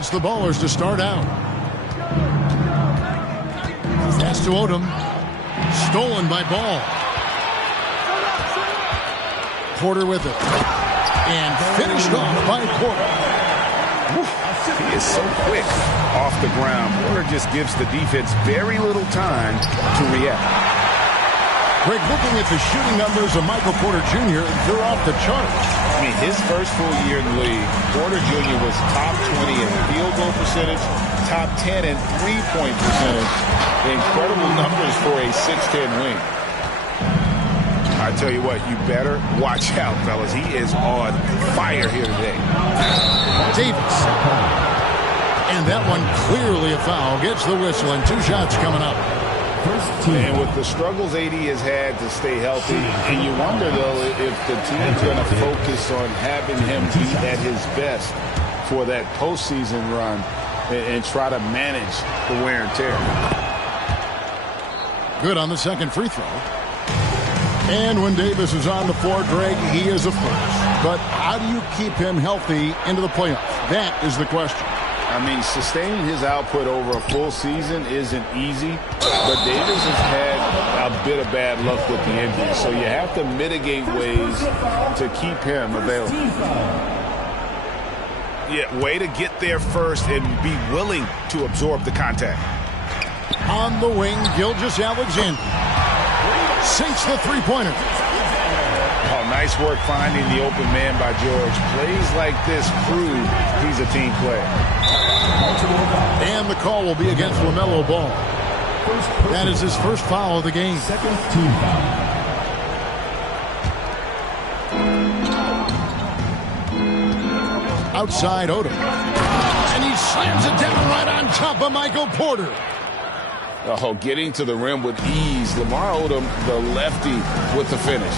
It's the Ballers to start out. Pass to Odom. Stolen by Ball. Porter with it. And finished off by Porter. He is so quick off the ground. Porter just gives the defense very little time to react. Greg, looking at the shooting numbers of Michael Porter Jr., they're off the charts. I mean, his first full year in the league, Porter Jr. was top 20 in field goal percentage, top 10 in three-point percentage. Incredible numbers for a 6'10 wing. I tell you what, you better watch out, fellas. He is on fire here today. Davis. And that one clearly a foul. Gets the whistle, and 2 shots coming up. And with the struggles AD has had to stay healthy, and you wonder, though, if the team's going to focus on having him be at his best for that postseason run and try to manage the wear and tear. Good on the second free throw. And when Davis is on the floor, Greg, he is a force. But how do you keep him healthy into the playoffs? That is the question. I mean, sustaining his output over a full season isn't easy, but Davis has had a bit of bad luck with the injury, so you have to mitigate ways to keep him available. Yeah, way to get there first and be willing to absorb the contact. On the wing, Gilgeous-Alexander sinks the three-pointer. Oh, nice work finding the open man by George. Plays like this prove he's a team player. And the call will be against LaMelo Ball. That is his first foul of the game. Second team foul. Outside Odom. And he slams it down right on top of Michael Porter. Oh, getting to the rim with ease. Lamar Odom, the lefty, with the finish.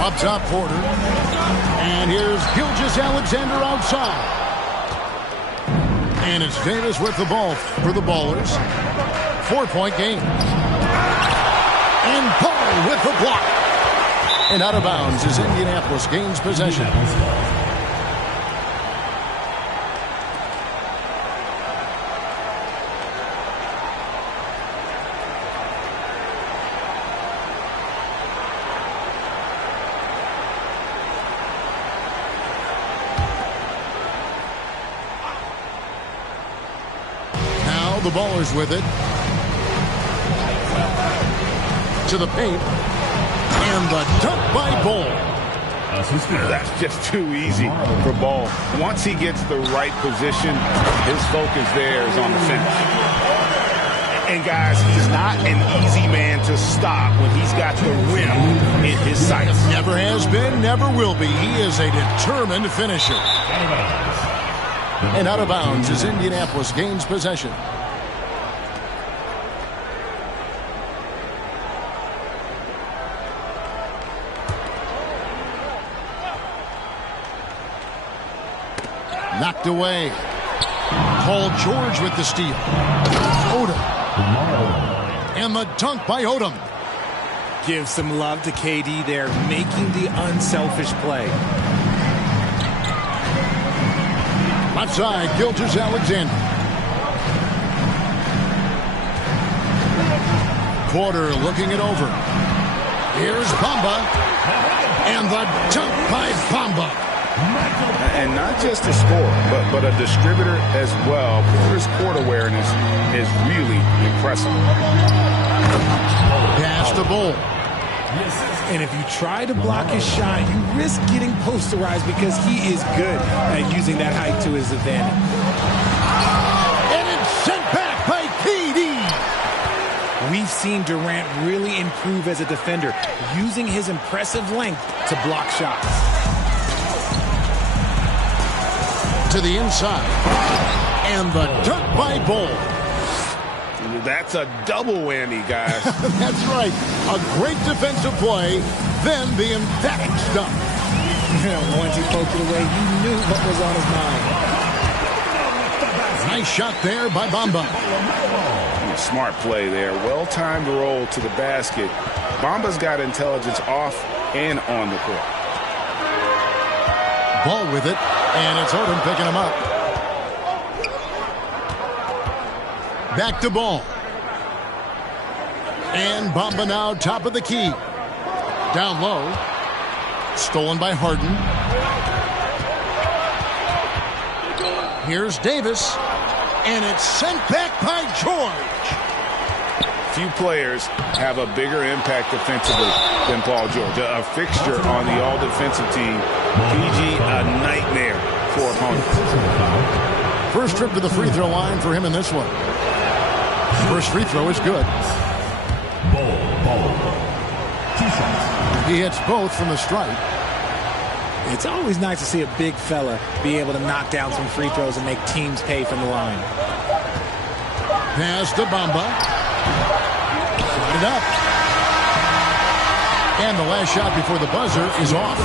Up top, Porter. And here's Gilgeous-Alexander outside. And it's Davis with the ball for the Ballers. 4-point game. And Paul with the block. And out of bounds as Indianapolis gains possession. The Ballers with it. To the paint. And the dunk by Ball. That's just too easy for Ball. Once he gets the right position, his focus there is on the finish. And guys, he's not an easy man to stop when he's got the rim in his sights. Never has been, never will be. He is a determined finisher. And out of bounds as Indianapolis gains possession. Knocked away. Paul George with the steal. Odom. And the dunk by Odom. Give some love to KD there, making the unselfish play. Left side, Gilgeous-Alexander. Porter looking it over. Here's Bamba. And the dunk by Bamba. And not just a scorer, but a distributor as well. Porter's court awareness is really impressive. Pass the ball. And if you try to block his shot, you risk getting posterized because he is good at using that height to his advantage. And it's sent back by KD. We've seen Durant really improve as a defender, using his impressive length to block shots. To the inside. And the dunk by Ball. That's a double whammy, guys. That's right. A great defensive play, then the emphatic dunk. Once he poked it away, you knew what was on his mind. Nice shot there by Bamba. Smart play there. Well-timed roll to the basket. Bamba's got intelligence off and on the court. Ball with it, and it's Odom picking him up. Back to Ball. And Bamba now top of the key. Down low. Stolen by Harden. Here's Davis. And it's sent back by George. Few players have a bigger impact defensively than Paul George. A fixture on the all-defensive team. PG, a nightmare for opponents. First trip to the free throw line for him in this one. First free throw is good. He hits both from the stripe. It's always nice to see a big fella be able to knock down some free throws and make teams pay from the line. Pass to Bamba. Put it up. And the last shot before the buzzer is off.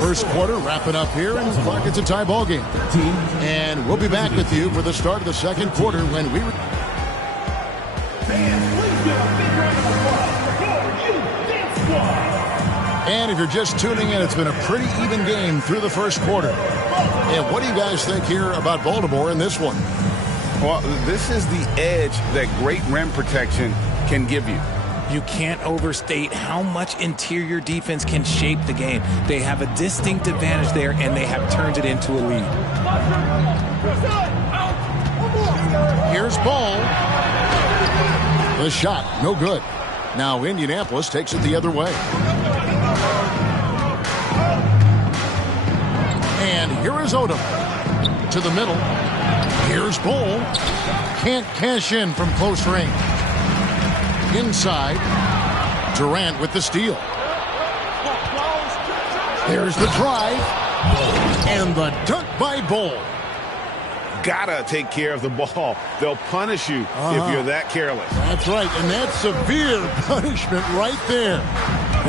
First quarter wrapping up here, and Clark, it's a tie ball game. And we'll be back with you for the start of the second quarter when we... And if you're just tuning in, it's been a pretty even game through the first quarter. And what do you guys think here about Baltimore in this one? Well, this is the edge that great rim protection can give you. You can't overstate how much interior defense can shape the game. They have a distinct advantage there, and they have turned it into a lead. Here's Ball. The shot, no good. Now Indianapolis takes it the other way. And here is Odom. To the middle. Here's Ball. Can't cash in from close range. Inside. Durant with the steal. There's the drive. And the dunk by Ball. Gotta take care of the ball. They'll punish you if you're that careless. That's right, and that's severe punishment right there.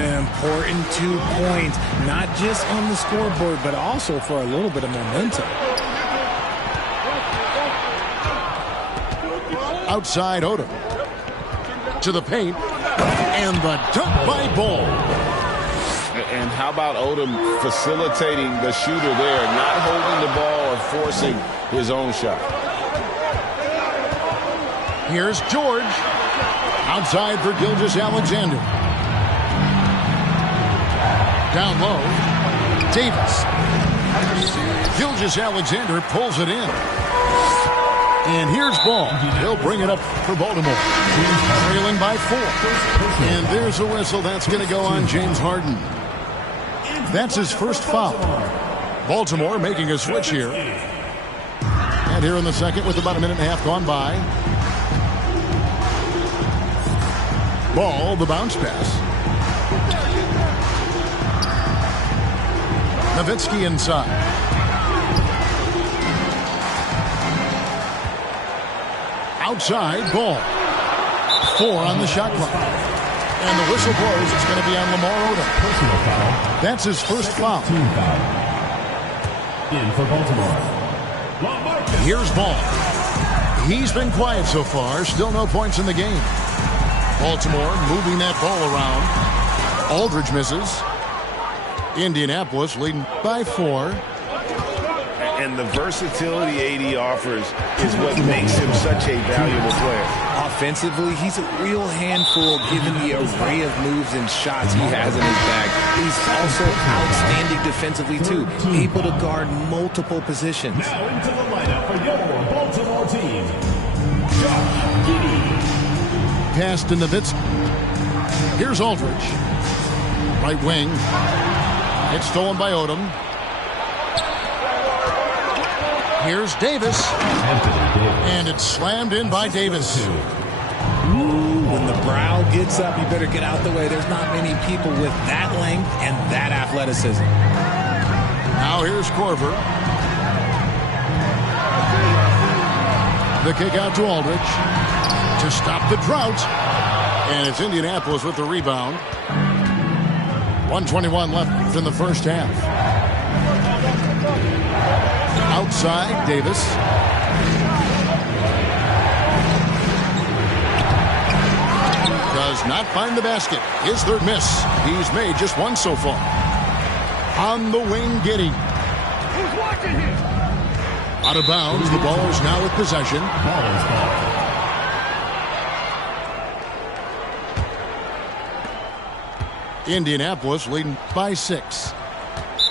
An important 2 points, not just on the scoreboard, but also for a little bit of momentum. Outside Odom. To the paint. And the dunk by Ball. And how about Odom facilitating the shooter there, not holding the ball or forcing his own shot. Here's George. Outside for Gilgeous-Alexander. Down low. Davis. Gilgeous-Alexander pulls it in. And here's Ball. He'll bring it up for Baltimore. Trailing by 4. And there's a whistle. That's going to go on James Harden. That's his first foul. Baltimore making a switch here. And here in the second with about a minute and a half gone by. Ball, the bounce pass. Nowitzki inside. Outside, Ball. 4 on the shot clock. And the whistle blows. It's going to be on Lamar Odom. Personal foul. That's his first foul. Team foul. In for Baltimore. Here's Ball. He's been quiet so far. Still no points in the game. Baltimore moving that ball around. Aldridge misses. Indianapolis leading by 4. And the versatility AD offers is what makes him such a valuable player. Offensively, he's a real handful given the array of moves and shots he has in his bag. He's also outstanding defensively, too, able to guard multiple positions. Now into the lineup for your Baltimore team, Josh Giddey. Pass to Nowitzki. Here's Aldridge. Right wing. It's stolen by Odom. Here's Davis. And it's slammed in by Davis. When the brow gets up, you better get out the way. There's not many people with that length and that athleticism. Now here's Korver. The kick out to Aldridge to stop the drought. And it's Indianapolis with the rebound. 1:21 left in the first half. Outside, Davis. Does not find the basket. His third miss. He's made just one so far. On the wing, Giddey. Out of bounds. The ball is now with possession. Indianapolis leading by 6.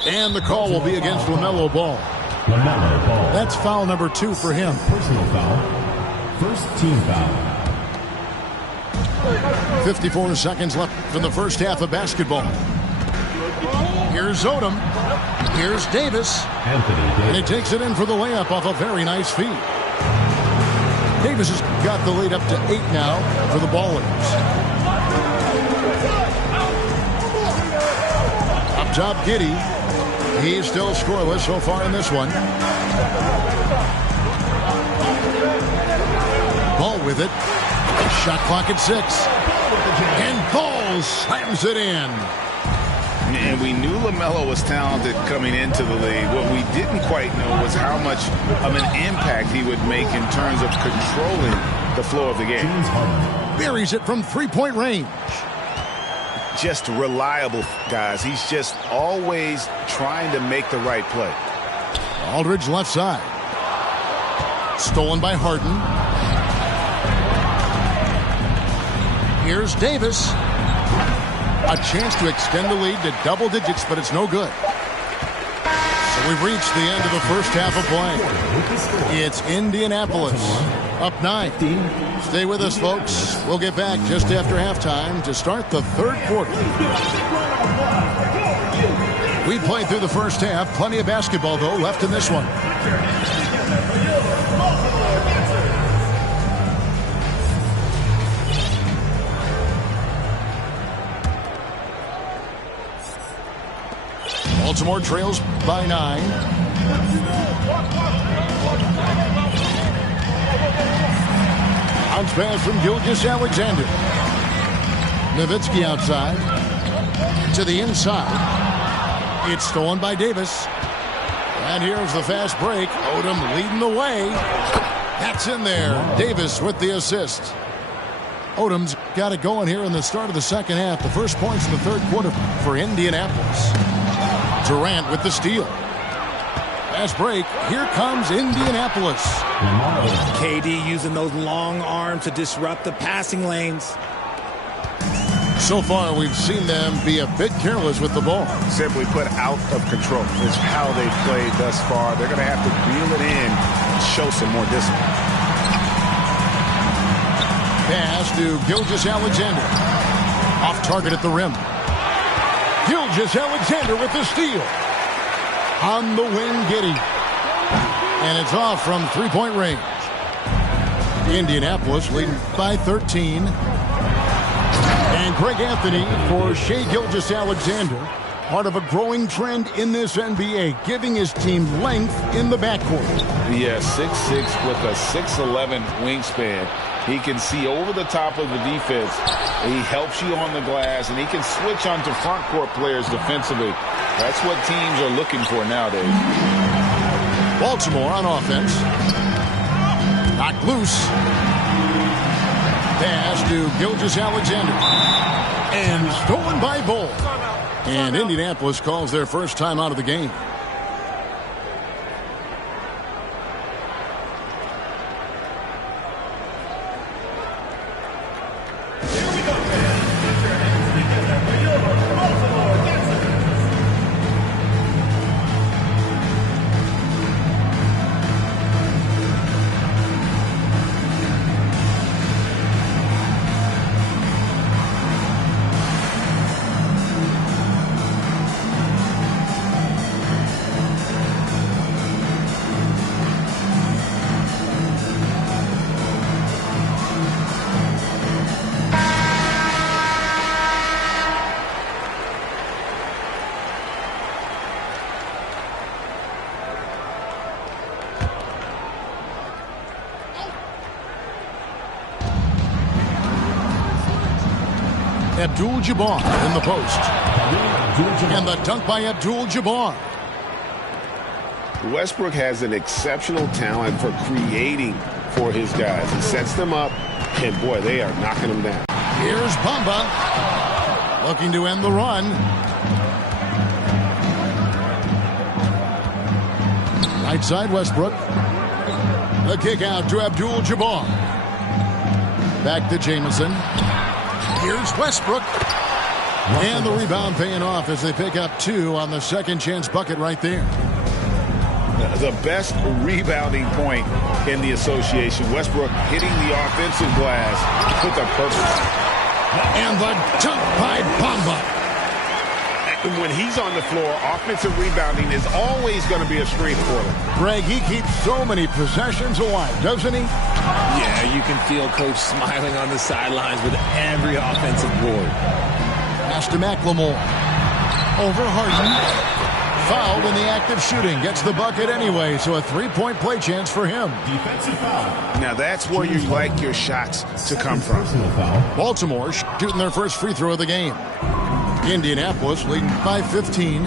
And the call will be against LaMelo Ball. LaMelo Ball. That's foul number 2 for him. Personal foul. First team foul. 54 seconds left in the first half of basketball. Here's Odom. Here's Davis. Anthony Davis. And he takes it in for the layup off a very nice feed. Davis has got the lead up to 8 now for the Ballers. Up top, Giddey. He's still scoreless so far in this one. Ball with it. Shot clock at 6. And Ball slams it in. And we knew LaMelo was talented coming into the league. What we didn't quite know was how much of an impact he would make in terms of controlling the flow of the game. Buries it from three-point range. Just reliable, guys. He's just always trying to make the right play. Aldridge left side. Stolen by Harden. Here's Davis. A chance to extend the lead to double digits, but it's no good. So we've reached the end of the first half of play. It's Indianapolis up 9. Stay with us, folks. We'll get back just after halftime to start the third quarter. We played through the first half. Plenty of basketball, though, left in this one. Baltimore trails by 9. Bounce pass from Gilgeous-Alexander. Nowitzki outside. To the inside. It's stolen by Davis. And here's the fast break. Odom leading the way. That's in there. Davis with the assist. Odom's got it going here in the start of the second half. The first points in the third quarter for Indianapolis. Durant with the steal. Fast break. Here comes Indianapolis. KD using those long arms to disrupt the passing lanes. So far, we've seen them be a bit careless with the ball. Simply put, out of control. It's how they've played thus far. They're going to have to reel it in and show some more discipline. Pass to Gilgeous-Alexander. Off target at the rim. Gilgeous-Alexander with the steal. On the wing, Giddey. And it's off from three-point range. Indianapolis leading by 13. And Greg Anthony for Shai Gilgeous-Alexander. Part of a growing trend in this NBA, giving his team length in the backcourt. Yeah, 6'6" with a 6'11" wingspan. He can see over the top of the defense. He helps you on the glass, and he can switch onto front court players defensively. That's what teams are looking for nowadays. Baltimore on offense. Knocked loose. Pass to Gilgeous-Alexander. And stolen by Ball. And Indianapolis calls their first time out of the game. Abdul-Jabbar in the post. And the dunk by Abdul-Jabbar. Westbrook has an exceptional talent for creating for his guys. He sets them up, and boy, they are knocking them down. Here's Bamba. Looking to end the run. Right side, Westbrook. The kick out to Abdul-Jabbar. Back to Jamison. Here's Westbrook. And the rebound paying off as they pick up 2 on the second chance bucket right there. The best rebounding point in the association. Westbrook hitting the offensive glass with a purpose. And the dunk by Bamba. When he's on the floor, offensive rebounding is always going to be a strength for him. Greg, he keeps so many possessions alive, doesn't he? Yeah, you can feel Coach smiling on the sidelines with every offensive board. Pass to McLemore. Over Harden. Fouled in the act of shooting. Gets the bucket anyway, so a 3-point play chance for him. Defensive foul. Now that's where you like your shots to come from. Baltimore shooting their first free throw of the game. Indianapolis leading by 15.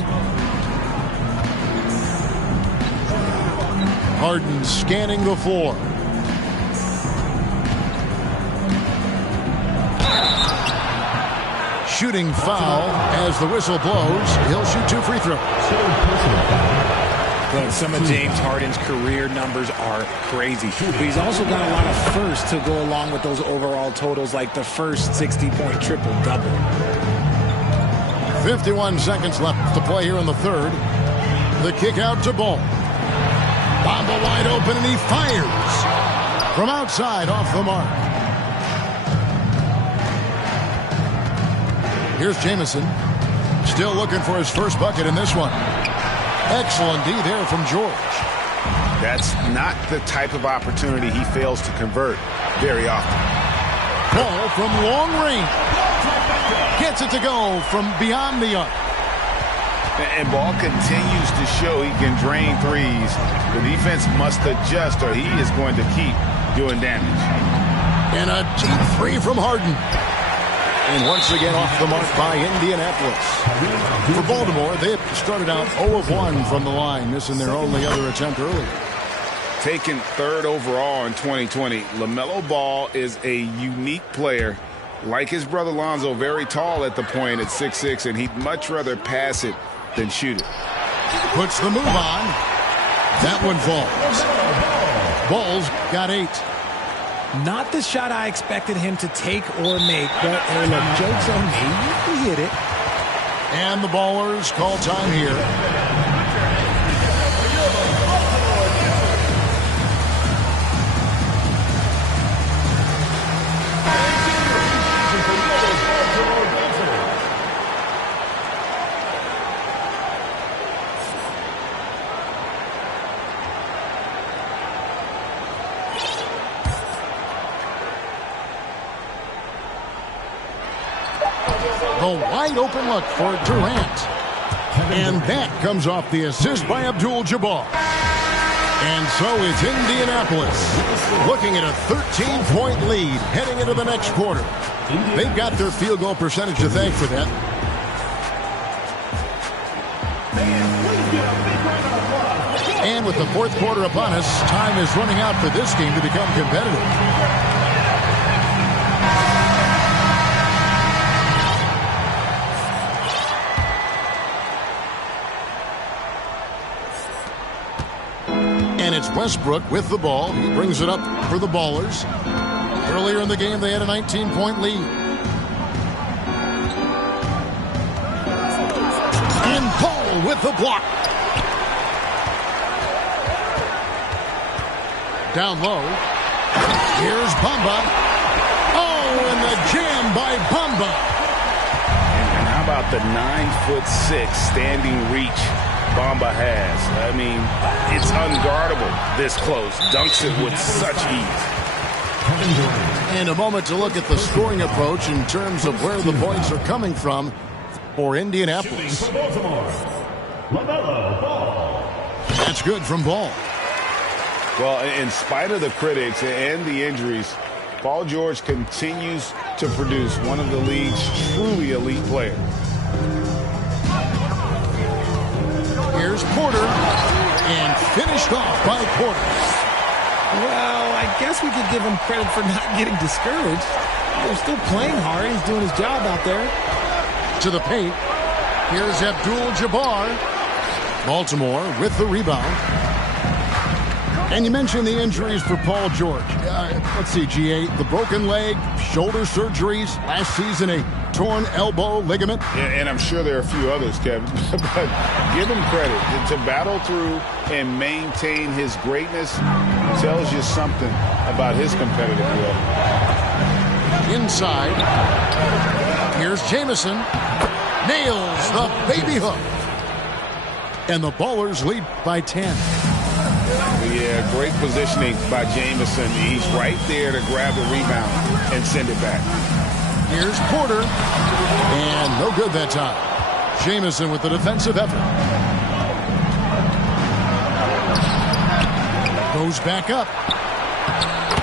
Harden scanning the floor. Shooting foul as the whistle blows. He'll shoot 2 free throws. But some of James Harden's career numbers are crazy. But he's also got a lot of firsts to go along with those overall totals, like the first 60-point triple-double. 51 seconds left to play here in the third. The kick out to Ball. Bamba wide open, and he fires from outside off the mark. Here's Jamison. Still looking for his first bucket in this one. Excellent D there from George. That's not the type of opportunity he fails to convert very often. Ball from long range. Gets it to go from beyond the arc. And Ball continues to show he can drain threes. The defense must adjust or he is going to keep doing damage. And a deep 3 from Harden. And once again off the mark by Indianapolis. For Baltimore, they started out 0-1 from the line, missing their only other attempt earlier. Taken 3rd overall in 2020, LaMelo Ball is a unique player. Like his brother Lonzo, very tall at the point at 6'6", and he'd much rather pass it than shoot it. Puts the move on. That one falls. Ball's got 8. Not the shot I expected him to take or make, but hey, look, joke's on me. He hit it. And the Ballers call time here. The wide open look for Durant. And that comes off the assist by Abdul-Jabbar. And so it's Indianapolis looking at a 13-point lead heading into the next quarter. They've got their field goal percentage to thank for that. And with the fourth quarter upon us, time is running out for this game to become competitive. And it's Westbrook with the ball. He brings it up for the Ballers. Earlier in the game, they had a 19-point lead. And Paul with the block. Down low. Here's Bamba. Oh, and the jam by Bamba. And how about the 9'6" standing reach Bamba has? I mean, it's unguardable this close. Dunks it with such ease. And a moment to look at the scoring approach in terms of where the points are coming from for Indianapolis. That's good from Ball. Well, in spite of the critics and the injuries, Paul George continues to produce one of the league's truly elite players. Here's Porter, and finished off by Porter. Well, I guess we could give him credit for not getting discouraged. They're still playing hard. He's doing his job out there. To the paint. Here's Abdul-Jabbar. Baltimore with the rebound. And you mentioned the injuries for Paul George. Let's see, GA, the broken leg, shoulder surgeries, last season a torn elbow ligament. And I'm sure there are a few others, Kevin. But give him credit. To battle through and maintain his greatness tells you something about his competitive will. Inside. Here's Jamison. Nails the baby hook. And the Ballers lead by 10. Yeah, great positioning by Jamison. He's right there to grab the rebound and send it back. Here's Porter. And no good that time. Jamison with the defensive effort. Goes back up.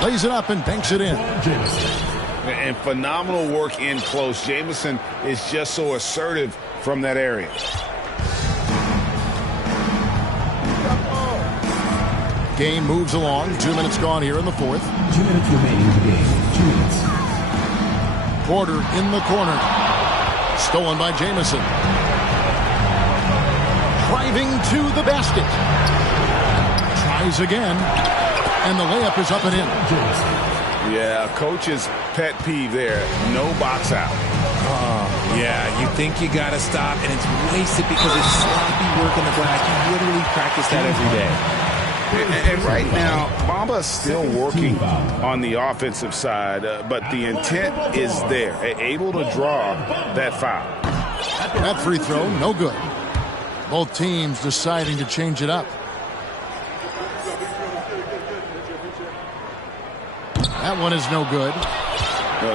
Lays it up and banks it in. And phenomenal work in close. Jamison is just so assertive from that area. Game moves along. 2 minutes gone here in the fourth. 2 minutes remaining in the game. 2 minutes. Porter in the corner. Stolen by Jamison. Driving to the basket. Tries again. And the layup is up and in. Yeah, coach's pet peeve there. No box out. Yeah, you think you got to stop, and it's wasted because it's sloppy work in the glass. You literally practice that every day. And right now, Bamba's still working on the offensive side, but the intent is there, able to draw that foul. That free throw, no good. Both teams deciding to change it up. That one is no good.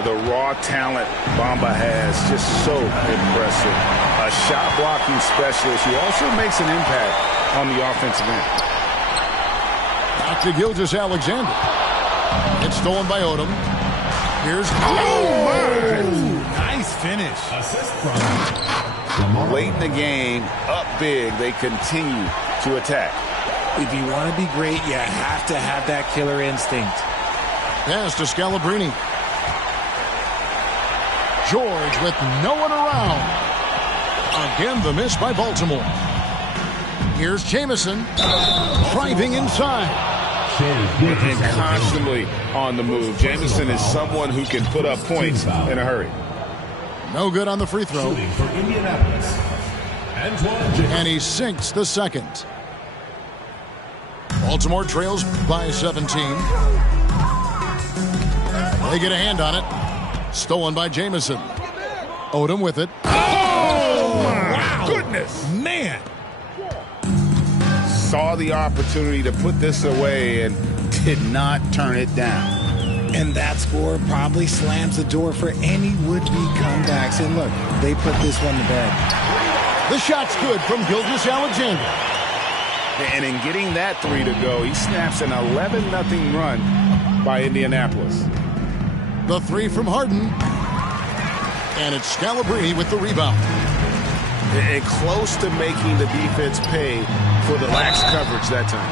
The raw talent Bamba has, just so impressive. A shot blocking specialist who also makes an impact on the offensive end. Back to Gilgeous-Alexander. It's stolen by Odom. Here's... Oh, my! Nice finish. Assist from Late in the game, up big, they continue to attack. If you want to be great, you have to have that killer instinct. Pass to Scalabrine. George with no one around. Again, the miss by Baltimore. Here's Jamison. Driving inside. And constantly on the move. Jamison is someone who can put up points in a hurry. No good on the free throw. shooting for Indianapolis. Antoine James. And he sinks the second. Baltimore trails by 17. They get a hand on it. Stolen by Jamison. Odom with it. Oh, my goodness. Man. Saw the opportunity to put this away and did not turn it down. And that score probably slams the door for any would-be comebacks. And look, they put this one to bed. The shot's good from Gilgeous-Alexander. And in getting that three to go, he snaps an 11-0 run by Indianapolis. The three from Harden. And it's Scalabrine with the rebound. And close to making the defense pay for the lax coverage that time.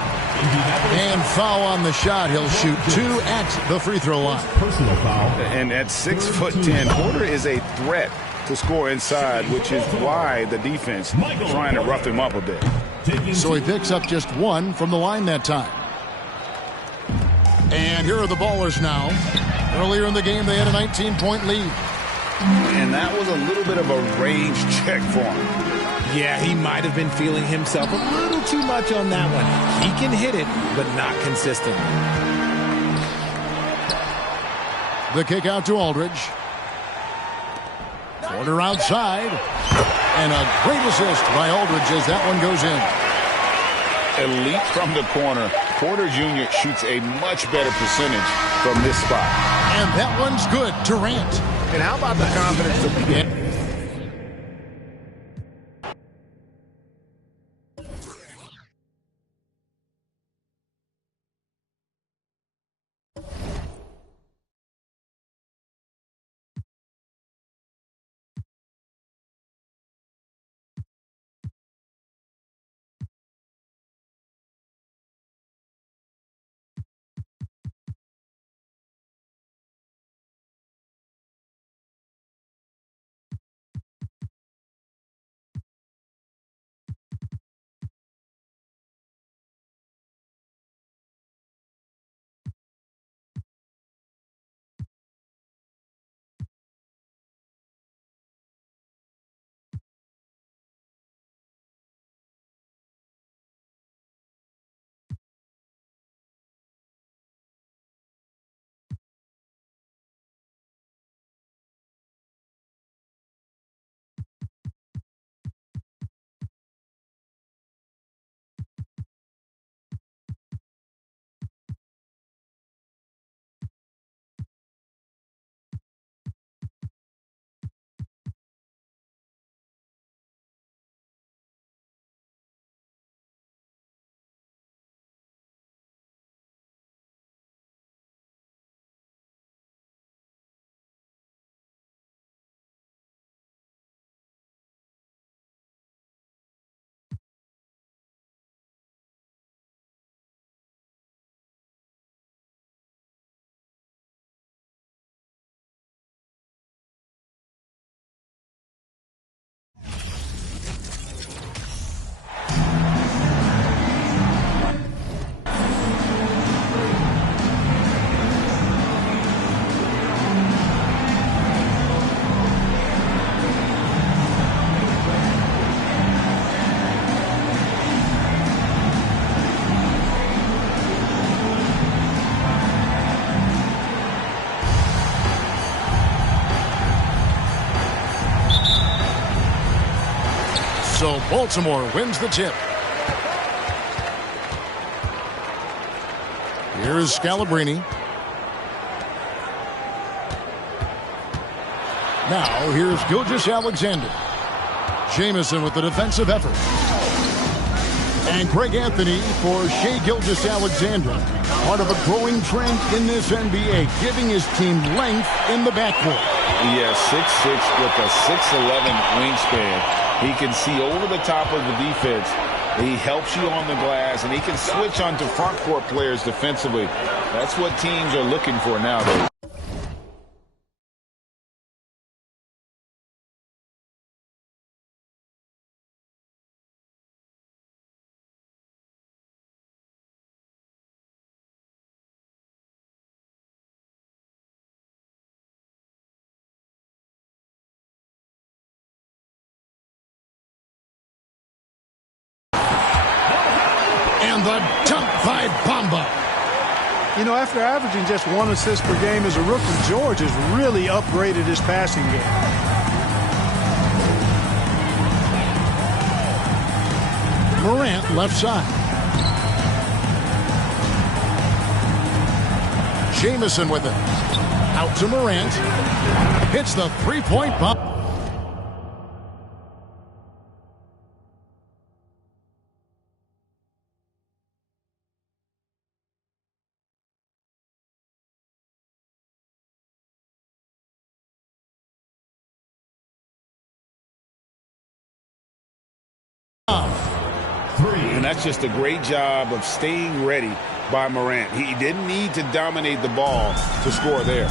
And foul on the shot. He'll shoot 2 at the free throw line. Personal foul. And at 6'10", Porter is a threat to score inside, which is why the defense trying to rough him up a bit. So he picks up just 1 from the line that time. And here are the Ballers now. Earlier in the game, they had a 19-point lead. And that was a little bit of a range check for him. Yeah, he might have been feeling himself a little too much on that one. He can hit it, but not consistently. The kick out to Aldridge. Porter outside. And a great assist by Aldridge as that one goes in. Elite from the corner. Porter Jr. shoots a much better percentage from this spot. And that one's good. Durant. And how about the confidence of Baltimore wins the tip. Here's Scalabrine. Now here's Gilgeous-Alexander. Jamison with the defensive effort. And Greg Anthony for Shai Gilgeous-Alexander. Part of a growing trend in this NBA, giving his team length in the backcourt. Yeah, 6'6" with a 6'11" wingspan. He can see over the top of the defense. He helps you on the glass, and he can switch onto front court players defensively. That's what teams are looking for nowadays. And the dunk by Bamba. You know, after averaging just 1 assist per game as a rookie, George has really upgraded his passing game. Morant left side. Jamison with it. Out to Morant. Hits the three-point bomb. And that's just a great job of staying ready by Morant. He didn't need to dominate the ball to score there.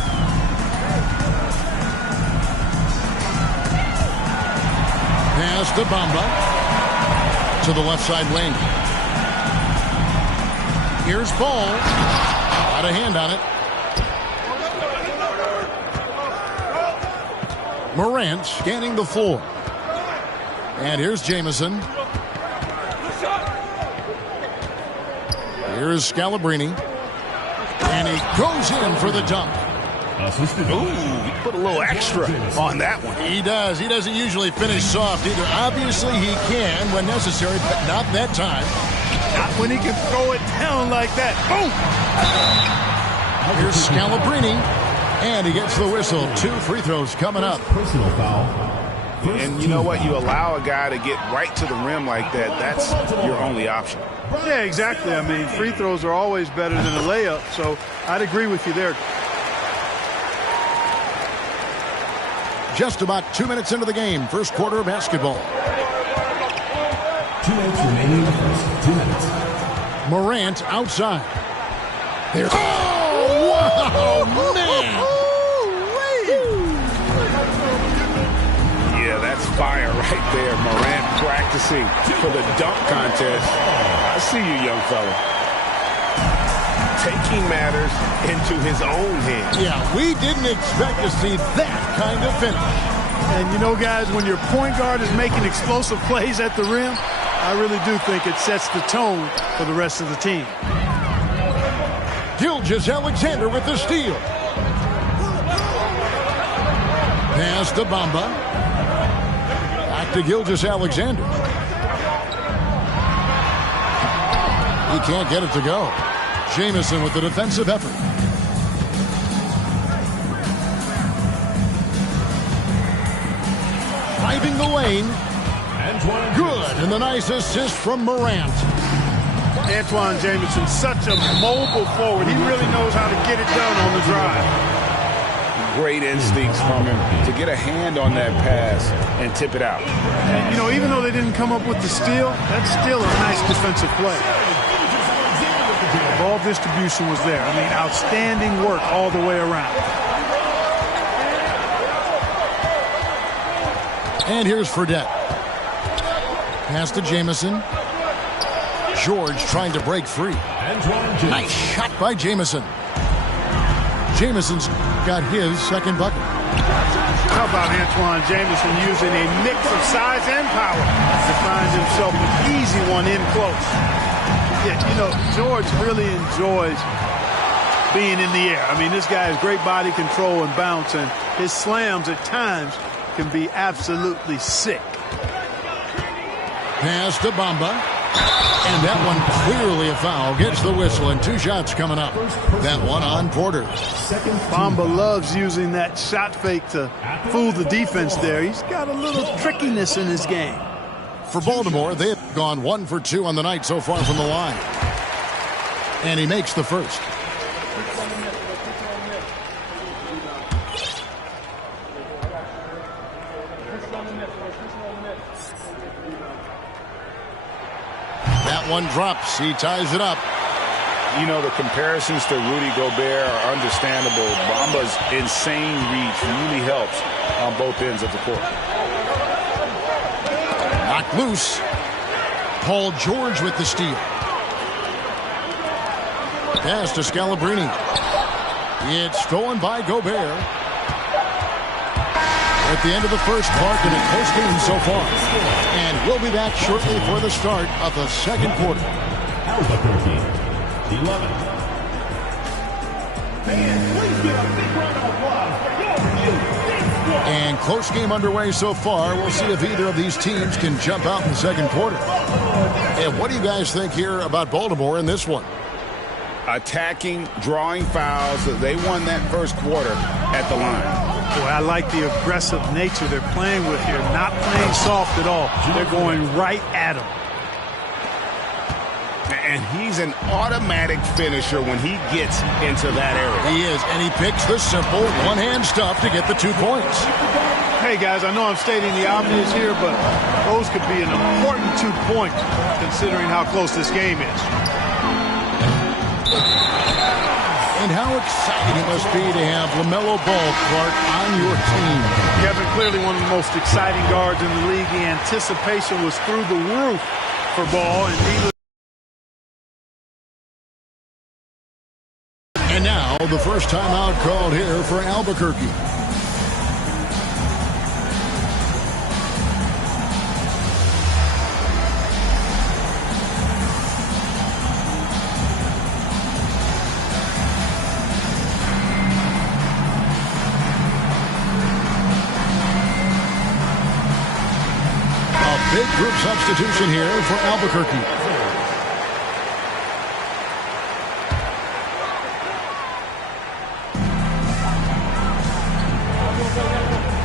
Pass to Bamba. To the left side lane. Here's Ball. Got a hand on it. Morant scanning the floor. And here's Jamison. Here's Scalabrine. And he goes in for the dunk. Ooh, he put a little extra on that one. He does. He doesn't usually finish soft either. Obviously, he can when necessary, but not that time. Not when he can throw it down like that. Boom! Here's Scalabrine. And he gets the whistle. 2 free throws coming up. Personal foul. And you know what? You allow a guy to get right to the rim like that. That's your only option. Yeah, exactly. I mean, free throws are always better than a layup, so I'd agree with you there. Just about 2 minutes into the game. First quarter of basketball. 2 minutes remaining in the first. 2 minutes. Morant outside. There. Oh, wow, man. Yeah, that's fire right there. Morant practicing for the dunk contest. I see you, young fella. Taking matters into his own hands. Yeah, we didn't expect to see that kind of finish. And you know, guys, when your point guard is making explosive plays at the rim, I really do think it sets the tone for the rest of the team. Gilgeous-Alexander with the steal. Pass to Bamba. Back to Gilgeous-Alexander. He can't get it to go. Jamison with the defensive effort. Driving the lane. Good. And the nice assist from Morant. Antoine Jamison, such a mobile forward. He really knows how to get it done on the drive. Great instincts from him to get a hand on that pass and tip it out. And, you know, even though they didn't come up with the steal, that's still a nice defensive play. Ball distribution was there. I mean, outstanding work all the way around. And here's Fredette. Pass to Jamison. George trying to break free. Nice shot by Jamison. Jamison's got his second bucket. How about Antoine Jamison using a mix of size and power to find himself an easy one in close. Yeah, you know, George really enjoys being in the air. I mean, this guy has great body control and bounce, and his slams at times can be absolutely sick. Pass to Bamba. And that one clearly a foul. Gets the whistle, and 2 shots coming up. That one on Porter. Bamba loves using that shot fake to fool the defense there. He's got a little trickiness in his game. For Baltimore, they've gone 1 for 2 on the night so far from the line. And he makes the first. That one drops. He ties it up. You know, the comparisons to Rudy Gobert are understandable. Bamba's insane reach really helps on both ends of the court. Knocked loose. Paul George with the steal. Pass to Scalabrine. It's stolen by Gobert. At the end of the first part in a close game so far. And we'll be back shortly for the start of the second quarter. Albuquerque, 11. And please give a big round of applause for your review. And close game underway so far. We'll see if either of these teams can jump out in the second quarter. And what do you guys think here about Baltimore in this one? Attacking, drawing fouls. They won that first quarter at the line. Boy, I like the aggressive nature they're playing with here. Not playing soft at all. They're going right at him. And he's an automatic finisher when he gets into that area. He is, and he picks the simple one-hand stuff to get the 2 points. Hey, guys, I know I'm stating the obvious here, but those could be an important 2 points considering how close this game is. And how exciting it must be to have LaMelo Ball, Clark, on your team. Kevin, clearly one of the most exciting guards in the league. The anticipation was through the roof for Ball. And now the first timeout called here for Albuquerque. Big group substitution here for Albuquerque.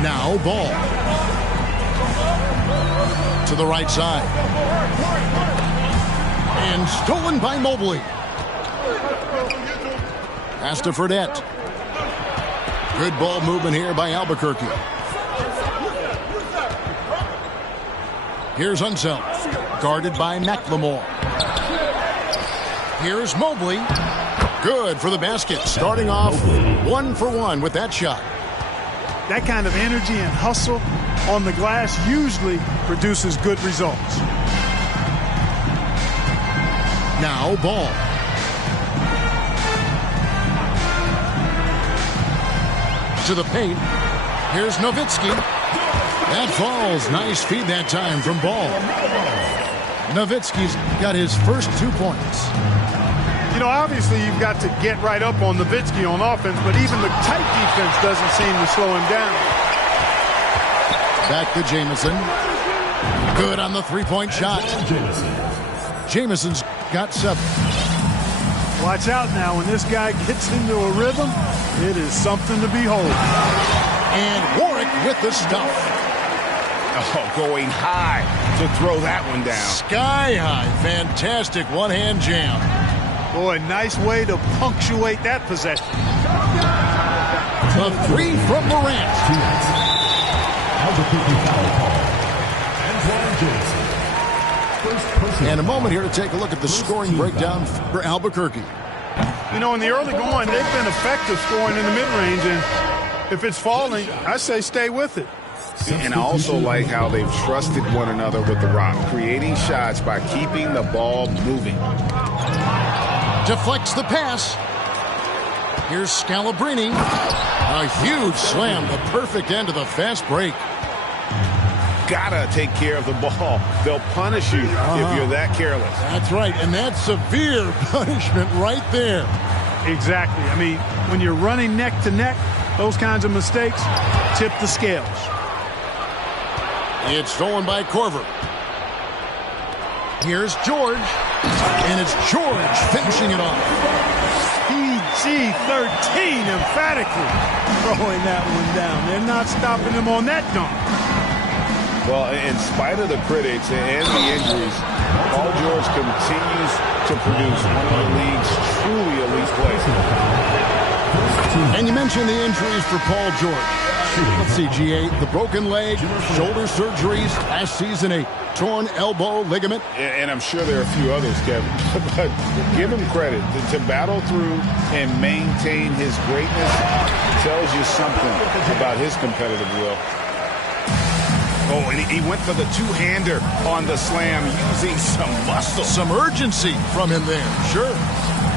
Now Ball. To the right side. And stolen by Mobley. Pass to Fredette. Good ball movement here by Albuquerque. Here's Unseld, guarded by McLemore. Here's Mobley. Good for the basket. Starting off 1 for 1 with that shot. That kind of energy and hustle on the glass usually produces good results. Now Ball. To the paint. Here's Nowitzki. That falls. Nice feed that time from Ball. Nowitzki's got his first 2 points. You know, obviously you've got to get right up on Nowitzki on offense, but even the tight defense doesn't seem to slow him down. Back to Jamison. Good on the 3-point shot. Jamison's got 7. Watch out now. When this guy gets into a rhythm, it is something to behold. And Warwick with the stuff. Oh, going high to throw that one down. Sky high. Fantastic one-hand jam. Boy, nice way to punctuate that possession. The 3 from Morant. And a moment here to take a look at the scoring breakdown for Albuquerque. You know, in the early going, they've been effective scoring in the mid-range, and if it's falling, I say stay with it. And I also like how they've trusted one another with the rock, creating shots by keeping the ball moving. Deflects the pass. Here's Scalabrine. A huge slam, the perfect end of the fast break. Gotta take care of the ball. They'll punish you if you're that careless. That's right, and that's severe punishment right there. Exactly. I mean, when you're running neck to neck, those kinds of mistakes tip the scales. It's stolen by Korver. Here's George. And it's George finishing it off. PG-13 emphatically throwing that one down. They're not stopping him on that dunk. Well, in spite of the critics and the injuries, Paul George continues to produce one of the league's truly elite players. And you mentioned the injuries for Paul George. Let's see, GA, the broken leg, shoulder surgeries, last season a torn elbow ligament. And I'm sure there are a few others, Kevin. But give him credit. To battle through and maintain his greatness tells you something about his competitive will. Oh, and he went for the two-hander on the slam using some muscle. Some urgency from him there, sure.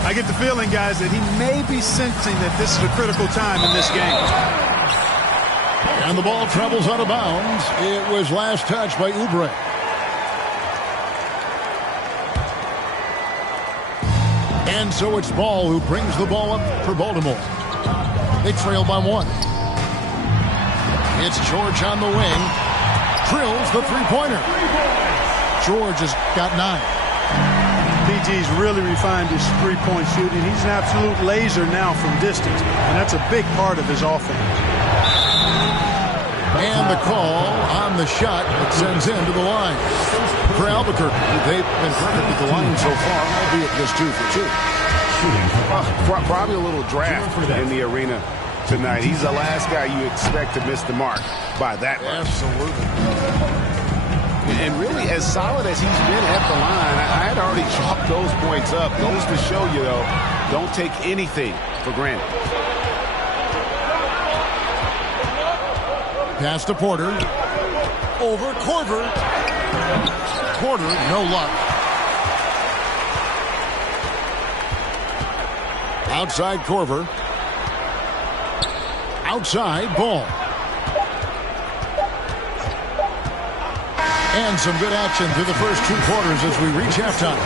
I get the feeling, guys, that he may be sensing that this is a critical time in this game. And the ball travels out of bounds. It was last touched by Oubre. And so it's Ball who brings the ball up for Baltimore. They trail by 1. It's George on the wing. Drills the three-pointer. George has got 9. PG's really refined his three-point shooting. He's an absolute laser now from distance, and that's a big part of his offense. And the call on the shot that sends him to the line. For Albuquerque, they've been perfect at the line so far, albeit just 2 for 2. Probably a little draft in the arena tonight. He's the last guy you expect to miss the mark by that much. Absolutely. And really, as solid as he's been at the line, I had already chalked those points up. Goes to show you, though, don't take anything for granted. Pass to Porter. Over Korver. Porter, no luck. Outside Korver. Outside Ball. And some good action through the first 2 quarters as we reach halftime.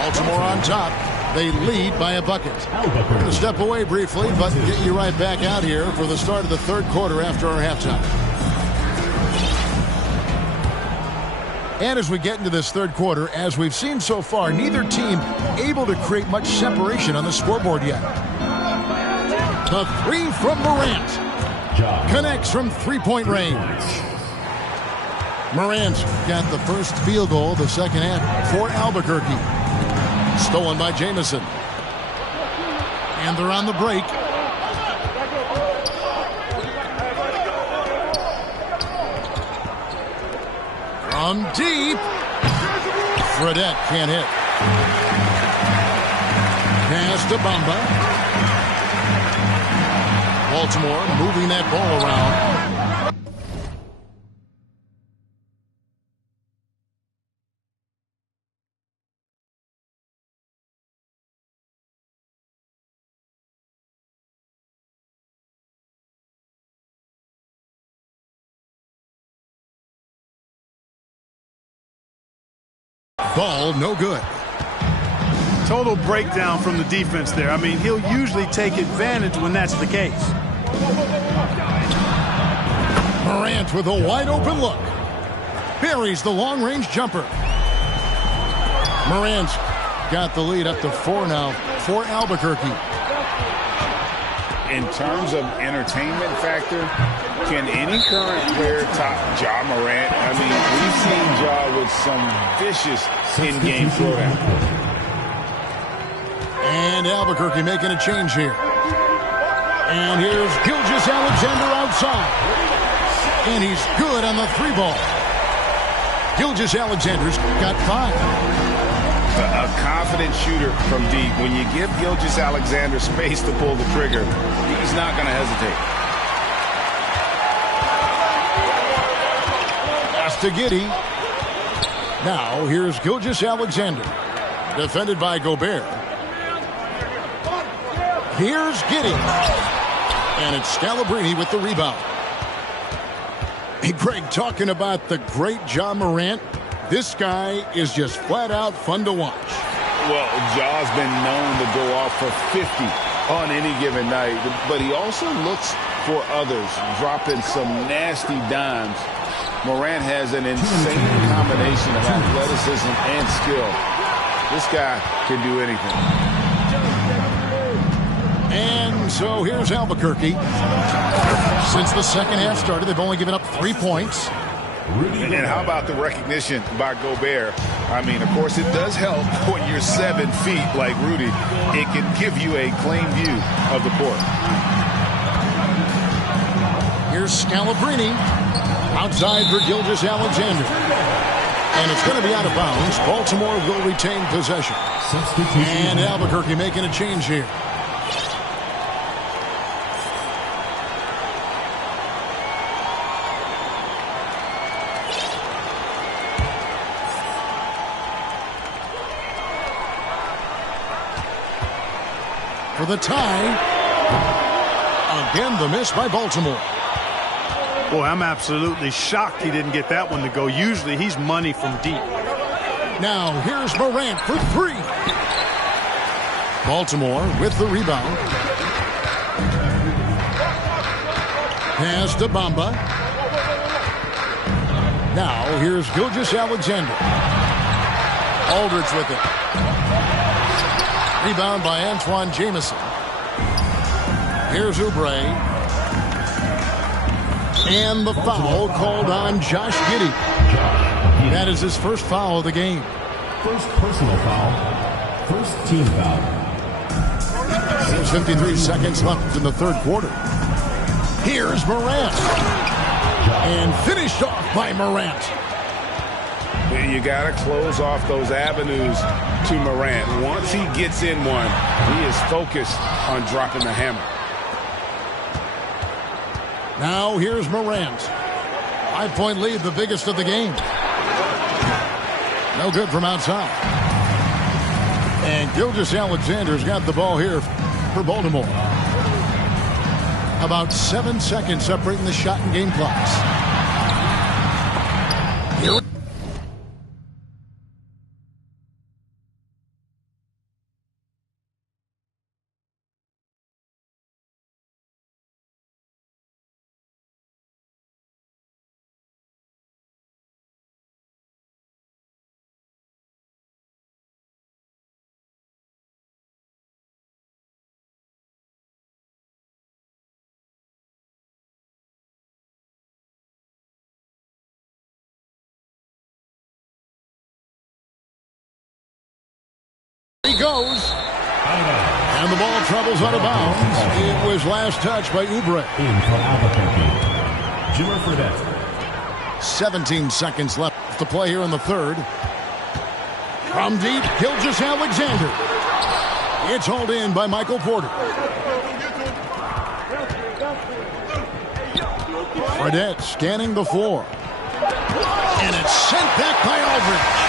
Baltimore on top. They lead by a bucket. We're going to step away briefly, but get you right back out here for the start of the 3rd quarter after our halftime. And as we get into this 3rd quarter, as we've seen so far, neither team able to create much separation on the scoreboard yet. The 3 from Morant. Connects from 3-point range. Morant got the first field goal of the second half for Albuquerque. Stolen by Jamison. And they're on the break. From deep. Fredette can't hit. Pass to Bamba. Baltimore moving that ball around. Ball no good. Total breakdown from the defense there. I mean, he'll usually take advantage when that's the case. Morant with a wide open look. Buries the long-range jumper. Morant's got the lead up to 4 now for Albuquerque. In terms of entertainment factor, can any current player top Ja Morant? I mean, we've seen Ja with some vicious in-game throwdown. And Albuquerque making a change here. And here's Gilgeous-Alexander outside. And he's good on the 3 ball. Gilgeous-Alexander's got 5. A confident shooter from deep. When you give Gilgeous-Alexander space to pull the trigger, he's not going to hesitate. Pass to Giddey. Now here's Gilgeous-Alexander. Defended by Gobert. Here's Giddey. And it's Scalabrine with the rebound. Hey, Greg, talking about the great Ja Morant, this guy is just flat out fun to watch. Well, Ja's been known to go off for 50 on any given night, but he also looks for others, dropping some nasty dimes Morant has an insane combination of athleticism and skill. This guy can do anything. And so here's Albuquerque. Since the second half started, they've only given up 3 points. And how about the recognition by Gobert? I mean, of course, it does help when you're 7 feet like Rudy. It can give you a clean view of the court. Here's Scalabrine outside for Gilgeous-Alexander. And it's going to be out of bounds. Baltimore will retain possession. And Albuquerque making a change here. For the tie. Again, the miss by Baltimore. Boy, I'm absolutely shocked he didn't get that one to go. Usually he's money from deep. Now, here's Morant for 3. Baltimore with the rebound. Pass to Bamba. Now, here's Gilgeous-Alexander. Aldridge with it. Rebound by Antoine Jamison. Here's Oubre. And the foul called on Josh Giddey. That is his first foul of the game. First personal foul. First team foul. There's 53 seconds left in the third quarter. Here's Morant. And finished off by Morant. You got to close off those avenues to Morant. Once he gets in one, he is focused on dropping the hammer. Now here's Morant. 5-point lead, the biggest of the game. No good from outside. And Gilgeous-Alexander's got the ball here for Baltimore. About 7 seconds separating the shot and game clocks. Here. He goes. And the ball travels out of bounds. It was last touched by Oubre. In for Albuquerque, Jimmer Fredette. 17 seconds left to play here in the third. From deep, Gilgeous-Alexander. It's hauled in by Michael Porter. Fredette scanning the floor. And it's sent back by Aldridge.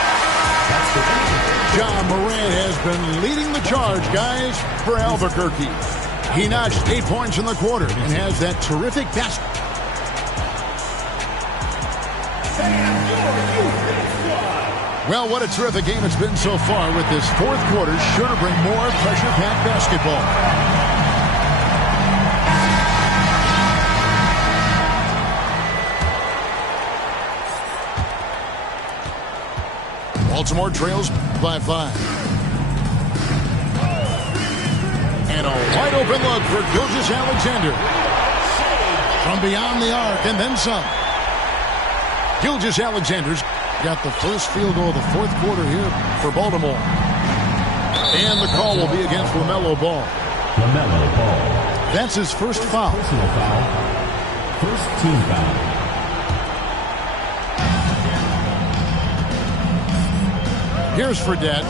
Ja Morant has been leading the charge, guys, for Albuquerque. He notched 8 points in the quarter and has that terrific basket. Well, what a terrific game it's been so far, with this fourth quarter sure to bring more pressure-packed basketball. Baltimore trails by 5. And a wide open look for Gilgeous-Alexander. From beyond the arc and then some. Gilgeous-Alexander's got the first field goal of the fourth quarter here for Baltimore. And the call will be against LaMelo Ball. LaMelo Ball. That's his first foul. Personal foul. First team foul. Here's Fredette.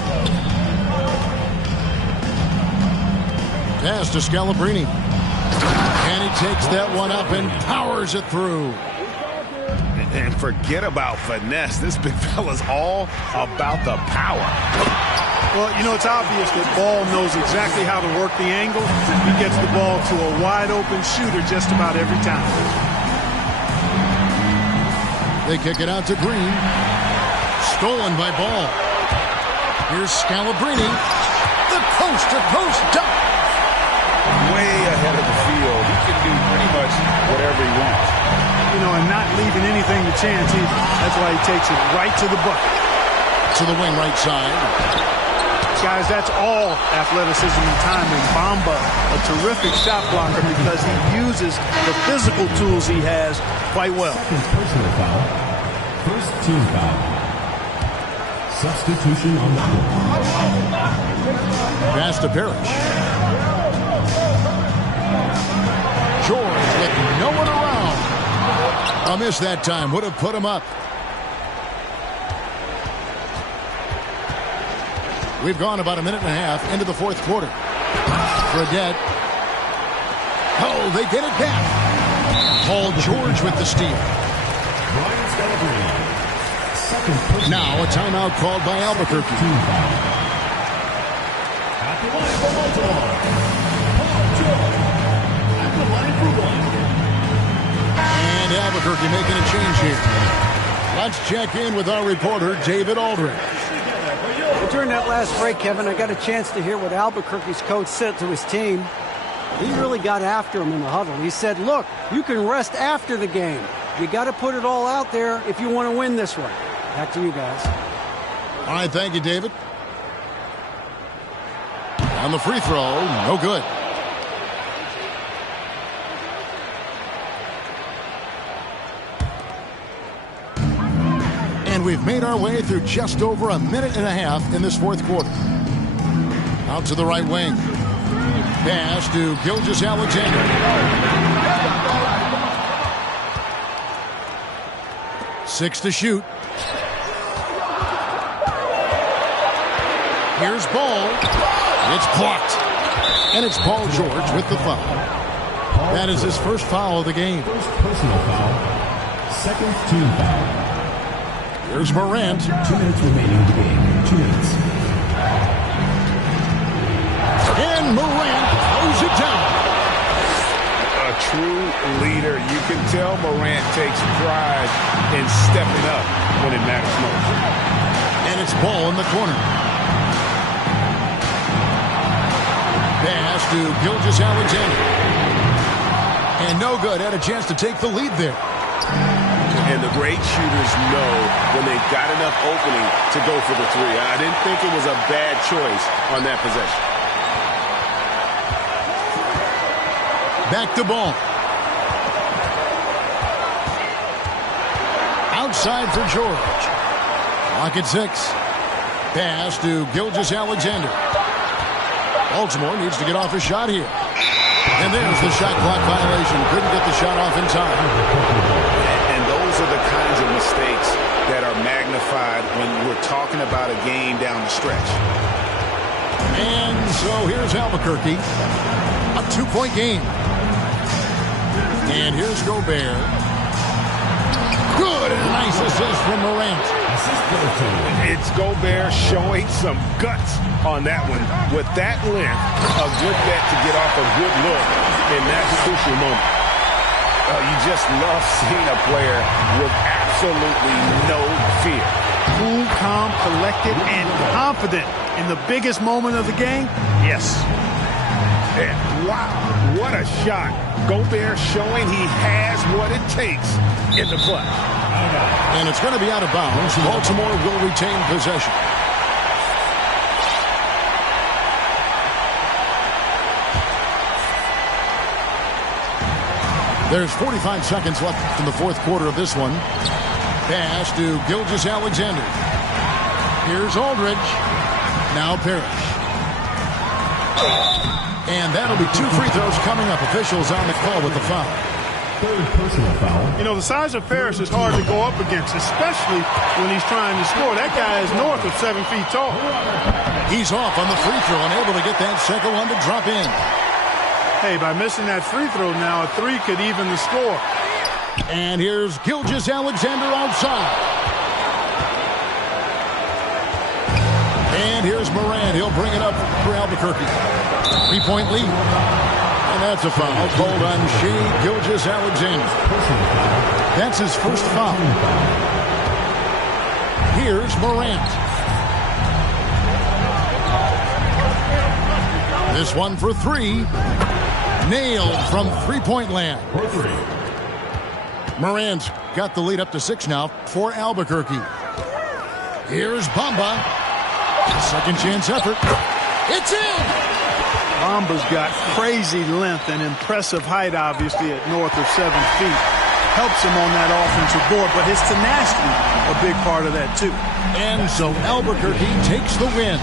Pass to Scalabrine. And he takes that one up and powers it through. And forget about finesse. This big fella's all about the power. Well, you know, it's obvious that Ball knows exactly how to work the angle. He gets the ball to a wide-open shooter just about every time. They kick it out to Green. Stolen by Ball. Here's Scalabrine. The coast-to-coast dunk. Way ahead of the field. He can do pretty much whatever he wants. and not leaving anything to chance either. That's why he takes it right to the bucket. To the wing right side. Guys, that's all athleticism and timing. Bamba, a terrific shot blocker because he uses the physical tools he has quite well. Personal foul. First team foul. Substitution on the floor. Pass to Parrish. George with no one around. A miss that time. Would have put him up. We've gone about a minute and a half into the fourth quarter. Fredette. Oh, they get it back. Paul George with the steal. Brian Scalabrine. Second personal. Now a timeout called by Albuquerque. Team foul. At the line for Baltimore. Paul George. At the line for one. And Albuquerque making a change here. Let's check in with our reporter, David Aldridge. During that last break, Kevin, I got a chance to hear what Albuquerque's coach said to his team. He really got after him in the huddle. He said, look, you can rest after the game. You got to put it all out there if you want to win this one. Back to you guys. All right, thank you, David. On the free throw, no good. And we've made our way through just over a minute and a half in this fourth quarter. Out to the right wing. Pass to Gilgeous-Alexander. Six to shoot. Here's ball. It's blocked. And it's Paul George with the foul. That is his first foul of the game. First personal foul. Second team foul. Here's Morant. 2 minutes remaining in the game. 2 minutes. And Morant throws it down. A true leader. You can tell Morant takes pride in stepping up when it matters most. And it's ball in the corner. Pass to Gilgeous-Alexander. And no good. Had a chance to take the lead there. And the great shooters know when they've got enough opening to go for the three. I didn't think it was a bad choice on that possession. Back to ball. Outside for George. Clock at 6. Pass to Gilgeous-Alexander. Baltimore needs to get off a shot here. And there's the shot clock violation. Couldn't get the shot off in time. Those are the kinds of mistakes that are magnified when we're talking about a game down the stretch. And so here's Albuquerque. A 2-point game. And here's Gobert. Good and a nice assist from Morant. It's Gobert showing some guts on that one. With that length, a good bet to get off a good look in that crucial moment. You just love seeing a player with absolutely no fear. Cool, calm, collected, and confident in the biggest moment of the game? Yes. And wow, what a shot. Gobert showing he has what it takes in the clutch. And it's going to be out of bounds. Baltimore will retain possession. There's 45 seconds left in the fourth quarter of this one. Pass to Gilgeous-Alexander. Here's Aldridge. Now Parrish. And that'll be 2 free throws coming up. Officials on the call with the foul. Third personal foul. You know, the size of Parrish is hard to go up against, especially when he's trying to score. That guy is north of 7 feet tall. He's off on the free throw and able to get that second one to drop in. Hey, by missing that free throw now, a 3 could even the score. And here's Gilgeous-Alexander outside. And here's Morant. He'll bring it up for Albuquerque. 3-point lead. And that's a foul called on Shai Gilgeous-Alexander. That's his first foul. Here's Morant. This one for 3. Nailed from three-point land. Moran's got the lead up to 6 now for Albuquerque. Here's Bamba. Second chance effort. It's in! Bamba's got crazy length and impressive height, obviously, at north of 7 feet. Helps him on that offensive board, but his tenacity, a big part of that, too. And so Albuquerque takes the win.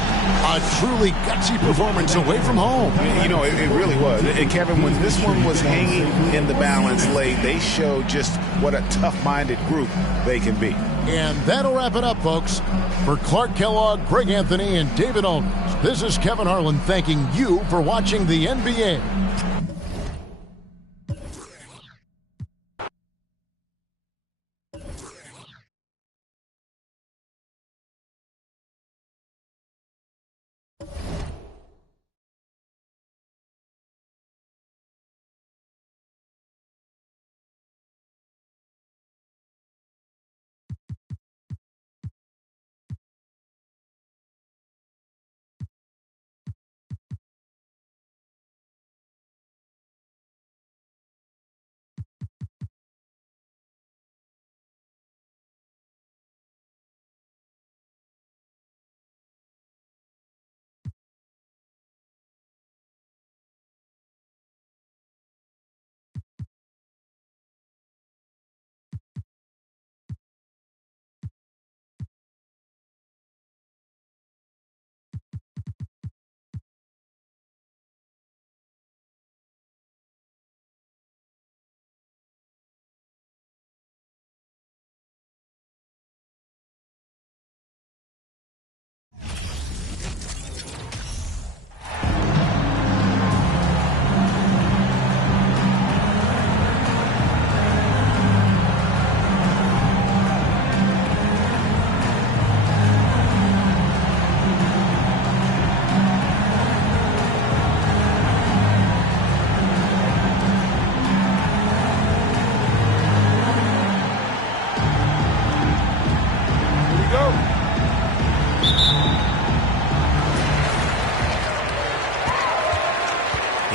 A truly gutsy performance away from home. You know, it really was. And, Kevin, when this one was hanging in the balance late, they showed just what a tough-minded group they can be. And that'll wrap it up, folks. For Clark Kellogg, Greg Anthony, and David Aldridge, this is Kevin Harlan thanking you for watching the NBA.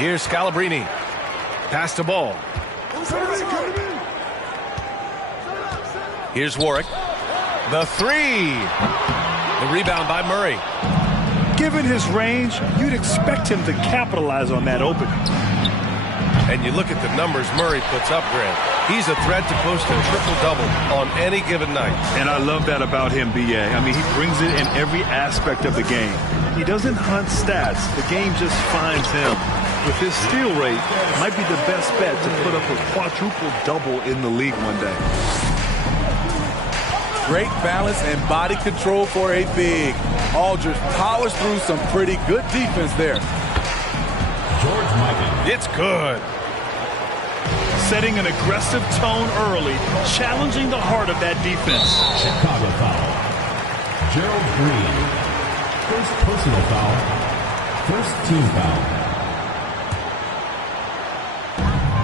Here's Scalabrine. Pass the ball. Here's Warwick. The three. The rebound by Murray. Given his range, you'd expect him to capitalize on that opening. And you look at the numbers Murray puts up, Grant. He's a threat to post a triple-double on any given night. And I love that about him, B.A. I mean, he brings it in every aspect of the game. He doesn't hunt stats. The game just finds him. With his steal rate, might be the best bet to put up a quadruple-double in the league one day. Great balance and body control for a big. Aldridge powers through some pretty good defense there. George Mikan. It's good. Setting an aggressive tone early, challenging the heart of that defense. Chicago foul. Gerald Green. First personal foul. First team foul.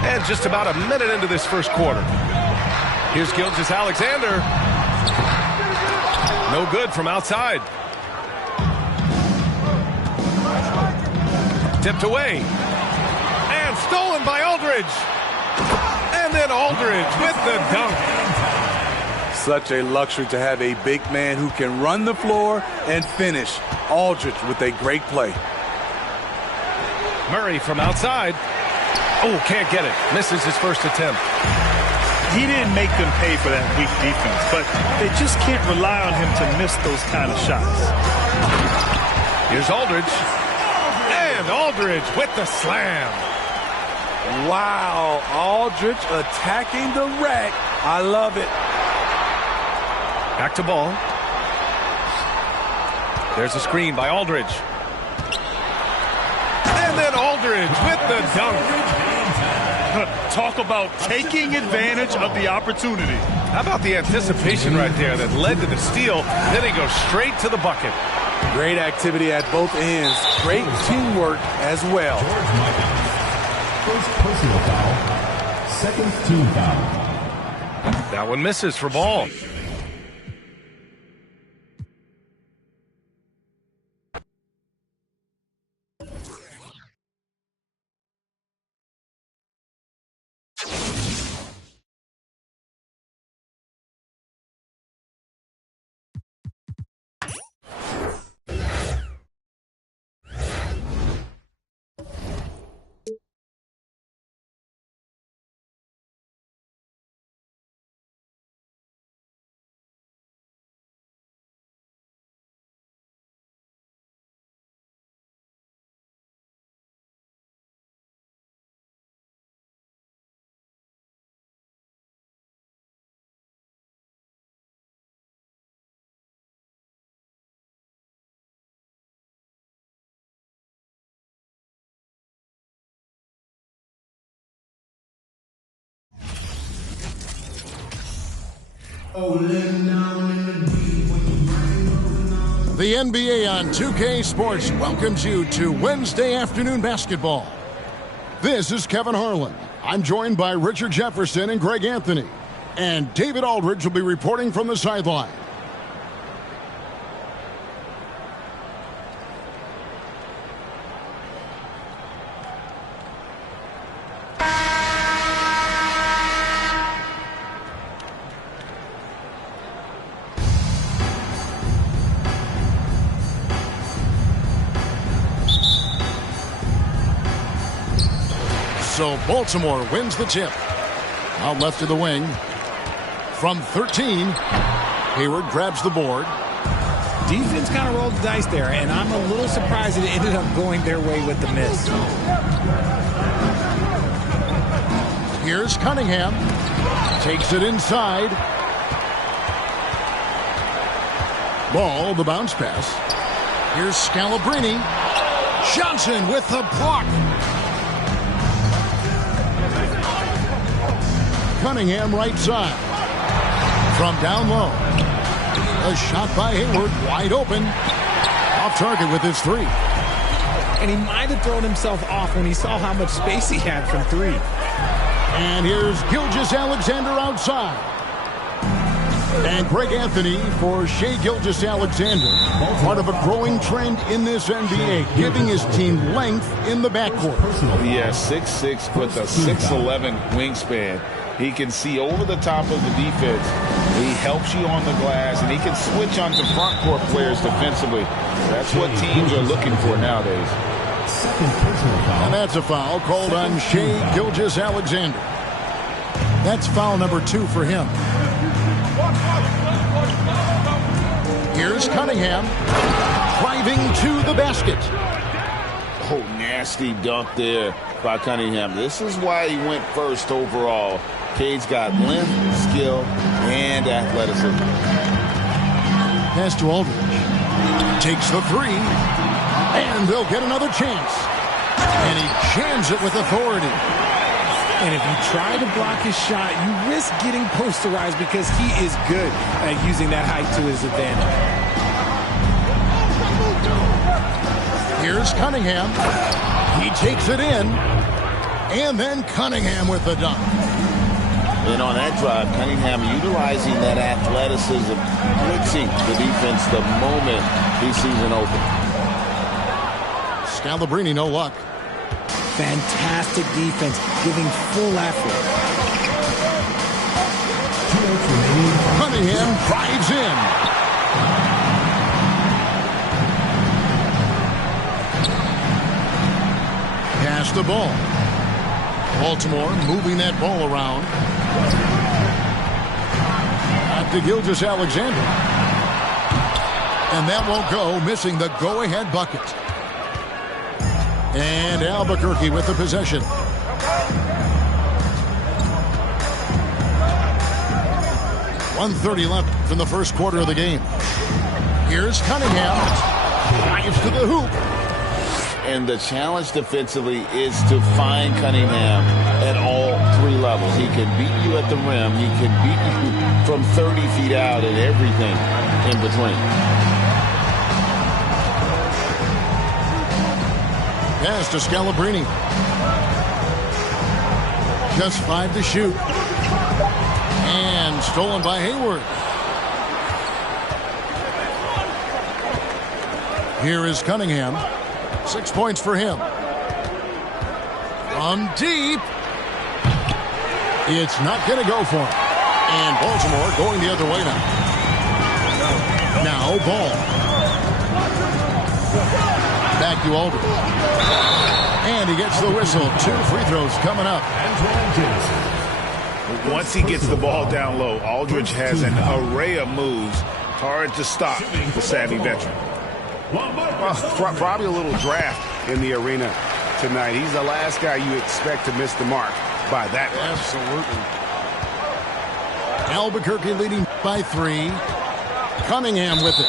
And just about a minute into this first quarter. Here's Gilgeous-Alexander. No good from outside. Tipped away. And stolen by Aldridge. And then Aldridge with the dunk. Such a luxury to have a big man who can run the floor and finish. Aldridge with a great play. Murray from outside. Oh, can't get it. Misses his first attempt. He didn't make them pay for that weak defense, but they just can't rely on him to miss those kind of shots. Here's Aldridge. And Aldridge with the slam. Wow, Aldridge attacking the rack. I love it. Back to ball. There's a screen by Aldridge. And then Aldridge with the dunk. Talk about taking advantage of the opportunity. How about the anticipation right there that led to the steal? Then he goes straight to the bucket. Great activity at both ends. Great teamwork as well. George Mikan. First personal foul. Second team foul. That one misses for ball. The NBA on 2K Sports welcomes you to Wednesday afternoon basketball. This is Kevin Harlan. I'm joined by Richard Jefferson and Greg Anthony. And David Aldridge will be reporting from the sideline. So Baltimore wins the tip. Out left to the wing. From 13, Hayward grabs the board. Defense kind of rolled the dice there, and I'm a little surprised it ended up going their way with the miss. Here's Cunningham. Takes it inside. Ball, the bounce pass. Here's Scalabrine. Johnson with the block. Cunningham right side. From down low. A shot by Hayward, wide open. Off target with his three. And he might have thrown himself off when he saw how much space he had from three. And here's Gilgeous-Alexander outside. And Greg Anthony for Shai Gilgeous-Alexander. Part of a growing trend in this NBA, giving his team length in the backcourt. Yeah, 6'6" with a 6'11" wingspan. He can see over the top of the defense. He helps you on the glass, and he can switch onto front court players defensively. That's what teams are looking for nowadays. And that's a foul called on Shai Gilgeous-Alexander. That's foul number 2 for him. Here's Cunningham driving to the basket. Oh, nasty dunk there by Cunningham. This is why he went first overall. Cade's got length, skill, and athleticism. Pass to Aldridge. Takes the three. And they'll get another chance. And he jams it with authority. And if you try to block his shot, you risk getting posterized because he is good at using that height to his advantage. Here's Cunningham. He takes it in. And then Cunningham with the dunk. And on that drive, Cunningham utilizing that athleticism, blitzing the defense the moment he sees an open. Scalabrine, no luck. Fantastic defense, giving full effort. Cunningham drives in. Pass the ball. Baltimore moving that ball around. Back to Gilgeous-Alexander. And that won't go, missing the go-ahead bucket. And Albuquerque with the possession. .130 left from the first quarter of the game. Here's Cunningham. Drives to the hoop. And the challenge defensively is to find Cunningham at all 3 levels. He can beat you at the rim. He can beat you from 30 feet out and everything in between. Pass to Scalabrine. Just 5 to shoot. And stolen by Hayward. Here is Cunningham. 6 points for him. From deep. It's not going to go for him. And Baltimore going the other way now. Now Ball. Back to Aldridge. And he gets the whistle. 2 free throws coming up. Once he gets the ball down low, Aldridge has an array of moves. Hard to stop the savvy veteran. Probably a little draft in the arena tonight. He's the last guy you expect to miss the mark by that much. Absolutely. Albuquerque leading by 3. Cunningham with it.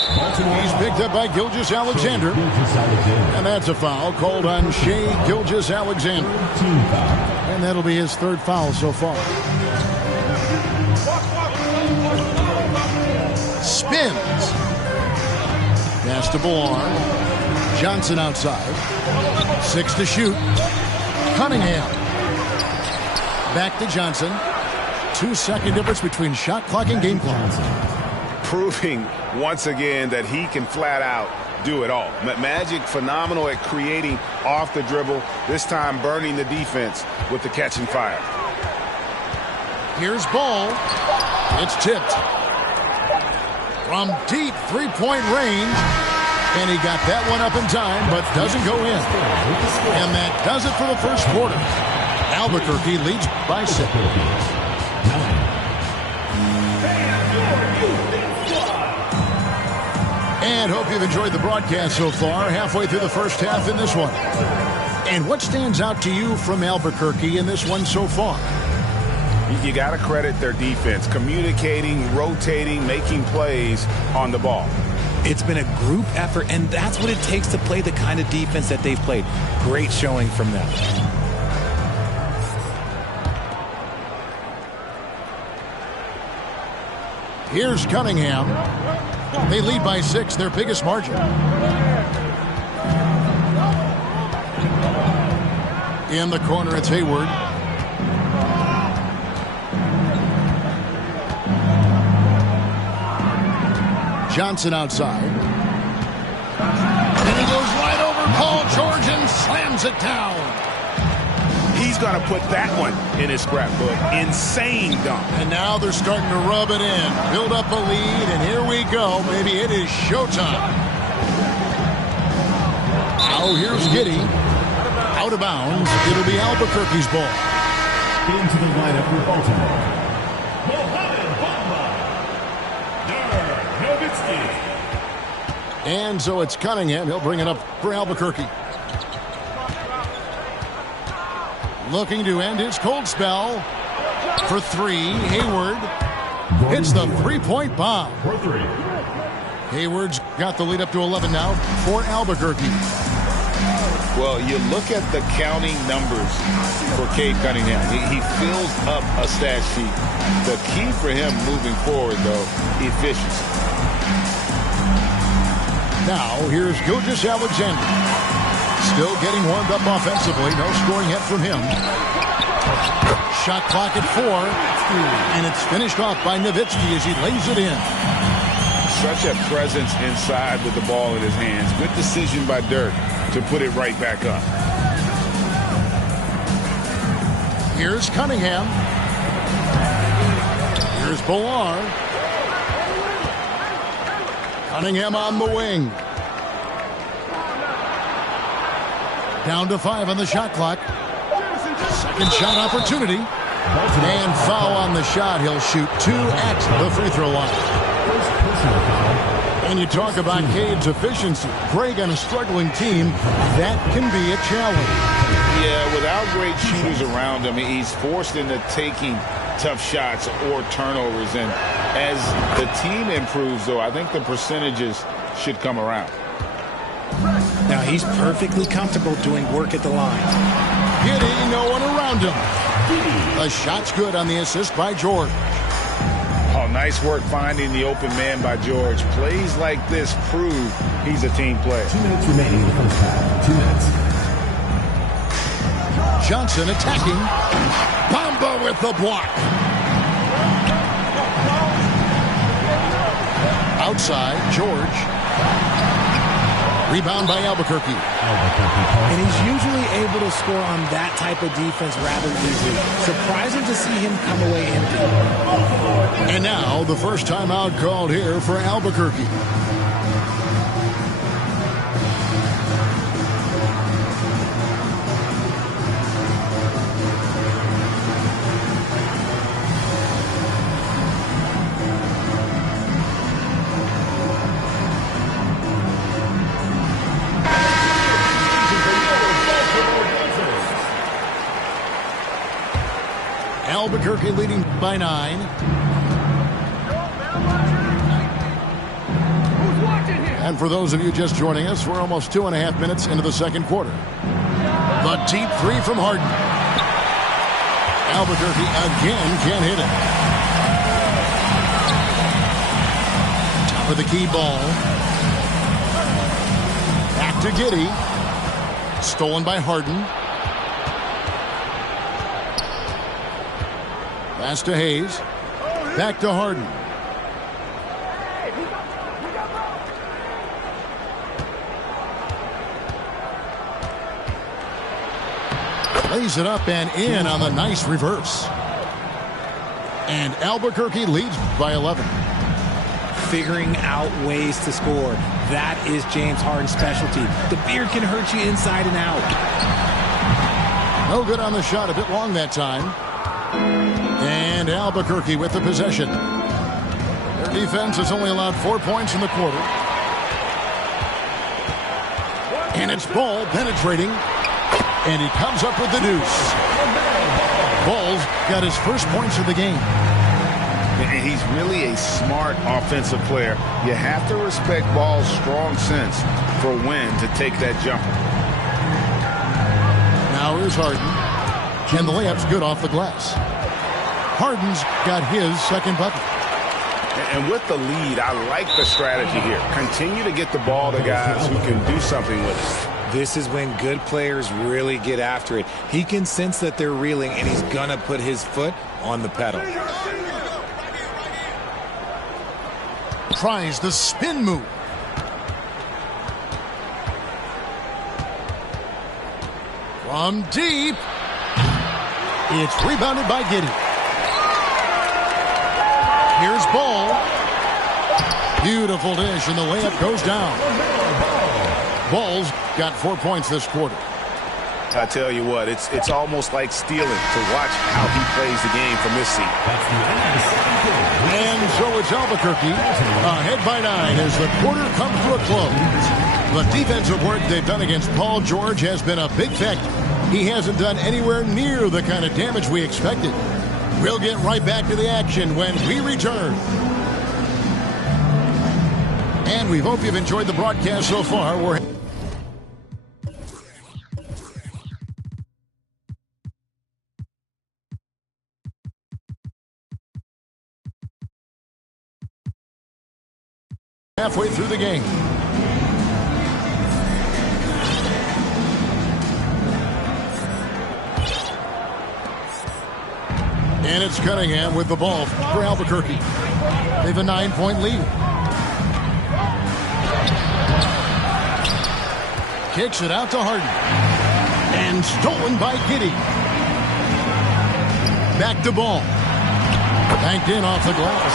He's picked up by Gilgeous-Alexander. And that's a foul called on Shai Gilgeous-Alexander. And that'll be his 3rd foul so far. spins. Pass to Bullar. Johnson outside. 6 to shoot. Cunningham. Back to Johnson. 2-second difference between shot clock and game clock. Proving once again that he can flat out do it all. Magic phenomenal at creating off the dribble. This time burning the defense with the catch and fire. Here's Ball. It's tipped. From deep three-point range. And he got that one up in time, but doesn't go in. And that does it for the first quarter. Albuquerque leads by 6. And hope you've enjoyed the broadcast so far. Halfway through the first half in this one. And what stands out to you from Albuquerque in this one so far? You got to credit their defense, communicating, rotating, making plays on the ball. It's been a group effort, and that's what it takes to play the kind of defense that they've played. Great showing from them. Here's Cunningham. They lead by 6, their biggest margin. In the corner, it's Hayward. Johnson outside. And he goes right over Paul George and slams it down. He's going to put that one in his scrapbook. Insane dunk. And now they're starting to rub it in. Build up a lead, and here we go. Maybe it is showtime. Now here's Giddey. Out of bounds. It'll be Albuquerque's ball. Into the lineup for Baltimore. And so it's Cunningham. He'll bring it up for Albuquerque. Looking to end his cold spell. For 3, Hayward hits the three-point bomb. Hayward's got the lead up to 11 now for Albuquerque. Well, you look at the counting numbers for Cade Cunningham. He fills up a stat sheet. The key for him moving forward, though, efficiency. Now, here's Gilgeous Alexander. Still getting warmed up offensively. No scoring yet from him. Shot clock at 4. And it's finished off by Nowitzki as he lays it in. Such a presence inside with the ball in his hands. Good decision by Dirk to put it right back up. Here's Cunningham. Here's Bullar. Cunningham on the wing. Down to 5 on the shot clock. Second shot opportunity. And foul on the shot. He'll shoot 2 at the free throw line. And you talk about Cade's efficiency. Greg, on a struggling team, that can be a challenge. Yeah, without great shooters around him, he's forced into taking tough shots or turnovers. And as the team improves, though, I think the percentages should come around. Now he's perfectly comfortable doing work at the line. Giddey, no one around him. The shot's good on the assist by George. Oh, nice work finding the open man by George. Plays like this prove he's a team player. 2 minutes remaining in the first half. 2 minutes. Johnson attacking. Bamba with the block. Outside, George. Rebound by Albuquerque. And he's usually able to score on that type of defense rather easily. Surprising to see him come away empty. And now the first timeout called here for Albuquerque. Albuquerque leading by 9. And for those of you just joining us, we're almost 2.5 minutes into the second quarter. The deep 3 from Harden. Albuquerque again can't hit it. for the key ball. Back to Giddey. Stolen by Harden. Pass to Hayes. Back to Harden. Lays it up and in on the nice reverse. And Albuquerque leads by 11. Figuring out ways to score. That is James Harden's specialty. The beard can hurt you inside and out. No good on the shot. A bit long that time. And Albuquerque with the possession. Their defense has only allowed 4 points in the quarter. And it's Ball penetrating. And he comes up with the deuce. Ball's got his first points of the game. And he's really a smart offensive player. You have to respect Ball's strong sense for when to take that jumper. Now here's Harden. And the layup's good off the glass. Harden's got his second bucket. And with the lead, I like the strategy here. Continue to get the ball to guys who can do something with it. This is when good players really get after it. He can sense that they're reeling, and he's going to put his foot on the pedal. Tries the spin move. From deep. It's rebounded by Giddey. Here's Ball. Beautiful dish, and the layup goes down. Ball's got 4 points this quarter. I tell you what, it's almost like stealing to watch how he plays the game from this seat. And so it's Albuquerque ahead by 9 as the quarter comes to a close. The defensive work they've done against Paul George has been a big factor. He hasn't done anywhere near the kind of damage we expected. We'll get right back to the action when we return. And we hope you've enjoyed the broadcast so far. We're halfway through the game. And it's Cunningham with the ball for Albuquerque. They have a 9-point lead. Kicks it out to Harden. And stolen by Giddey. Back to Ball. Banked in off the glass.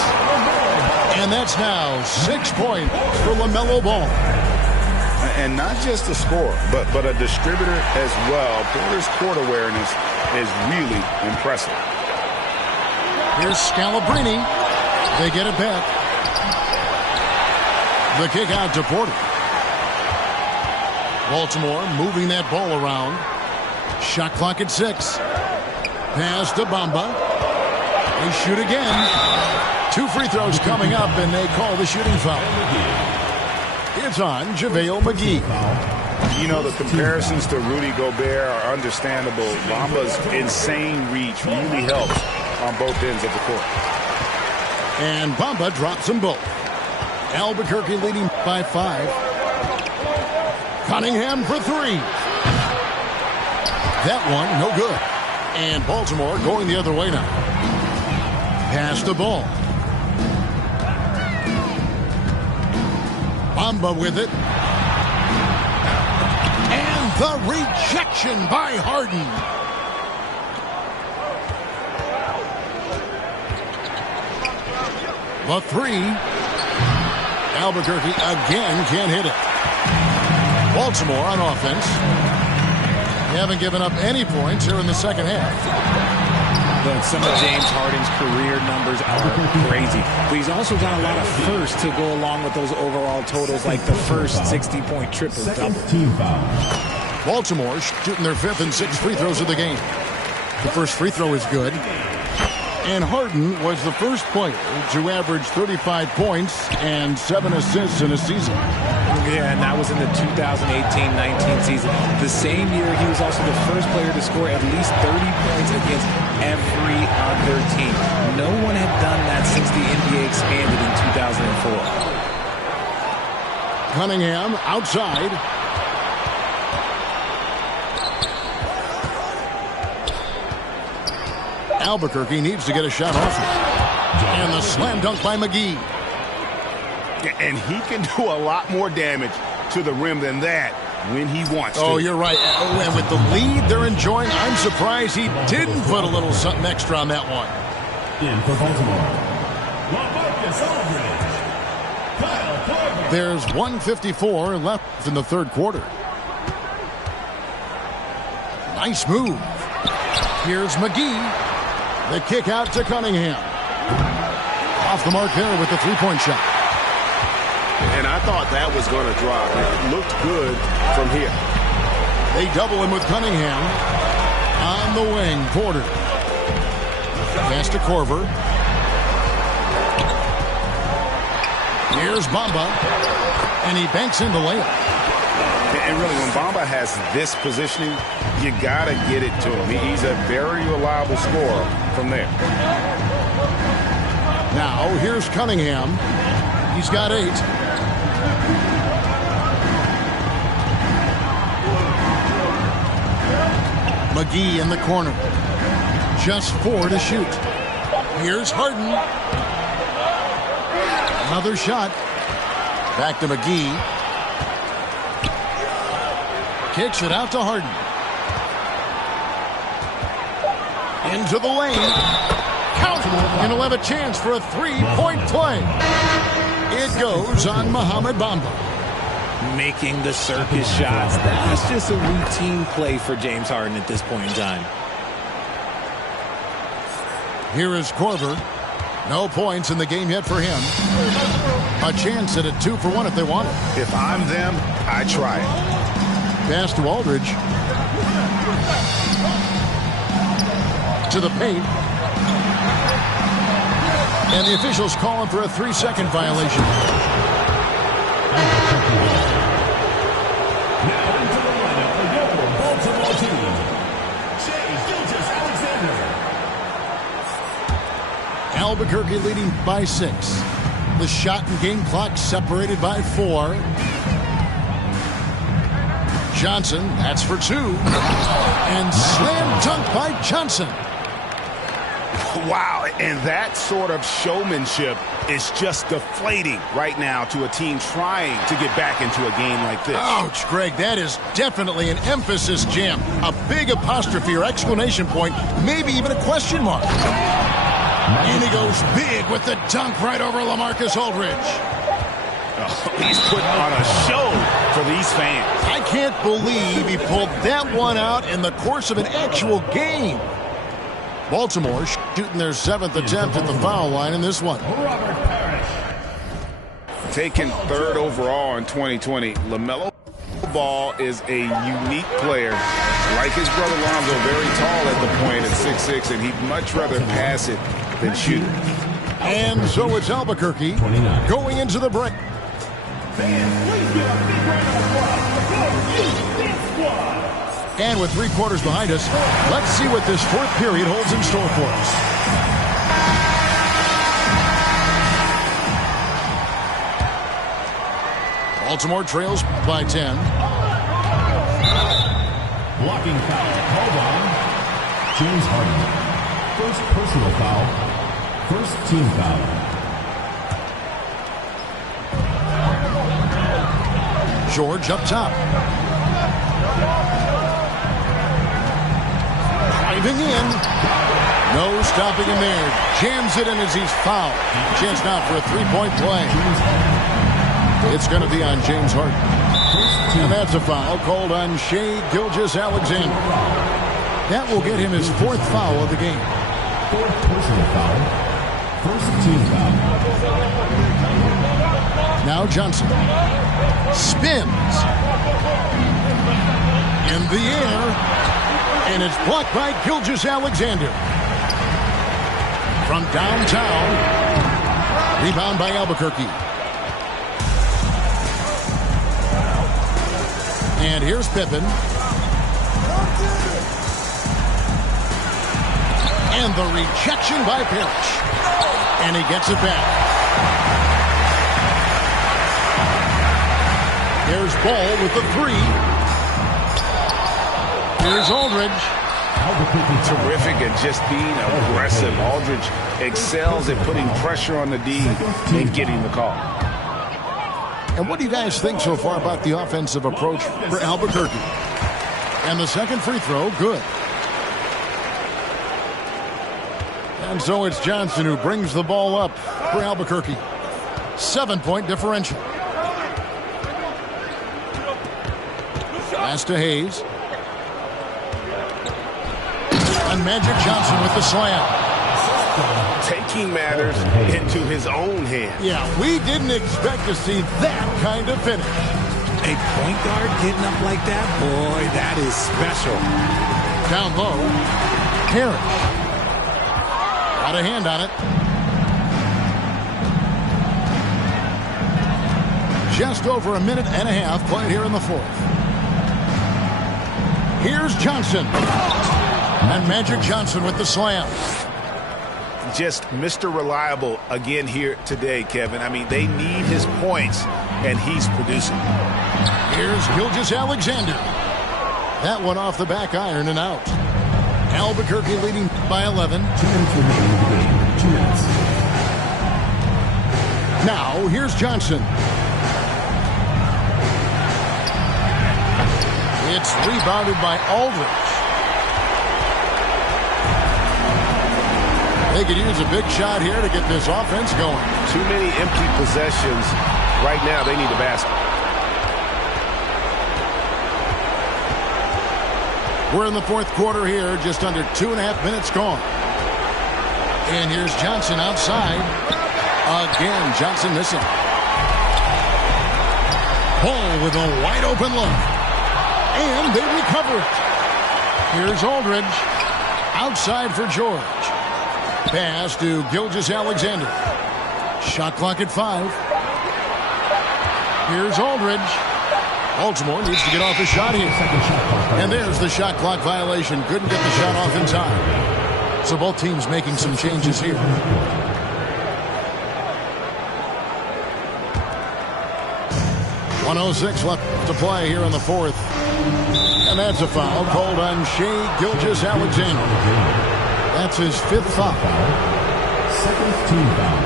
And that's now 6 points for LaMelo Ball. And not just a scorer, but a distributor as well. Porter's court awareness is really impressive. Here's Scalabrine. They get it back. The kick out to Porter. Baltimore moving that ball around. Shot clock at 6. Pass to Bamba. They shoot again. 2 free throws coming up, and they call the shooting foul. It's on JaVale McGee. You know, the comparisons to Rudy Gobert are understandable. Bamba's insane reach really helps on both ends of the court. And Bamba drops them both. Albuquerque leading by 5. Cunningham for 3. That one, no good. And Baltimore going the other way now. Pass the ball. Bamba with it. And the rejection by Harden. The 3. Albuquerque again can't hit it. Baltimore on offense. They haven't given up any points here in the second half. But some of James Harden's career numbers are crazy. But he's also got a lot of firsts to go along with those overall totals, like the first 60-point triple-double. Baltimore shooting their 5th and 6th free throws of the game. The first free throw is good. And Harden was the first player to average 35 points and 7 assists in a season. Yeah, and that was in the 2018-19 season. The same year, he was also the first player to score at least 30 points against every other team. No one had done that since the NBA expanded in 2004. Cunningham outside. Albuquerque needs to get a shot off it. And the slam dunk by McGee. And he can do a lot more damage to the rim than that when he wants to. Oh, you're right. Oh, and with the lead they're enjoying, I'm surprised he didn't put a little something extra on that one. In for Baltimore, LaMarcus Aldridge. Kyle Korver. There's 1:54 left in the third quarter. Nice move. Here's McGee. The kick out to Cunningham. Off the mark there with the three-point shot. And I thought that was going to drop. It looked good from here. They double him with Cunningham. On the wing, Porter. Pass to Korver. Here's Bamba. And he banks in the layup. And really, when Bamba has this positioning, you got to get it to him. He's a very reliable scorer from there. Now, here's Cunningham. He's got 8. McGee in the corner. Just 4 to shoot. Here's Harden. Another shot. Back to McGee. Kicks it out to Harden. Into the lane. Count. And he'll have a chance for a 3-point play. It goes on Mohamed Bamba. Making the circus shots. That's just a routine play for James Harden at this point in time. Here is Korver. No points in the game yet for him. A chance at a 2-for-1 if they want it. If I'm them, I try it. Pass to Aldridge. To the paint. And the officials calling for a 3-second violation. Now into the lineup for your Baltimore team, Shai Gilgeous-Alexander. Albuquerque leading by 6. The shot and game clock separated by 4. Johnson, that's for 2. And slam dunk by Johnson. Wow, and that sort of showmanship is just deflating right now to a team trying to get back into a game like this. Ouch, Greg, that is definitely an emphasis jam. A big apostrophe or exclamation point, maybe even a question mark. And he goes big with the dunk right over LaMarcus Aldridge. Oh, he's putting on a show for these fans. I can't believe he pulled that one out in the course of an actual game. Baltimore shooting their 7th attempt at the foul line in this one. Robert Parrish. Taken 3rd overall in 2020, LaMelo Ball is a unique player. Like his brother Lonzo, very tall at the point at 6'6", and he'd much rather pass it than shoot. And so it's Albuquerque going into the break. Fans, please give a big round of applause for your Youth Squad. And with 3 quarters behind us, let's see what this 4th period holds in store for us. Baltimore trails by 10. Blocking foul called on James Harden. First personal foul. First team foul. George up top. Driving in. No stopping him there. Jams it in as he's fouled. Chance now for a 3-point play. It's going to be on James Harden. And that's a foul called on Shai Gilgeous-Alexander. That will get him his 4th foul of the game. 4th personal foul. First team foul. Now Johnson spins in the air, and it's blocked by Gilgeous-Alexander. From downtown, rebound by Albuquerque. And here's Pippen. And the rejection by Parrish. And he gets it back. Here's Ball with the three. Here's Aldridge. Terrific at just being aggressive. Aldridge excels at putting pressure on the D and getting the call. And what do you guys think so far about the offensive approach for Albuquerque? And the second free throw, good. And so it's Johnson who brings the ball up for Albuquerque. 7-point differential. Pass to Hayes. And Magic Johnson with the slam. Taking matters into his own hands. Yeah, we didn't expect to see that kind of finish. A point guard getting up like that? Boy, that is special. Down low. Harris. Got a hand on it. Just over a minute and a half played here in the fourth. Here's Johnson. And Magic Johnson with the slam. Just Mr. Reliable again here today, Kevin. I mean, they need his points, and he's producing. Here's Gilgeous-Alexander. That one off the back iron and out. Albuquerque leading by 11. 2 minutes remaining in the game. 2 minutes. Now, here's Johnson. It's rebounded by Aldridge. They could use a big shot here to get this offense going. Too many empty possessions. Right now, they need a basket. We're in the fourth quarter here, just under 2.5 minutes gone. And here's Johnson outside. Again, Johnson missing. Ball with a wide open look. And they recover it. Here's Aldridge. Outside for George. Pass to Gilgeous-Alexander. Shot clock at 5. Here's Aldridge. Baltimore needs to get off a shot here. And there's the shot clock violation. Couldn't get the shot off in time. So both teams making some changes here. .106 left to play here in the fourth. And that's a foul called on Shai Gilgeous-Alexander. That's his 5th foul. Second team foul.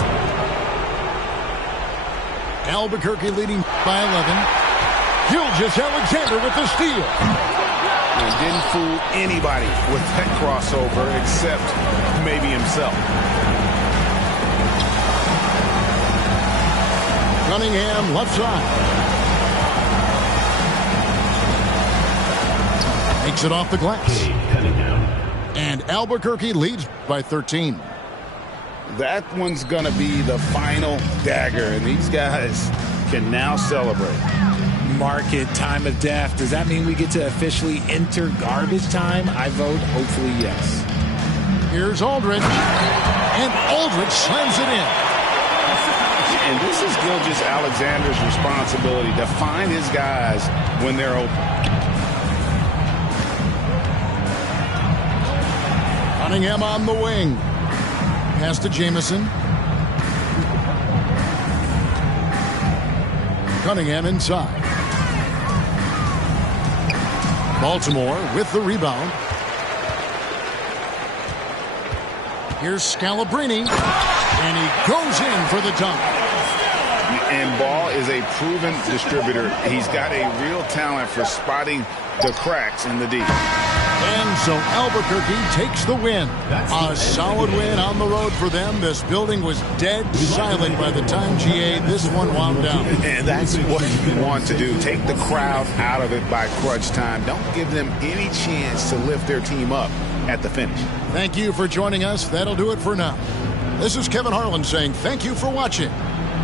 Albuquerque leading by 11. Gilgeous-Alexander with the steal. And didn't fool anybody with that crossover except maybe himself. Cunningham left side. Makes it off the glass. And Albuquerque leads by 13. That one's going to be the final dagger, and these guys can now celebrate. Mark it, time of death. Does that mean we get to officially enter garbage time? I vote hopefully yes. Here's Aldridge. And Aldridge slams it in. And this is Gilgeous-Alexander's responsibility to find his guys when they're open. Cunningham on the wing. Pass to Jamison. Cunningham inside. Baltimore with the rebound. Here's Scalabrine. And he goes in for the dunk. And Ball is a proven distributor. He's got a real talent for spotting the cracks in the D. And so Albuquerque takes the win. A solid win on the road for them. This building was dead silent by the time GA this one wound down. And that's what you want to do. Take the crowd out of it by crunch time. Don't give them any chance to lift their team up at the finish. Thank you for joining us. That'll do it for now. This is Kevin Harlan saying thank you for watching.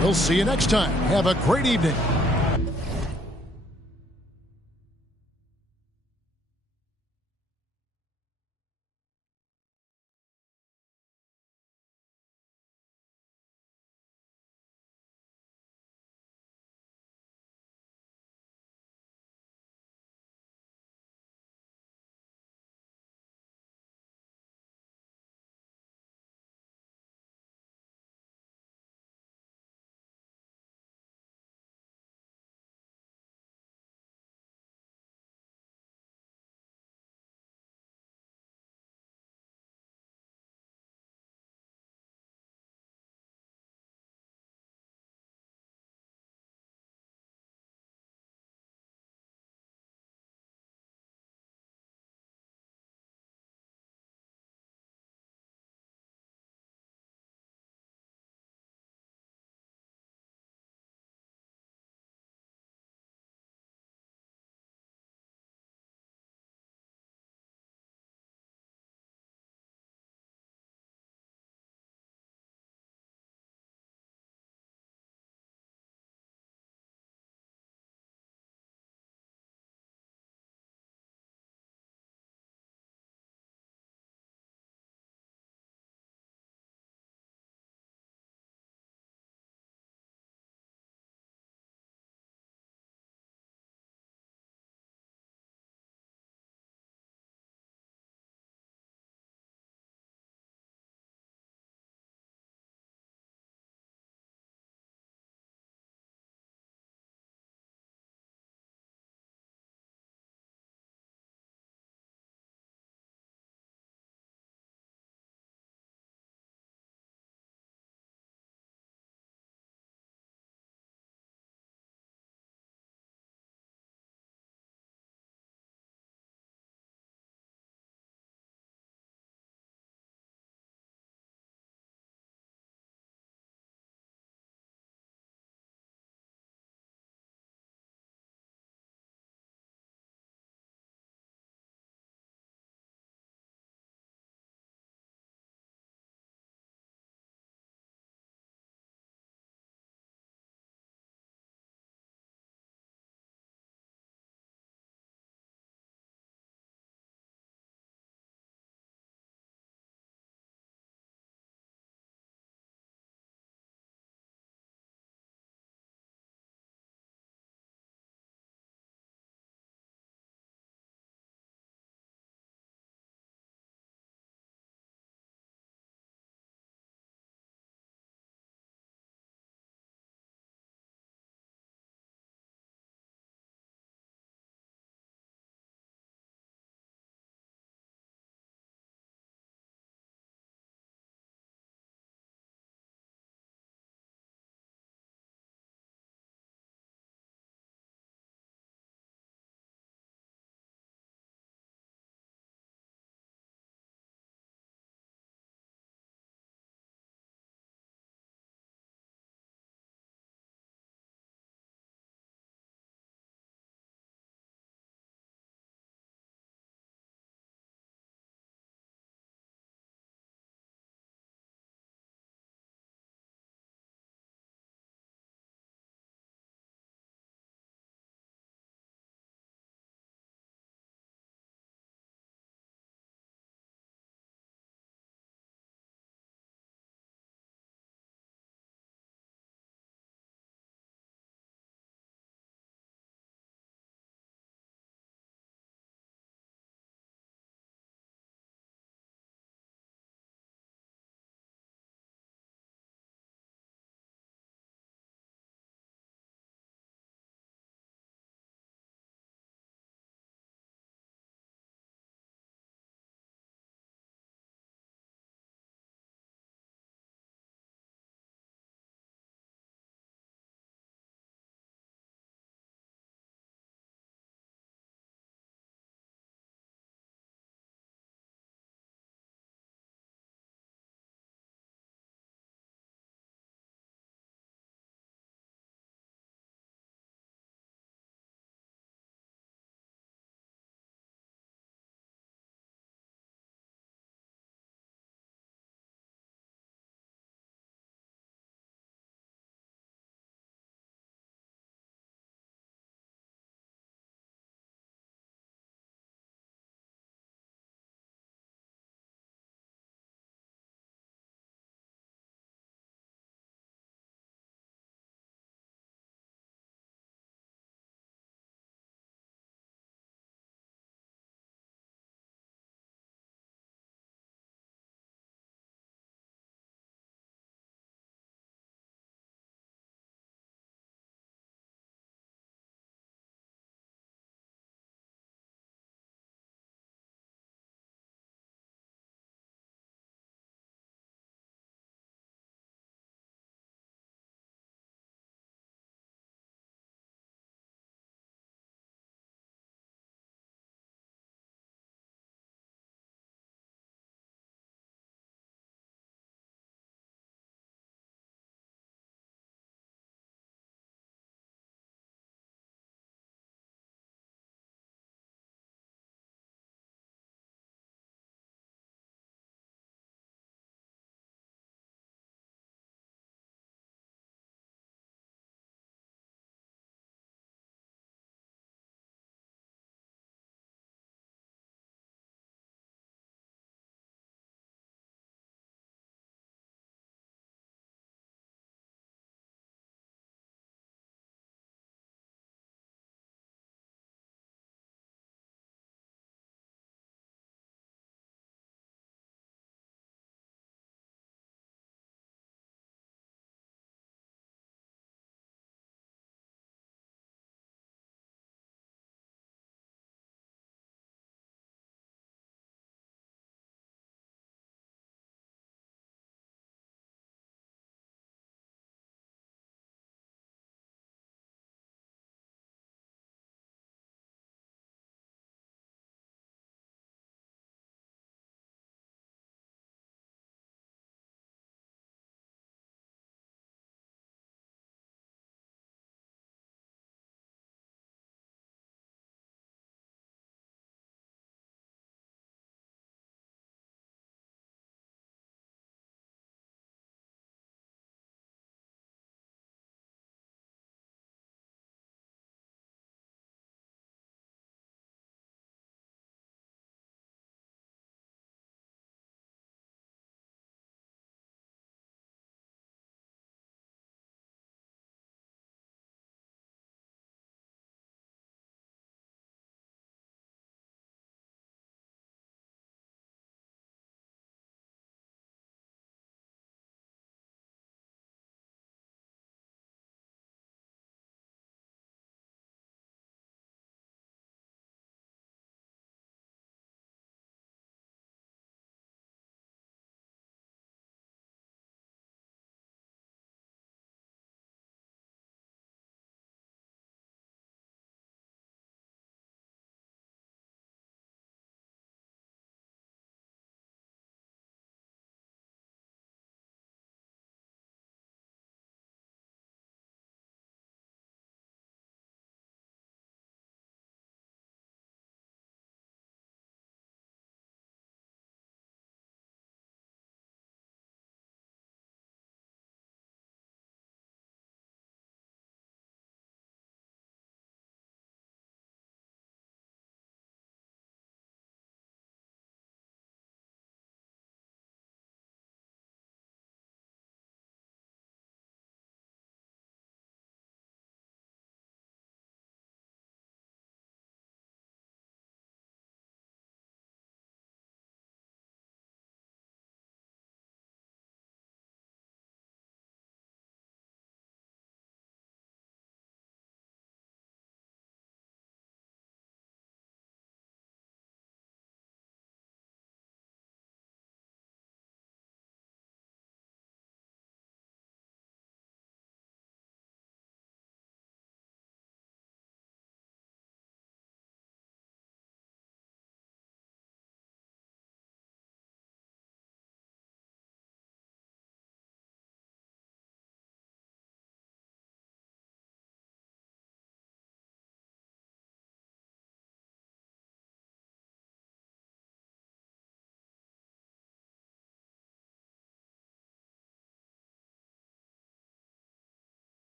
We'll see you next time. Have a great evening.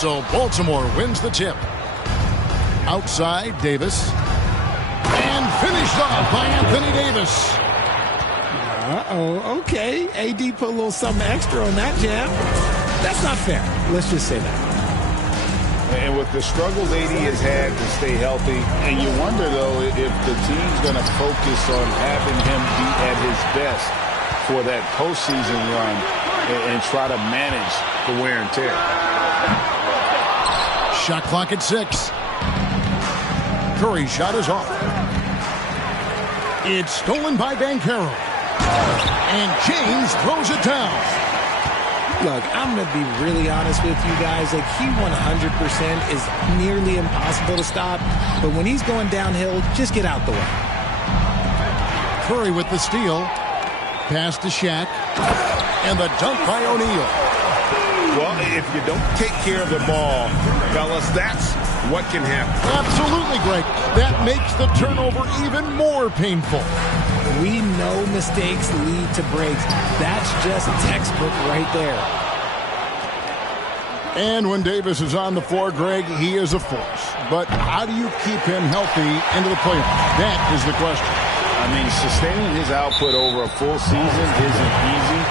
So Baltimore wins the tip. Outside, Davis. And finished off by Anthony Davis. Uh-oh, okay. AD put a little something extra on that jam. That's not fair. Let's just say that. And with the struggles AD has had to stay healthy, and you wonder, though, if the team's going to focus on having him be at his best for that postseason run and try to manage the wear and tear. Shot clock at 6. Curry's shot is off. It's stolen by Banchero. And James throws it down. Look, I'm going to be really honest with you guys. Like, he 100% is nearly impossible to stop. But when he's going downhill, just get out the way. Curry with the steal. Pass to Shaq. And the dunk by O'Neal. Well, if you don't take care of the ball, fellas, that's what can happen. Absolutely, Greg. That makes the turnover even more painful. We know mistakes lead to breaks. That's just textbook right there. And when Davis is on the floor, Greg, he is a force. But how do you keep him healthy into the playoffs? That is the question. I mean, sustaining his output over a full season isn't easy,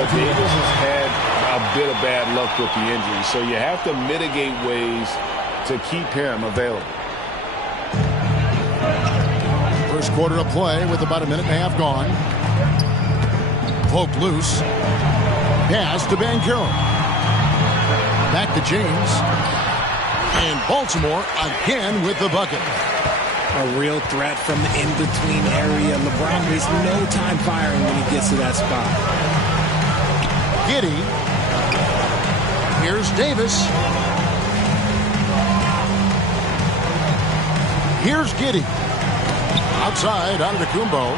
but Davis has had a bit of bad luck with the injury. So you have to mitigate ways to keep him available. First quarter of play with about a minute and a half gone. Poke loose. Pass to Banchero. Back to James. And Baltimore again with the bucket. A real threat from the in-between area. LeBron wastes no time firing when he gets to that spot. Giddey. Here's Davis. Here's Giddey. Outside, Antetokounmpo.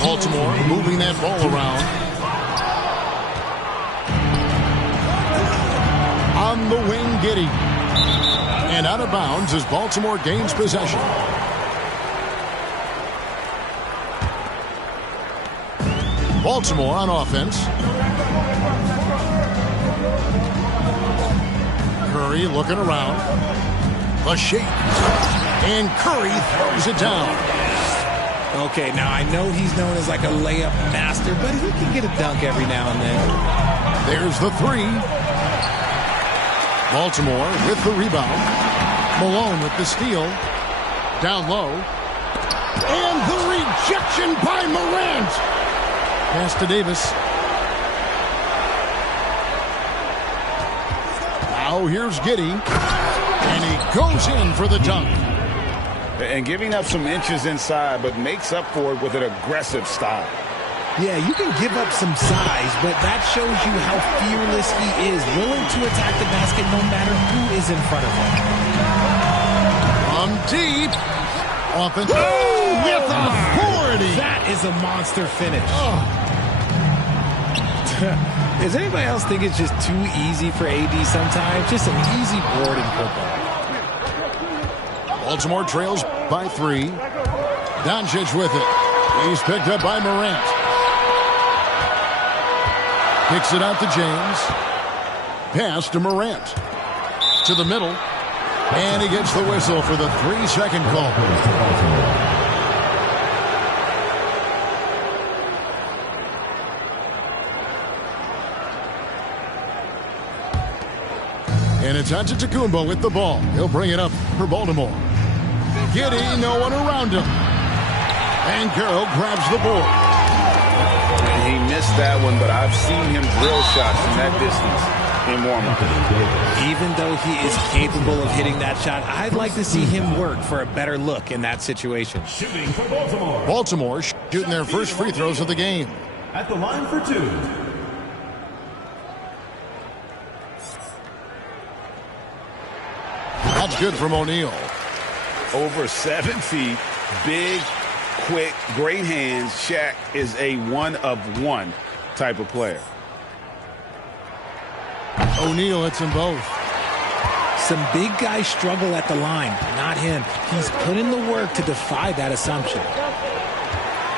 Baltimore moving that ball around. On the wing, Giddey. And out of bounds as Baltimore gains possession. Baltimore on offense. Curry looking around. The shape. And Curry throws it down. Okay, now I know he's known as like a layup master, but he can get a dunk every now and then. There's the three. Baltimore with the rebound. Malone with the steal. Down low. And the rejection by Morant. Pass to Davis. Now here's Giddey. And he goes in for the dunk. And giving up some inches inside, but makes up for it with an aggressive style. Yeah, you can give up some size, but that shows you how fearless he is, willing to attack the basket no matter who is in front of him. From deep. Offense. Oh, with authority. That is a monster finish. Does anybody else think it's just too easy for AD sometimes? Just an easy board in football. Baltimore trails by 3. Doncic with it. He's picked up by Morant. Kicks it out to James. Pass to Morant. To the middle. And he gets the whistle for the 3-second call. And it's Antetokounmpo with the ball. He'll bring it up for Baltimore. Giddey, no one around him. And Carroll grabs the board. And he missed that one, but I've seen him drill shots from that distance in warm-up. Even though he is capable of hitting that shot, I'd like to see him work for a better look in that situation. Shooting for Baltimore. Baltimore shooting their first free throws of the game. At the line for 2. That's good from O'Neal. Over 7 feet, big, quick, great hands. Shaq is a one-of-one type of player. O'Neal hits them both. Some big guys struggle at the line, not him. He's put in the work to defy that assumption.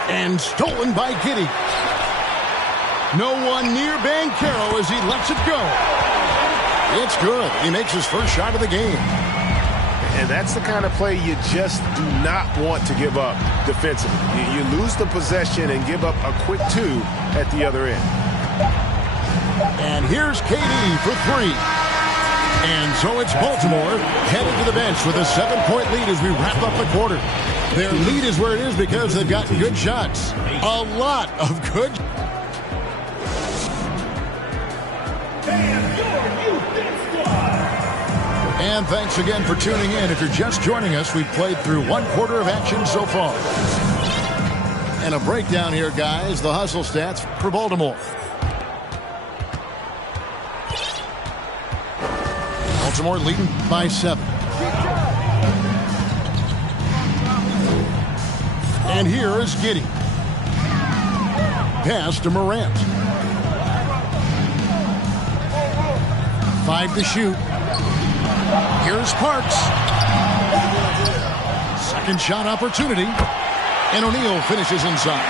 And stolen by Giddey. No one near Banchero as he lets it go. It's good. He makes his first shot of the game. And that's the kind of play you just do not want to give up defensively. You lose the possession and give up a quick 2 at the other end. And here's KD for 3. And so it's Baltimore headed to the bench with a 7-point lead as we wrap up the quarter. Their lead is where it is because they've got good shots. A lot of good. And thanks again for tuning in. If you're just joining us, we've played through 1 quarter of action so far. And a breakdown here, guys. The hustle stats for Baltimore. Baltimore leading by 7. And here is Giddey. Pass to Morant. 5 to shoot. Here's Parks. Second shot opportunity. And O'Neal finishes inside.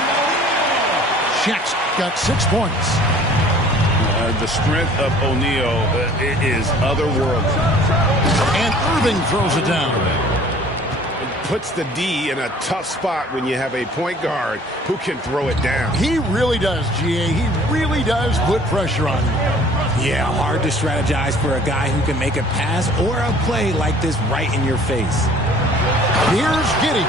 Shaq's got 6 points. The strength of O'Neal is otherworldly. And Irving throws it down. Puts the D in a tough spot when you have a point guard who can throw it down. He really does, GA. He really does put pressure on you. Yeah, hard to strategize for a guy who can make a pass or a play like this right in your face. Here's Giddey.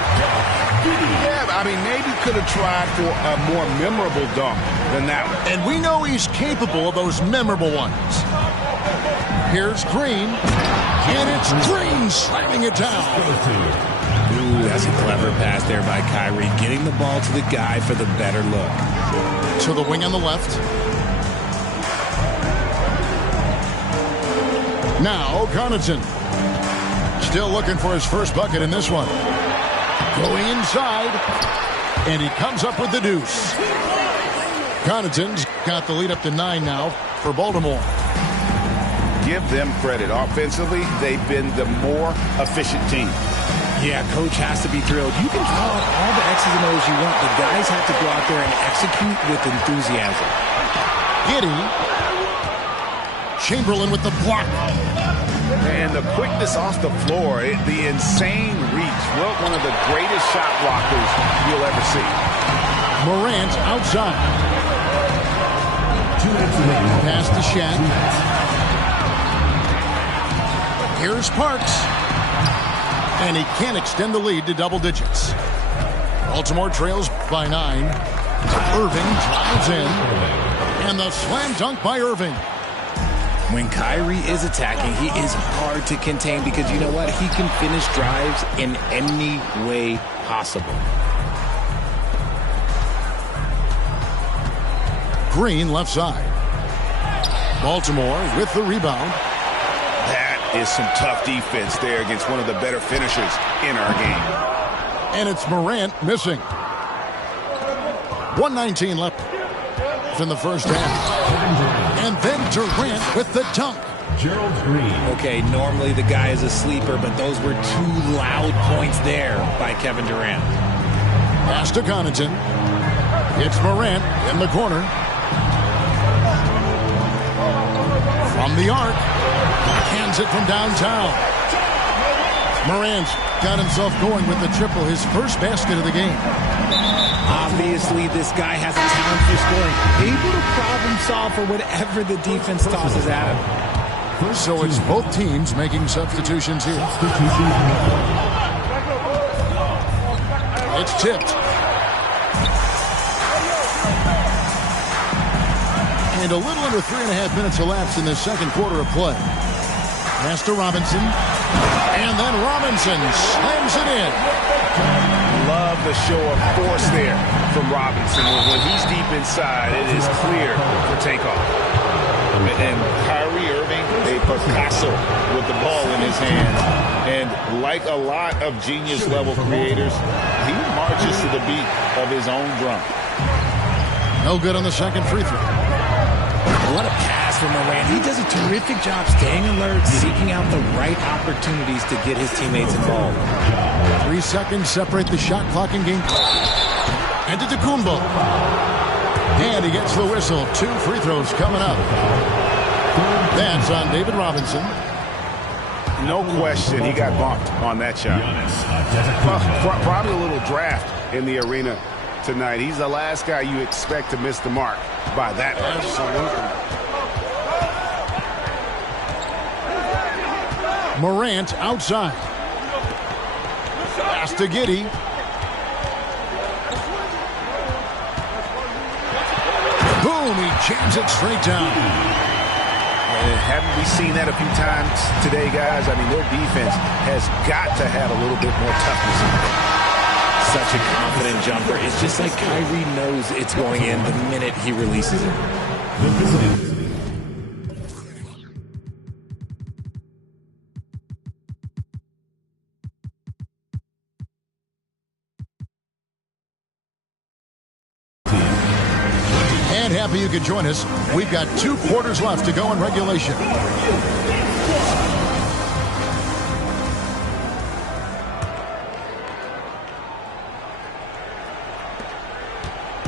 Yeah, I mean, maybe could have tried for a more memorable dunk than that one. And we know he's capable of those memorable ones. Here's Green. And it's Green slamming it down. Ooh, that's a clever pass there by Kyrie, getting the ball to the guy for the better look. To the wing on the left. Now, Connaughton. Still looking for his first bucket in this one. Going inside. And he comes up with the deuce. Connaughton's got the lead up to 9 now for Baltimore. Give them credit. Offensively, they've been the more efficient team. Yeah, coach has to be thrilled. You can call out all the X's and O's you want, but guys have to go out there and execute with enthusiasm. Giddey. Chamberlain with the block. And the quickness off the floor, the insane reach. Well, one of the greatest shot blockers you'll ever see. Morant outside. Pass to Shaq. Here's Parks. And he can't extend the lead to double digits. Baltimore trails by 9. Irving drives in. And the slam dunk by Irving. When Kyrie is attacking, he is hard to contain because you know what? He can finish drives in any way possible. Green left side. Baltimore with the rebound. That is some tough defense there against one of the better finishers in our game. And it's Morant missing. 1:19 left in the first half. And then Durant with the dunk. Gerald Green. Okay, normally the guy is a sleeper, but those were 2 loud points there by Kevin Durant. Pass to Connaughton. It's Morant in the corner. From the arc. Hands it from downtown. Morant's got himself going with the triple, his first basket of the game. Obviously, this guy has a talent for scoring. Able to problem solve for whatever the defense tosses at him. So it's both teams making substitutions here. It's tipped. And a little under 3.5 minutes elapsed in the second quarter of play. Pass to Robinson. And then Robinson slams it in. Love the show of force there from Robinson. When he's deep inside, it is clear for takeoff. And Kyrie Irving, a Picasso with the ball in his hand. And like a lot of genius-level creators, he marches to the beat of his own drum. No good on the second free throw. What a pass from Morant. He does a terrific job staying alert, seeking out the right opportunities to get his teammates involved. 3 seconds separate the shot clock in game. And to Kumbo. And he gets the whistle. 2 free throws coming up. That's on David Robinson. No question, he got bumped on that shot. Well, probably a little draft in the arena tonight. He's the last guy you expect to miss the mark by that much. Absolutely. Morant outside. Pass to Giddey. Boom, he jams it straight down. Haven't we seen that a few times today, guys? I mean, their defense has got to have a little bit more toughness in it. Such a confident jumper. It's just like Kyrie knows it's going in the minute he releases it. And happy you could join us. We've got 2 quarters left to go in regulation.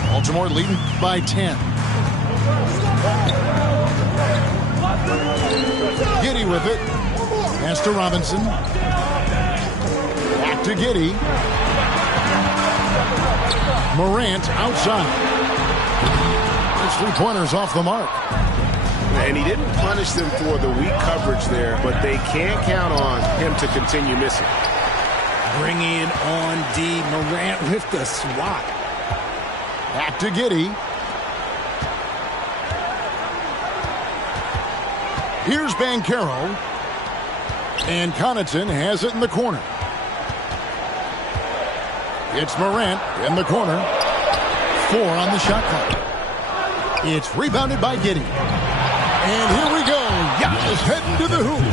Baltimore leading by 10. Giddey with it. Pass to Robinson. Back to Giddey. Morant outside. His 3-pointers off the mark. And he didn't punish them for the weak coverage there, but they can't count on him to continue missing. Bringing it on D. Morant with the swat. Back to Giddey. Here's Banchero. And Connaughton has it in the corner. It's Morant in the corner. 4 on the shot clock. It's rebounded by Giddey. And here we go. Giannis heading to the hoop.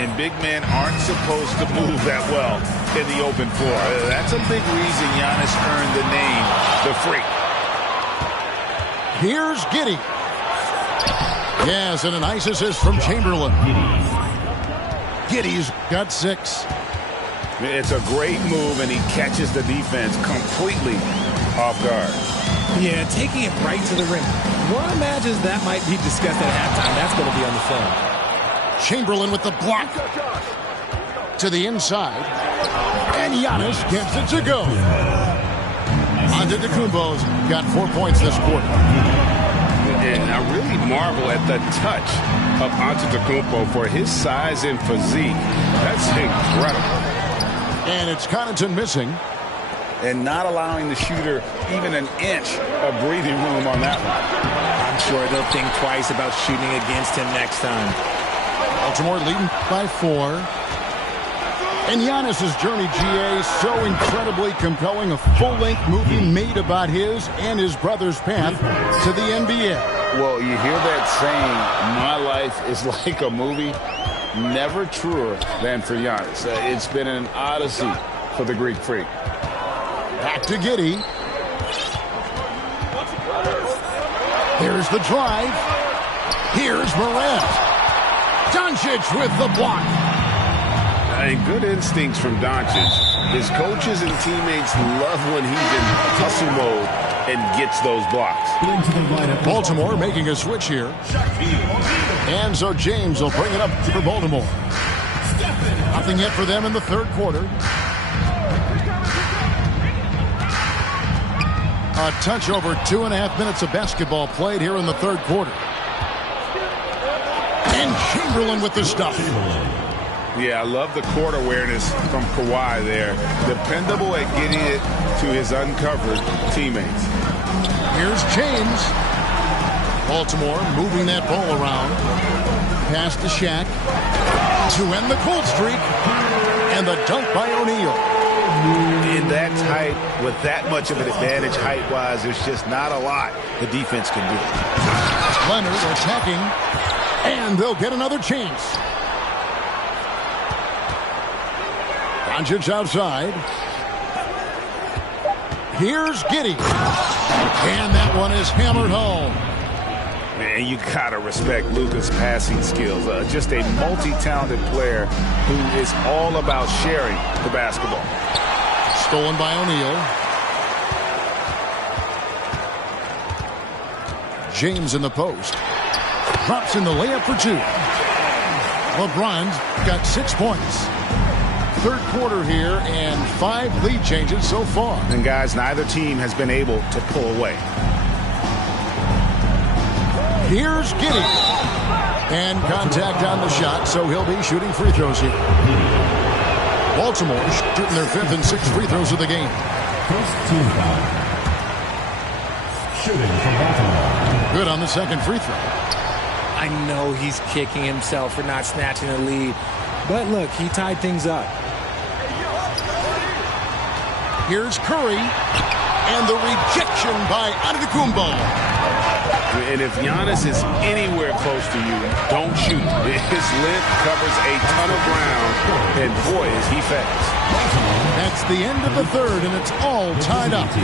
And big men aren't supposed to move that well in the open floor. That's a big reason Giannis earned the name, the Freak. Here's Giddey. Yes, and a nice assist from Chamberlain. Giddey's got 6. It's a great move, and he catches the defense completely off guard. Yeah, taking it right to the rim. One imagines that might be discussed at halftime. That's going to be on the film. Chamberlain with the block. To the inside. And Giannis gets it to go. Antetokounmpo's got 4 points this quarter. And I really marvel at the touch of Antetokounmpo for his size and physique. That's incredible. And it's Connaughton missing. And not allowing the shooter even an inch of breathing room on that one. I'm sure they'll think twice about shooting against him next time. Baltimore leading by 4. And Giannis's journey, GA, so incredibly compelling. A full-length movie made about his and his brother's path to the NBA. Well, you hear that saying, my life is like a movie. Never truer than for Giannis. It's been an odyssey for the Greek Freak. Back to Giddey. Here's the drive. Here's Morant. Doncic with the block. And good instincts from Doncic. His coaches and teammates love when he's in hustle mode and gets those blocks. Baltimore making a switch here. And so James will bring it up for Baltimore. Nothing yet for them in the third quarter. A touch over 2.5 minutes of basketball played here in the third quarter. And Chamberlain with the stuff. Yeah, I love the court awareness from Kawhi there. Dependable at getting it to his uncovered teammates. Here's James. Baltimore moving that ball around. Pass to Shaq. To end the cold streak. And the dunk by O'Neal. In that tight, with that much of an advantage height-wise, there's just not a lot the defense can do. Leonard attacking. And they'll get another chance. Doncic outside. Here's Giddey. And that one is hammered home. Man, you gotta respect Luka's passing skills. Just a multi-talented player who is all about sharing the basketball. Stolen by O'Neal. James in the post. Drops in the layup for 2. LeBron's got 6 points. Third quarter here and 5 lead changes so far. And guys, neither team has been able to pull away. Here's Giddey. And contact on the shot, so he'll be shooting free throws here. Baltimore shooting their 5th and 6th free throws of the game. First team foul. Shooting for Baltimore. Good on the second free throw. I know he's kicking himself for not snatching the lead. But look, he tied things up. Here's Curry. And the rejection by Antetokounmpo. And if Giannis is anywhere close to you, don't shoot. His length covers a ton of ground, and boy, is he fast. That's the end of the third, and it's all tied up. 34.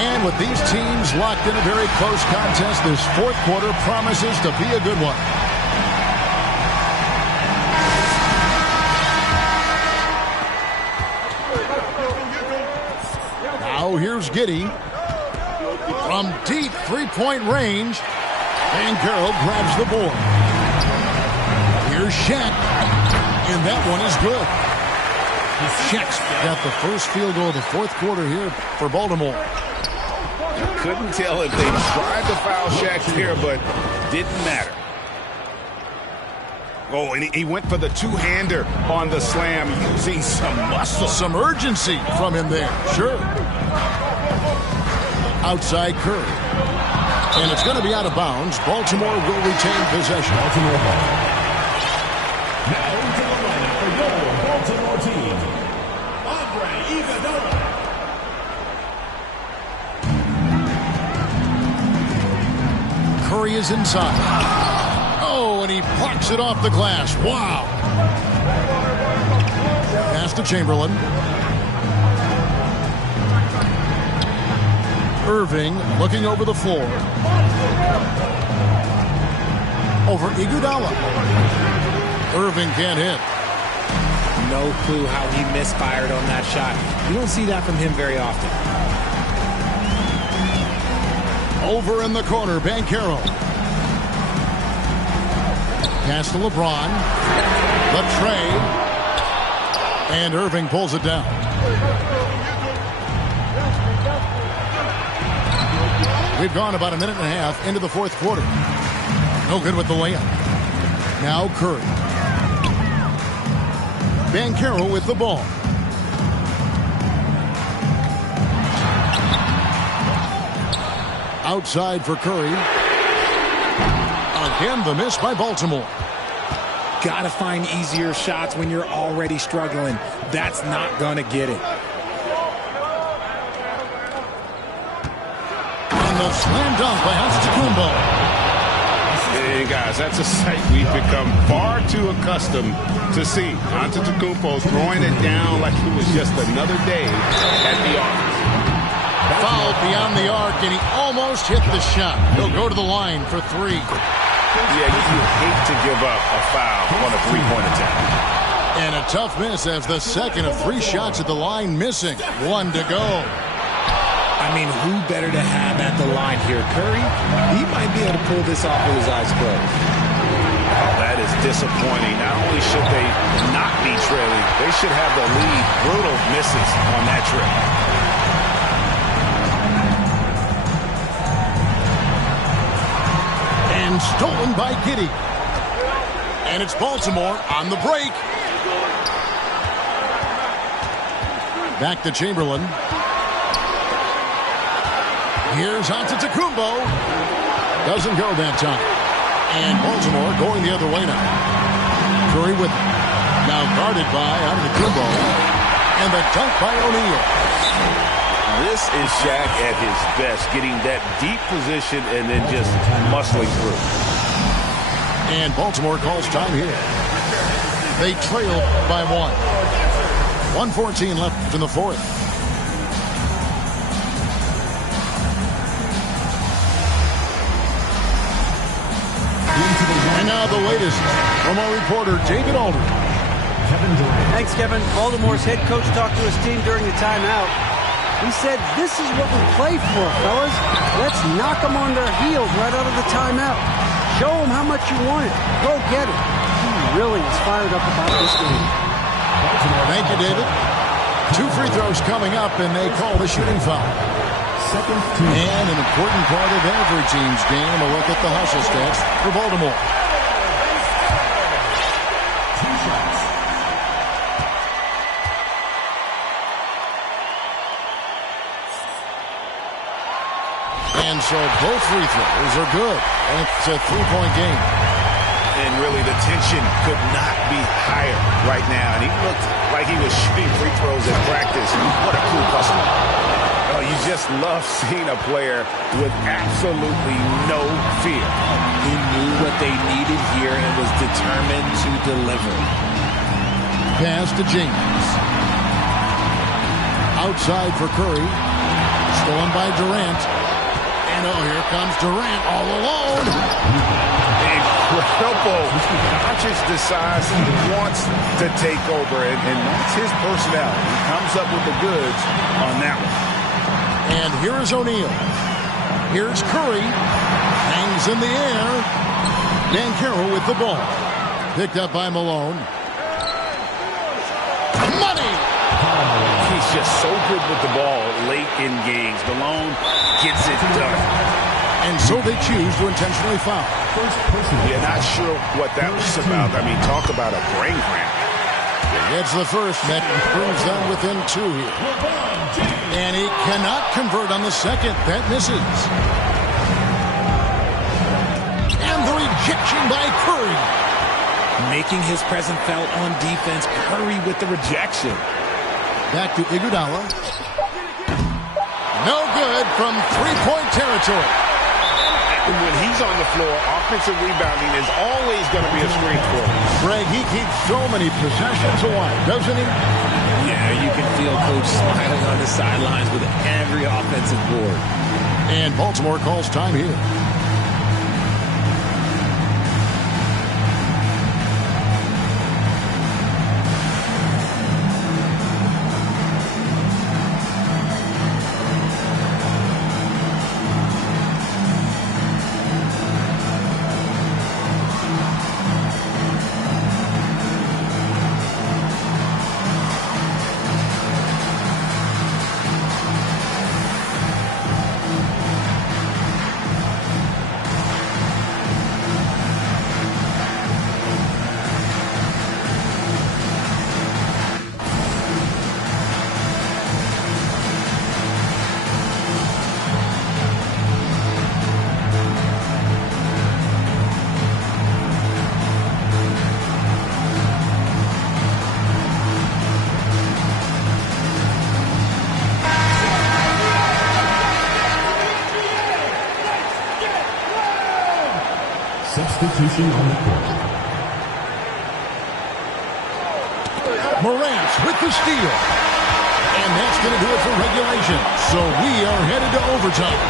And with these teams locked in a very close contest, this fourth quarter promises to be a good one. Now here's Giddey from deep three-point range. And Carroll grabs the board. Here's Shaq. And that one is good. Shaq's got the first field goal of the fourth quarter here for Baltimore. Couldn't tell if they tried to foul Shaq here, but didn't matter. Oh, and he went for the two-hander on the slam, using some muscle. Some urgency from him there, sure. Outside Curry. And it's going to be out of bounds. Baltimore will retain possession. Baltimore ball. Now to the lineup for your Baltimore team. Andre Iguodala. Curry is inside. Oh, and he parks it off the glass. Wow. Pass to Chamberlain. Irving looking over the floor. Over Iguodala. Irving can't hit. No clue how he misfired on that shot. You don't see that from him very often. Over in the corner, Banchero. Pass to LeBron. The trade. And Irving pulls it down. We've gone about a minute and a half into the fourth quarter. No good with the layup. Now Curry. Banchero with the ball. Outside for Curry. Again, the miss by Baltimore. Gotta find easier shots when you're already struggling. That's not gonna get it. And the slam dunk by Antetokounmpo. And guys, that's a sight we've become far too accustomed to see. Antetokounmpo throwing it down like it was just another day at the office. Fouled beyond the arc, and he almost hit the shot. He'll go to the line for three. Yeah, you hate to give up a foul on a three-point attempt. And a tough miss as the second of 3 shots at the line missing. 1 to go. I mean, who better to have at the line here? Curry? He might be able to pull this off with his eyes closed. Oh, that is disappointing. Not only should they not be trailing, they should have the lead. Brutal misses on that trip. And stolen by Giddey. And it's Baltimore on the break. Back to Chamberlain. Here's Antetokounmpo. Doesn't go that time. And Baltimore going the other way now. Curry with it. Now guarded by Antetokounmpo. And the dunk by O'Neal. This is Shaq at his best, getting that deep position and then just muscling through. And Baltimore calls time here. They trail by 1. 1:14 left in the fourth. And now the latest from our reporter, David Aldridge. Kevin Durant. Thanks, Kevin. Baltimore's head coach talked to his team during the timeout. He said, this is what we play for, fellas. Let's knock them on their heels right out of the timeout. Show them how much you want it. Go get it. He really is fired up about this game. Thank you, David. 2 free throws coming up, and they call the shooting foul. And an important part of every team's game, a look at the hustle stats for Baltimore. And so both free throws are good. And it's a 3-point game. And really the tension could not be higher right now. And he looked like he was shooting free throws at practice. What a cool customer. Oh, you just love seeing a player with absolutely no fear. He knew what they needed here and was determined to deliver. Pass to James. Outside for Curry. Stolen by Durant. And oh, here comes Durant all alone. Incredible. Doncic decides he wants to take over, and that's his personality. He comes up with the goods on that one. And here is O'Neal. Here's Curry. Hangs in the air. Banchero with the ball. Picked up by Malone. Money! He's just so good with the ball late in games. Malone gets it done. And so they choose to intentionally foul. Yeah, not sure what that was about. I mean, talk about a brain cramp. Gets the first. That brings them within 2 here. And he cannot convert on the second. That misses. And the rejection by Curry. Making his presence felt on defense. Curry with the rejection. Back to Iguodala. No good from 3-point territory. And when he's on the floor, offensive rebounding is always going to be a strength for him. Greg, he keeps so many possessions alive, doesn't he? Yeah, you can feel Coach smiling on the sidelines with every offensive board. And Baltimore calls time here. Substitution on the court. Morant with the steal. And that's going to do it for regulation. So we are headed to overtime.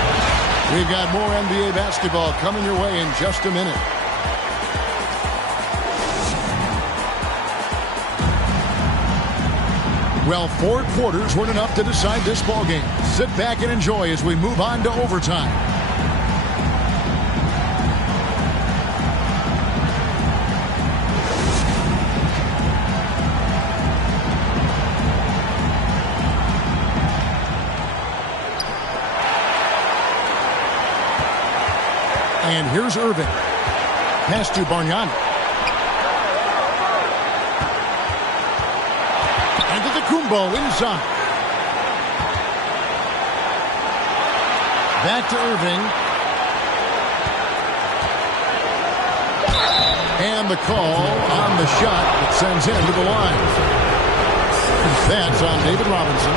We've got more NBA basketball coming your way in just a minute. Well, 4 quarters weren't enough to decide this ballgame. Sit back and enjoy as we move on to overtime. And here's Irving. Pass to Bargnani. And to the Kumbo inside. Back to Irving. And the call on the shot that sends him to the line. That's on David Robinson.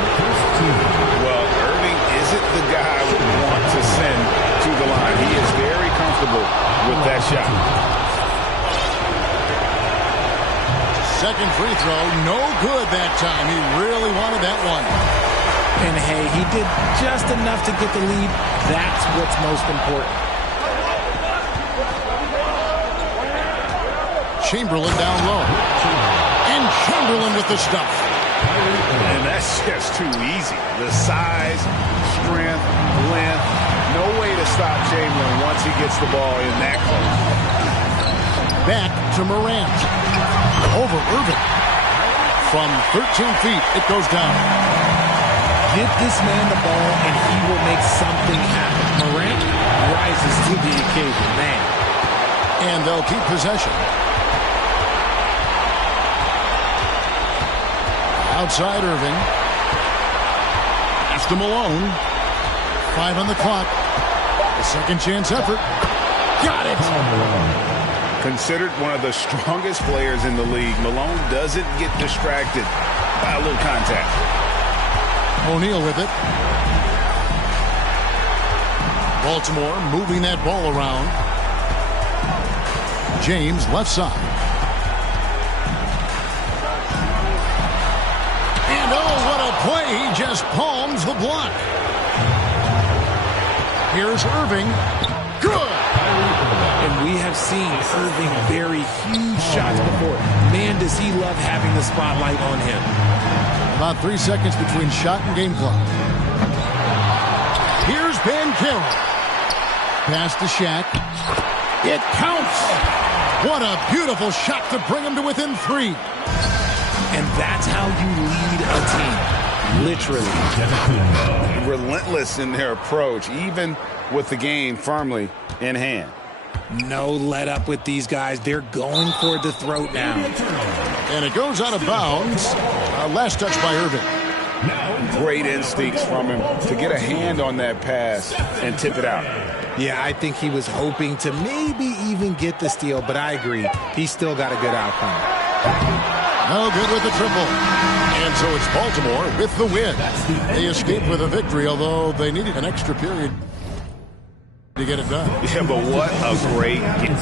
Well, Irving isn't the guy we want to send to the line. He is very comfortable with that shot. Second free throw, no good that time. He really wanted that one. And hey, he did just enough to get the lead. That's what's most important. Chamberlain down low. And Chamberlain with the stuff. And That's just too easy. The size, strength, length. No way to stop Chamberlain once he gets the ball in that close. Back to Morant. Over Irving. From 13 feet, it goes down. Get this man the ball, and he will make something happen. Morant rises to the occasion, man. And they'll keep possession. Outside Irving. Pass to Malone. 5 on the clock. The second chance effort. Got it. Considered one of the strongest players in the league, Malone doesn't get distracted by a little contact. O'Neal with it. Baltimore moving that ball around. James left side. And oh, what a play. He just palms the block. Here's Irving. Good. And we have seen Irving bury huge shots before. Man, does he love having the spotlight on him. About 3 seconds between shot and game clock. Here's Banchero. Pass to Shaq. It counts. What a beautiful shot to bring him to within 3. And that's how you lead a team. Literally. Relentless in their approach, even with the game firmly in hand. No let up with these guys. They're going for the throat now. And it goes out of bounds. Last touch by Irving. Great instincts from him to get a hand on that pass and tip it out. Yeah, I think he was hoping to maybe even get the steal, but I agree. He still got a good outcome. No good with the triple. And so it's Baltimore with the win. They escaped with a victory, although they needed an extra period to get it done. Yeah, but what a great game.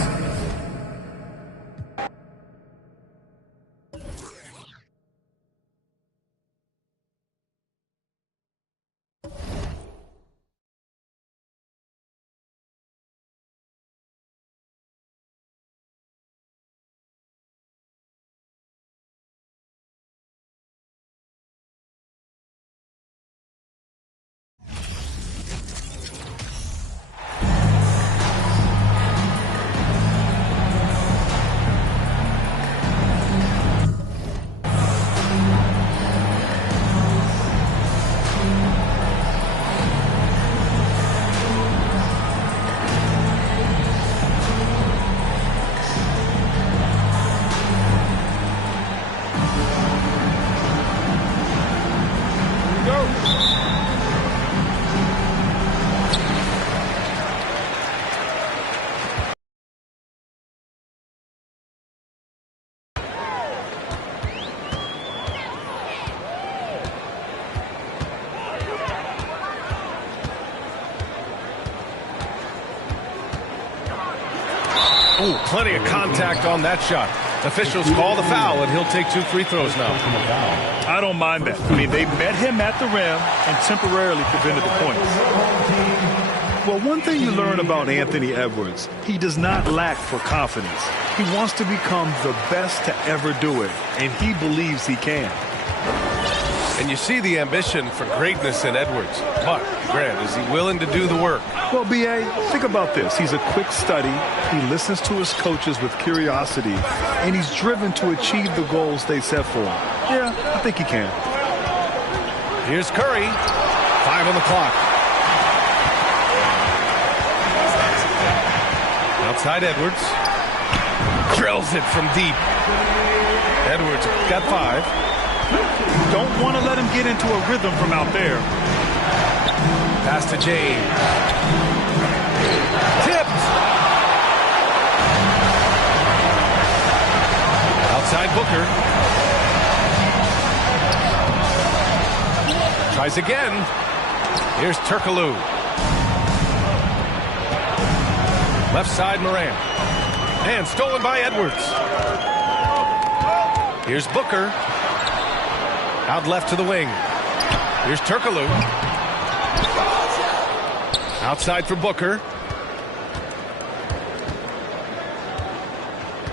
Ooh, plenty of contact on that shot. Officials call the foul, and he'll take 2 free throws now. I don't mind that. I mean, they met him at the rim and temporarily prevented the points. Well, one thing you learn about Anthony Edwards, he does not lack for confidence. He wants to become the best to ever do it, and he believes he can. And you see the ambition for greatness in Edwards. But, Grant, is he willing to do the work? Well, B.A., think about this. He's a quick study. He listens to his coaches with curiosity, and he's driven to achieve the goals they set for him. Yeah, I think he can. Here's Curry. 5 on the clock. Outside Edwards. Drills it from deep. Edwards got 5. Don't want to let him get into a rhythm from out there. Pass to James. Tipped. Outside Booker. Tries again. Here's Turkoglu. Left side Morant. And stolen by Edwards. Here's Booker. Out left to the wing. Here's Turkoglu. Outside for Booker.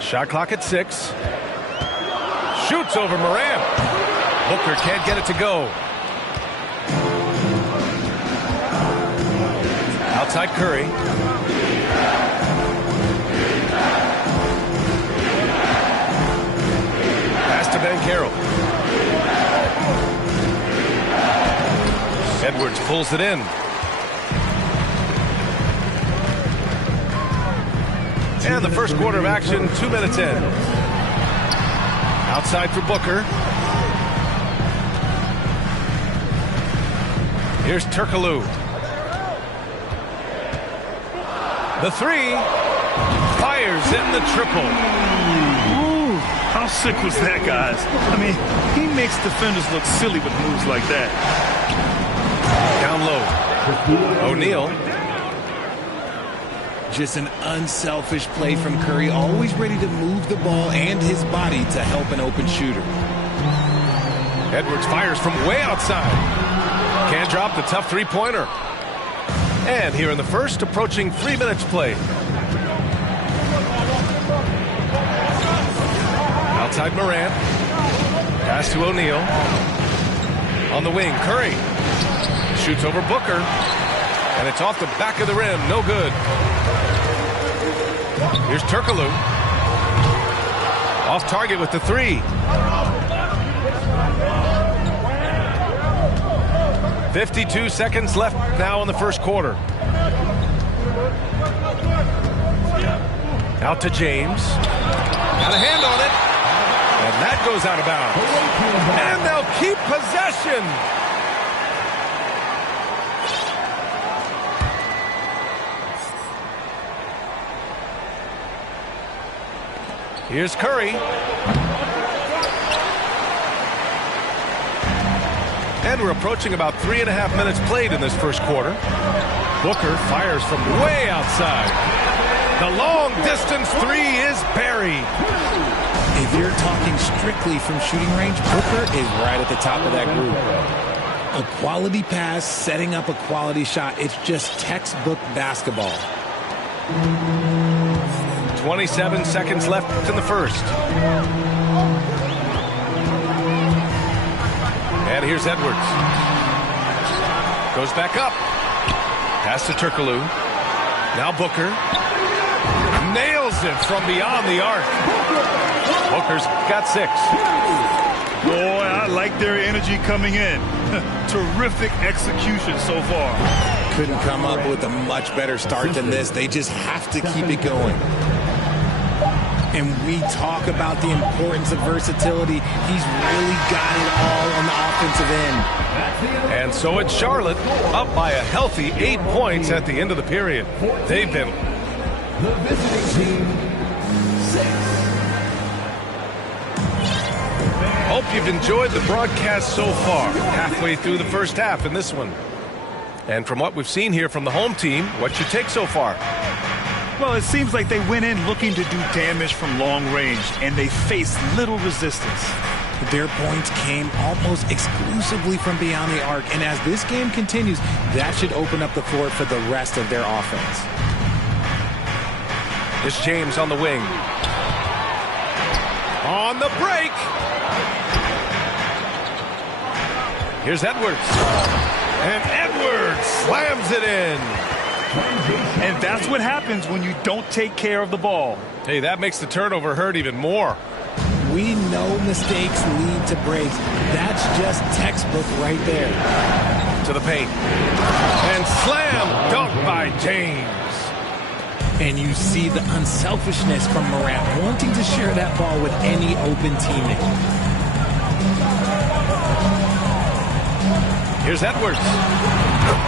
Shot clock at 6. Shoots over Morant. Booker can't get it to go. Outside Curry. Pass to Banchero. Edwards pulls it in. And the first quarter of action, 2 minutes in. Outside for Booker. Here's Turkoglu. The three. Fires in the triple. Ooh, how sick was that, guys? I mean, he makes defenders look silly with moves like that. Down low. O'Neal. Just an unselfish play from Curry, always ready to move the ball and his body to help an open shooter. Edwards fires from way outside. Can't drop the tough three-pointer. And here in the first, approaching 3 minutes played. Outside Morant. Pass to O'Neal. On the wing, Curry. Shoots over Booker. And it's off the back of the rim. No good. Here's Turkoglu. Off target with the three. 52 seconds left now in the first quarter. Out to James. Got a hand on it. And that goes out of bounds. And they'll keep possession. Here's Curry. And we're approaching about 3.5 minutes played in this first quarter. Booker fires from way outside. The long distance three is buried. If you're talking strictly from shooting range, Booker is right at the top of that group. A quality pass, setting up a quality shot. It's just textbook basketball. 27 seconds left in the first. And here's Edwards. Goes back up. Pass to Turkoglu. Now Booker. Nails it from beyond the arc. Booker's got 6. Boy, I like their energy coming in. Terrific execution so far. Couldn't come up with a much better start than this. They just have to keep it going. And we talk about the importance of versatility. He's really got it all on the offensive end. And so it's Charlotte up by a healthy 8 points at the end of the period. They've been... The visiting team, 6. Hope you've enjoyed the broadcast so far. Halfway through the first half in this one. And from what we've seen here from the home team, what's your take so far? Well, it seems like they went in looking to do damage from long range, and they faced little resistance. Their points came almost exclusively from beyond the arc, and as this game continues, that should open up the floor for the rest of their offense. It's James on the wing. On the break. Here's Edwards. And Edwards slams it in. And that's what happens when you don't take care of the ball. Hey, that makes the turnover hurt even more. We know mistakes lead to breaks. That's just textbook right there. To the paint. And slam dunk by James. And you see the unselfishness from Morant, wanting to share that ball with any open teammate. Here's Edwards.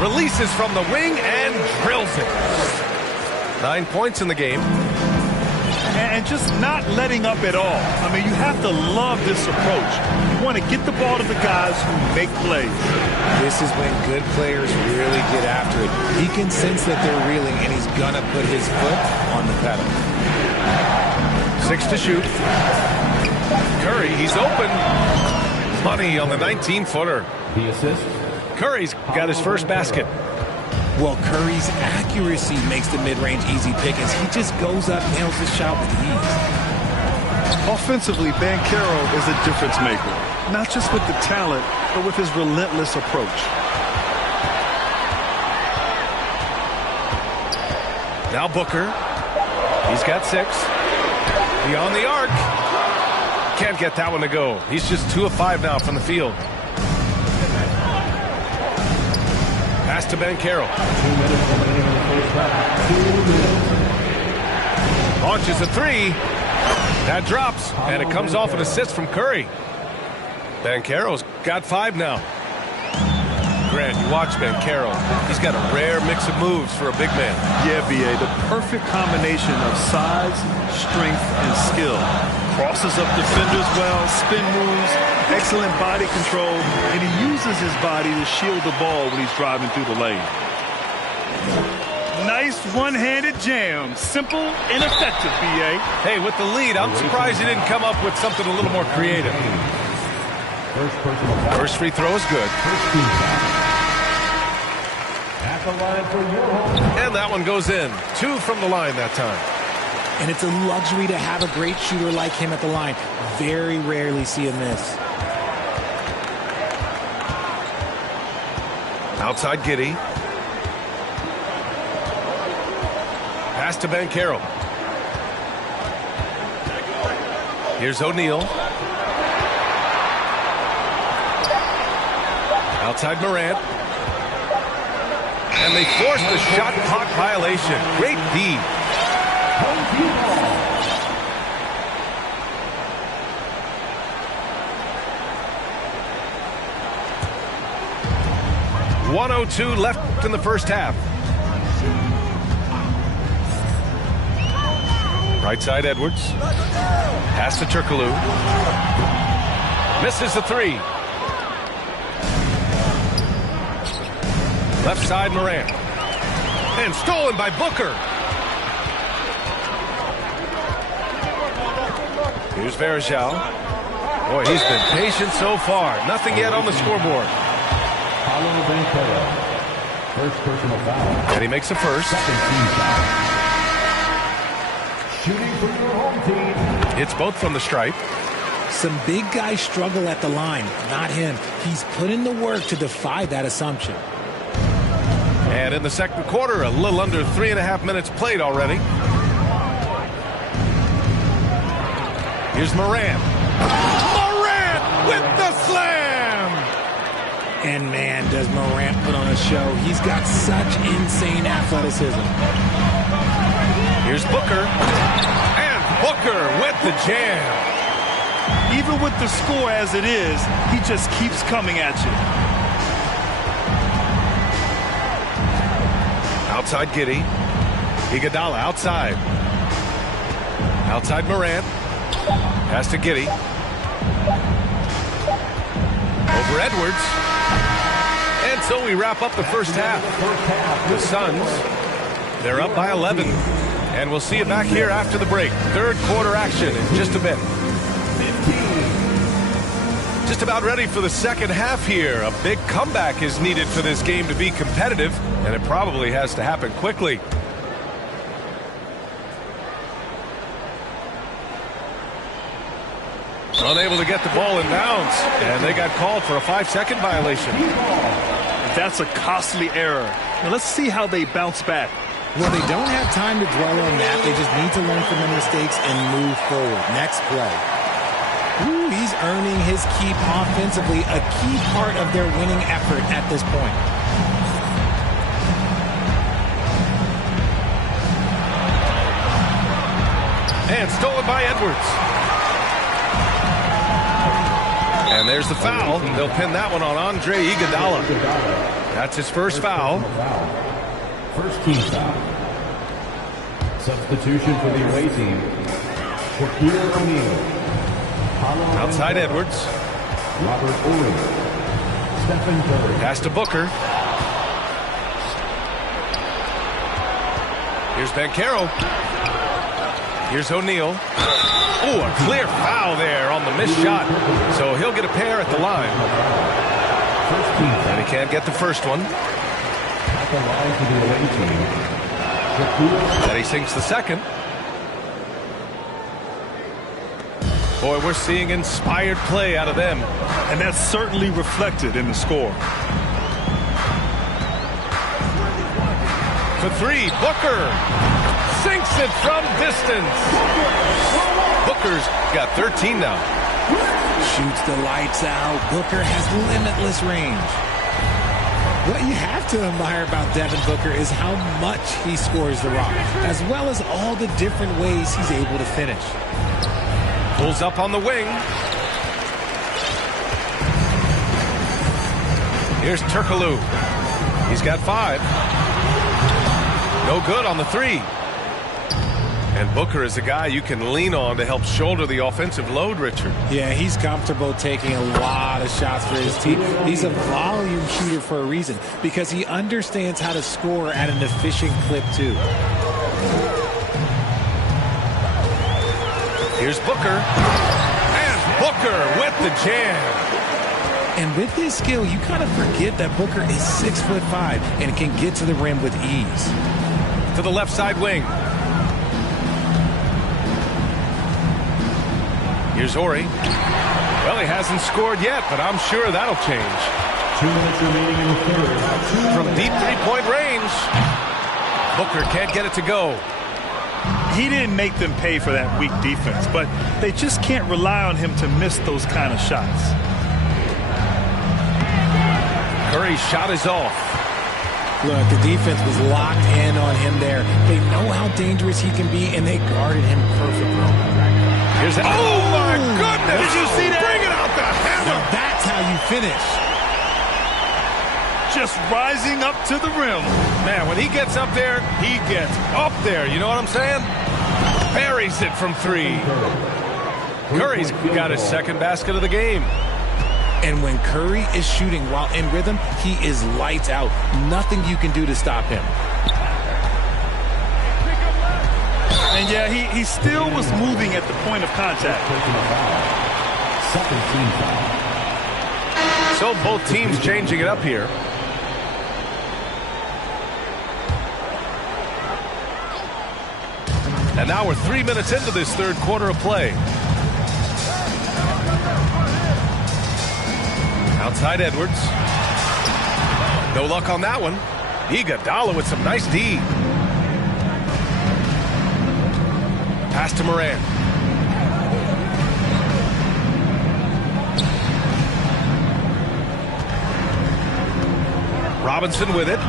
Releases from the wing and drills it. 9 points in the game. And just not letting up at all. I mean, you have to love this approach. You want to get the ball to the guys who make plays. This is when good players really get after it. He can sense that they're reeling, and he's going to put his foot on the pedal. 6 to shoot. Curry, he's open. Money on the 19-footer. The assist. Curry's got his first basket. Well, Curry's accuracy makes the mid-range easy pick as he just goes up, nails the shot with ease. Offensively, Banchero is a difference maker. not just with the talent, but with his relentless approach. Now Booker. He's got 6. Beyond the arc. Can't get that one to go. He's just 2 of 5 now from the field. Pass to Banchero. 2 minutes remaining in the first half. 2 minutes. Launches a 3. That drops, and it comes off an assist from Curry. Banchero's got 5 now. Grant, you watch Banchero. He's got a rare mix of moves for a big man. Yeah, B.A., the perfect combination of size, strength, and skill. Crosses up defenders well, spin moves, excellent body control, and he uses his body to shield the ball when he's driving through the lane. Nice one-handed jam. Simple and effective, B.A. Hey, with the lead, I'm surprised he didn't come up with something a little more creative. First free throw is good. At the line for your home. And that one goes in. 2 from the line that time. And it's a luxury to have a great shooter like him at the line. Very rarely see him miss. Outside Giddey. Pass to Banchero. Here's O'Neal. Outside Morant. And they force the shot clock violation. Great D. 1:02 left in the first half. Right side Edwards. Pass to Turkoglu. Misses the 3. Left side Morant. And stolen by Booker. Here's Varejao. Boy, he's been patient so far. Nothing yet on the scoreboard. First personal foul. And he makes a first. Second team foul. Shooting for your home team. It's both from the stripe. Some big guys struggle at the line. Not him. He's put in the work to defy that assumption. And in the second quarter, a little under 3.5 minutes played already. Here's Morant. Morant with the slam! And man, does Morant put on a show. He's got such insane athleticism. Here's Booker. And Booker with the jam. Even with the score as it is, he just keeps coming at you. Outside Giddey. Iguodala outside. Outside Morant. Pass to Giddey. Over Edwards. And so we wrap up the first half. The Suns, they're up by 11. And we'll see you back here after the break. Third quarter action in just a bit. Just about ready for the second half here. A big comeback is needed for this game to be competitive, and it probably has to happen quickly. Unable to get the ball in bounds, and they got called for a 5-second violation. That's a costly error. Now let's see how they bounce back. Well, they don't have time to dwell on that. They just need to learn from their mistakes and move forward. Next play. Ooh, he's earning his keep offensively, a key part of their winning effort at this point. And stolen by Edwards. And there's the foul. They'll pin that one on Andre Iguodala. That's his first foul. First team foul. Substitution for the away team. Shaquille O'Neal. Outside Edwards. Robert Ory. Stephen Curry. Pass to Booker. Here's Banchero. Here's O'Neal. Oh, a clear foul there on the missed shot. So he'll get a pair at the line. And he can't get the first one. At the line for the away team. And he sinks the second. Boy, we're seeing inspired play out of them. And that's certainly reflected in the score. For three, Booker sinks it from distance. Booker's got 13 now. Shoots the lights out. Booker has limitless range. What you have to admire about Devin Booker is how much he scores the rock, as well as all the different ways he's able to finish. Pulls up on the wing. Here's Turkoglu. He's got 5. No good on the 3. And Booker is a guy you can lean on to help shoulder the offensive load, Richard. Yeah, he's comfortable taking a lot of shots for his team. He's a volume shooter for a reason, because he understands how to score at an efficient clip, too. Here's Booker. And Booker with the jam. And with his skill, you kind of forget that Booker is 6'5" and can get to the rim with ease. To the left side wing. Here's Horry. Well, he hasn't scored yet, but I'm sure that'll change. 2 minutes remaining in the third. From deep three-point range, Booker can't get it to go. He didn't make them pay for that weak defense, but they just can't rely on him to miss those kind of shots. Curry's shot is off. Look, the defense was locked in on him there. They know how dangerous he can be, and they guarded him perfectly. Here's that. Oh, my goodness! Did you see that? Bring it out the hammer! Now that's how you finish. Just rising up to the rim. Man, when he gets up there, he gets up there. You know what I'm saying? Buries it from 3. Curry's got his second basket of the game. And when Curry is shooting while in rhythm, he is lights out. Nothing you can do to stop him. And yeah, he still was moving at the point of contact. So both teams changing it up here. And now we're 3 minutes into this third quarter of play. Outside Edwards. No luck on that one. Iguodala with some nice D. Pass to Morant. Robinson with it.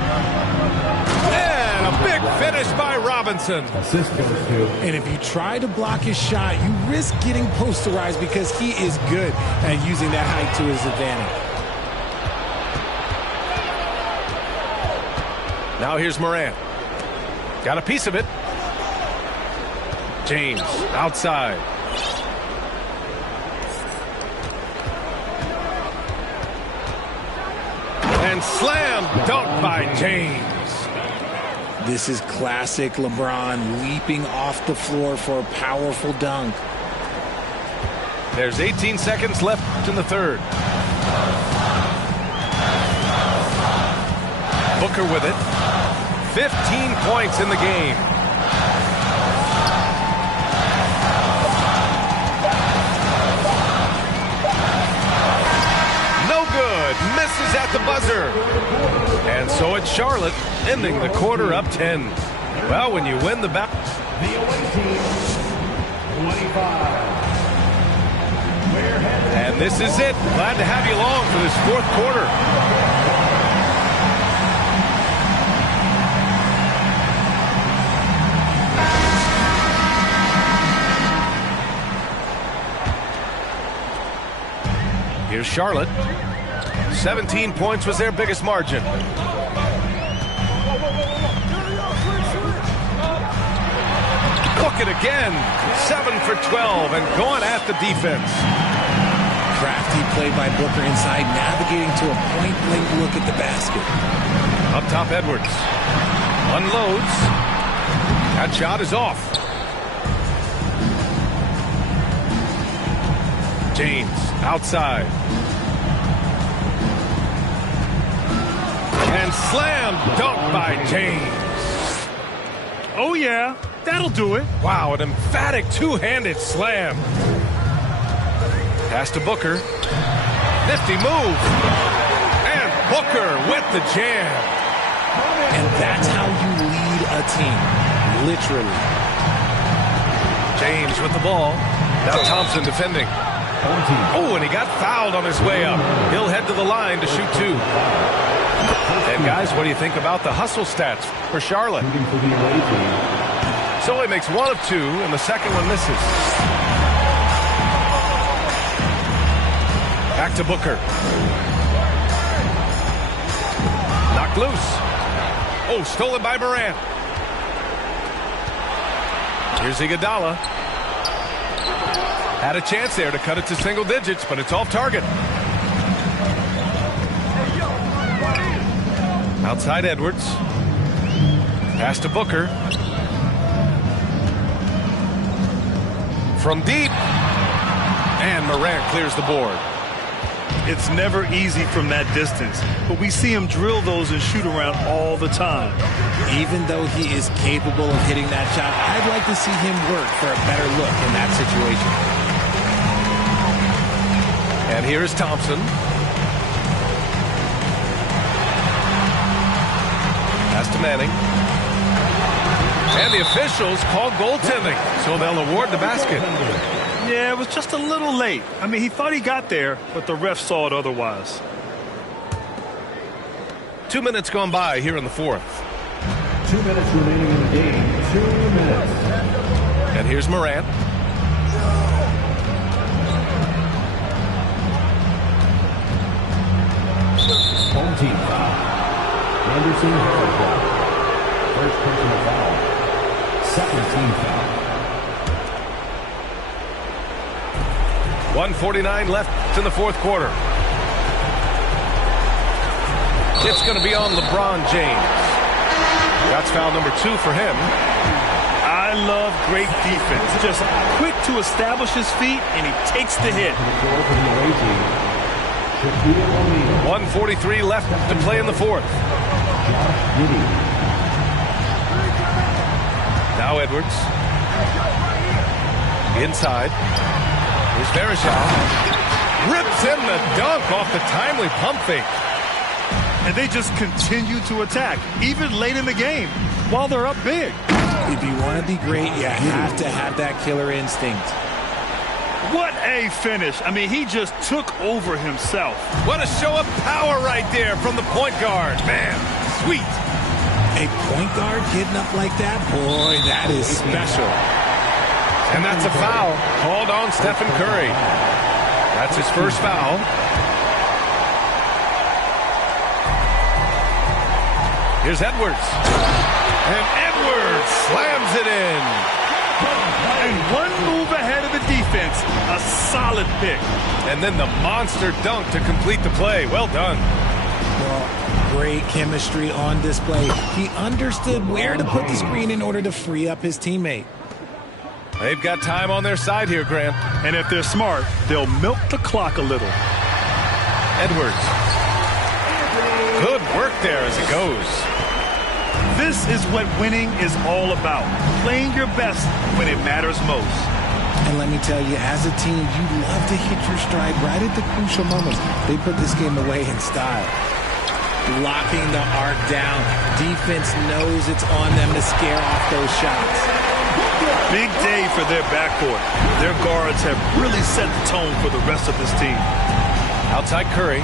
And a big finish by Robinson. And if you try to block his shot, you risk getting posterized because he is good at using that height to his advantage. Now here's Morant. Got a piece of it. James outside. And slam dunk by James. This is classic LeBron leaping off the floor for a powerful dunk. There's 18 seconds left in the third. Booker with it. 15 points in the game. No good. Misses at the buzzer. And so it's Charlotte ending the quarter up 10. Well, when you win the battle. The away team, 25. And this is it. Glad to have you along for this fourth quarter. Here's Charlotte. 17 points was their biggest margin. Look it again. 7 for 12 and going at the defense. Crafty play by Booker inside, navigating to a point-blank look at the basket. Up top, Edwards. Unloads. That shot is off. James outside. And slam dunk by James. Oh, yeah. That'll do it. Wow, an emphatic two-handed slam. Pass to Booker. Nifty move. And Booker with the jam. And that's how you lead a team. Literally. James with the ball. Now Thompson defending. Oh, and he got fouled on his way up. He'll head to the line to shoot 2. And guys, what do you think about the hustle stats for Charlotte? So he makes 1 of 2, and the second one misses. Back to Booker. Knocked loose. Oh, stolen by Morant. Here's Iguodala. Had a chance there to cut it to single digits, but it's off target. Outside Edwards. Pass to Booker. From deep. And Morant clears the board. It's never easy from that distance, but we see him drill those and shoot around all the time. Even though he is capable of hitting that shot, I'd like to see him work for a better look in that situation. And here is Thompson. Pass to Manning. And the officials call goaltending, so they'll award the basket. Yeah, it was just a little late. I mean, he thought he got there, but the ref saw it otherwise. 2 minutes gone by here in the fourth. 2 minutes remaining in the game. 2 minutes. And here's Morant. Home team foul. Anderson Harrell. First personal foul. Second team foul. 1:49 left in the fourth quarter. It's going to be on LeBron James. That's foul number 2 for him. I love great defense. Just quick to establish his feet, and he takes the hit. 1:43 left to play in the fourth. Now Edwards. Inside. Here's Varejao. Rips in the dunk off the timely pump fake. And they just continue to attack, even late in the game, while they're up big. If you want to be great, you have to have that killer instinct. What a finish. I mean, he just took over himself. What a show of power right there from the point guard. Man, sweet. A point guard getting up like that? Boy, that is special. And that's a foul called on Stephen Curry. That's his first foul. Here's Edwards. And Edwards slams it in. And one move ahead of the defense. A solid pick. And then the monster dunk to complete the play. Well done. Well, great chemistry on display. He understood where to put the screen in order to free up his teammate. They've got time on their side here, Grant. And if they're smart, they'll milk the clock a little. Edwards. Good work there as it goes. This is what winning is all about. Playing your best when it matters most. And let me tell you, as a team, you love to hit your stride right at the crucial moments. They put this game away in style. Locking the arc down. Defense knows it's on them to scare off those shots. Big day for their backcourt. Their guards have really set the tone for the rest of this team. Outside Curry.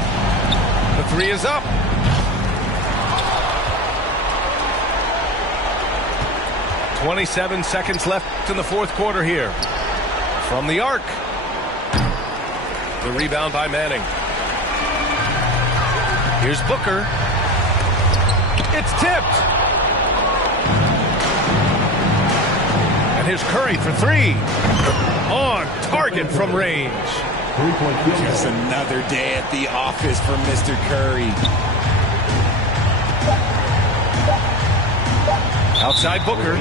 The three is up. .27 seconds left in the fourth quarter here. From the arc. The rebound by Manning. Here's Booker. It's tipped. And here's Curry for 3. On target from range. Just another day at the office for Mr. Curry. Outside Booker.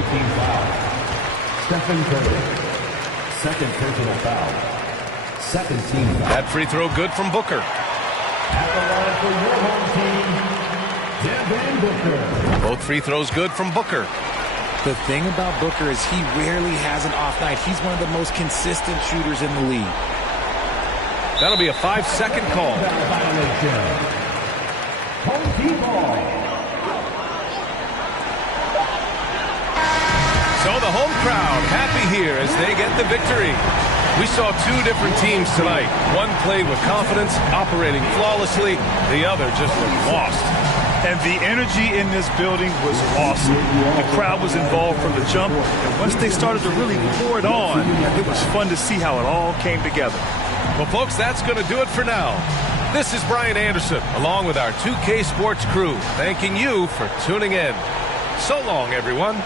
Stephen Curry. Second personal foul. Second team foul. That free throw good from Booker. At the line for your home team, Devin Booker. Both free throws good from Booker. The thing about Booker is he rarely has an off night. He's one of the most consistent shooters in the league. That'll be a 5-second call. Violation. Home team ball. So the home crowd happy here as they get the victory. We saw two different teams tonight. One played with confidence, operating flawlessly. The other just looked lost. And the energy in this building was awesome. The crowd was involved from the jump, and once they started to really pour it on, it was fun to see how it all came together. Well, folks, that's going to do it for now. This is Brian Anderson, along with our 2K Sports crew, thanking you for tuning in. So long, everyone.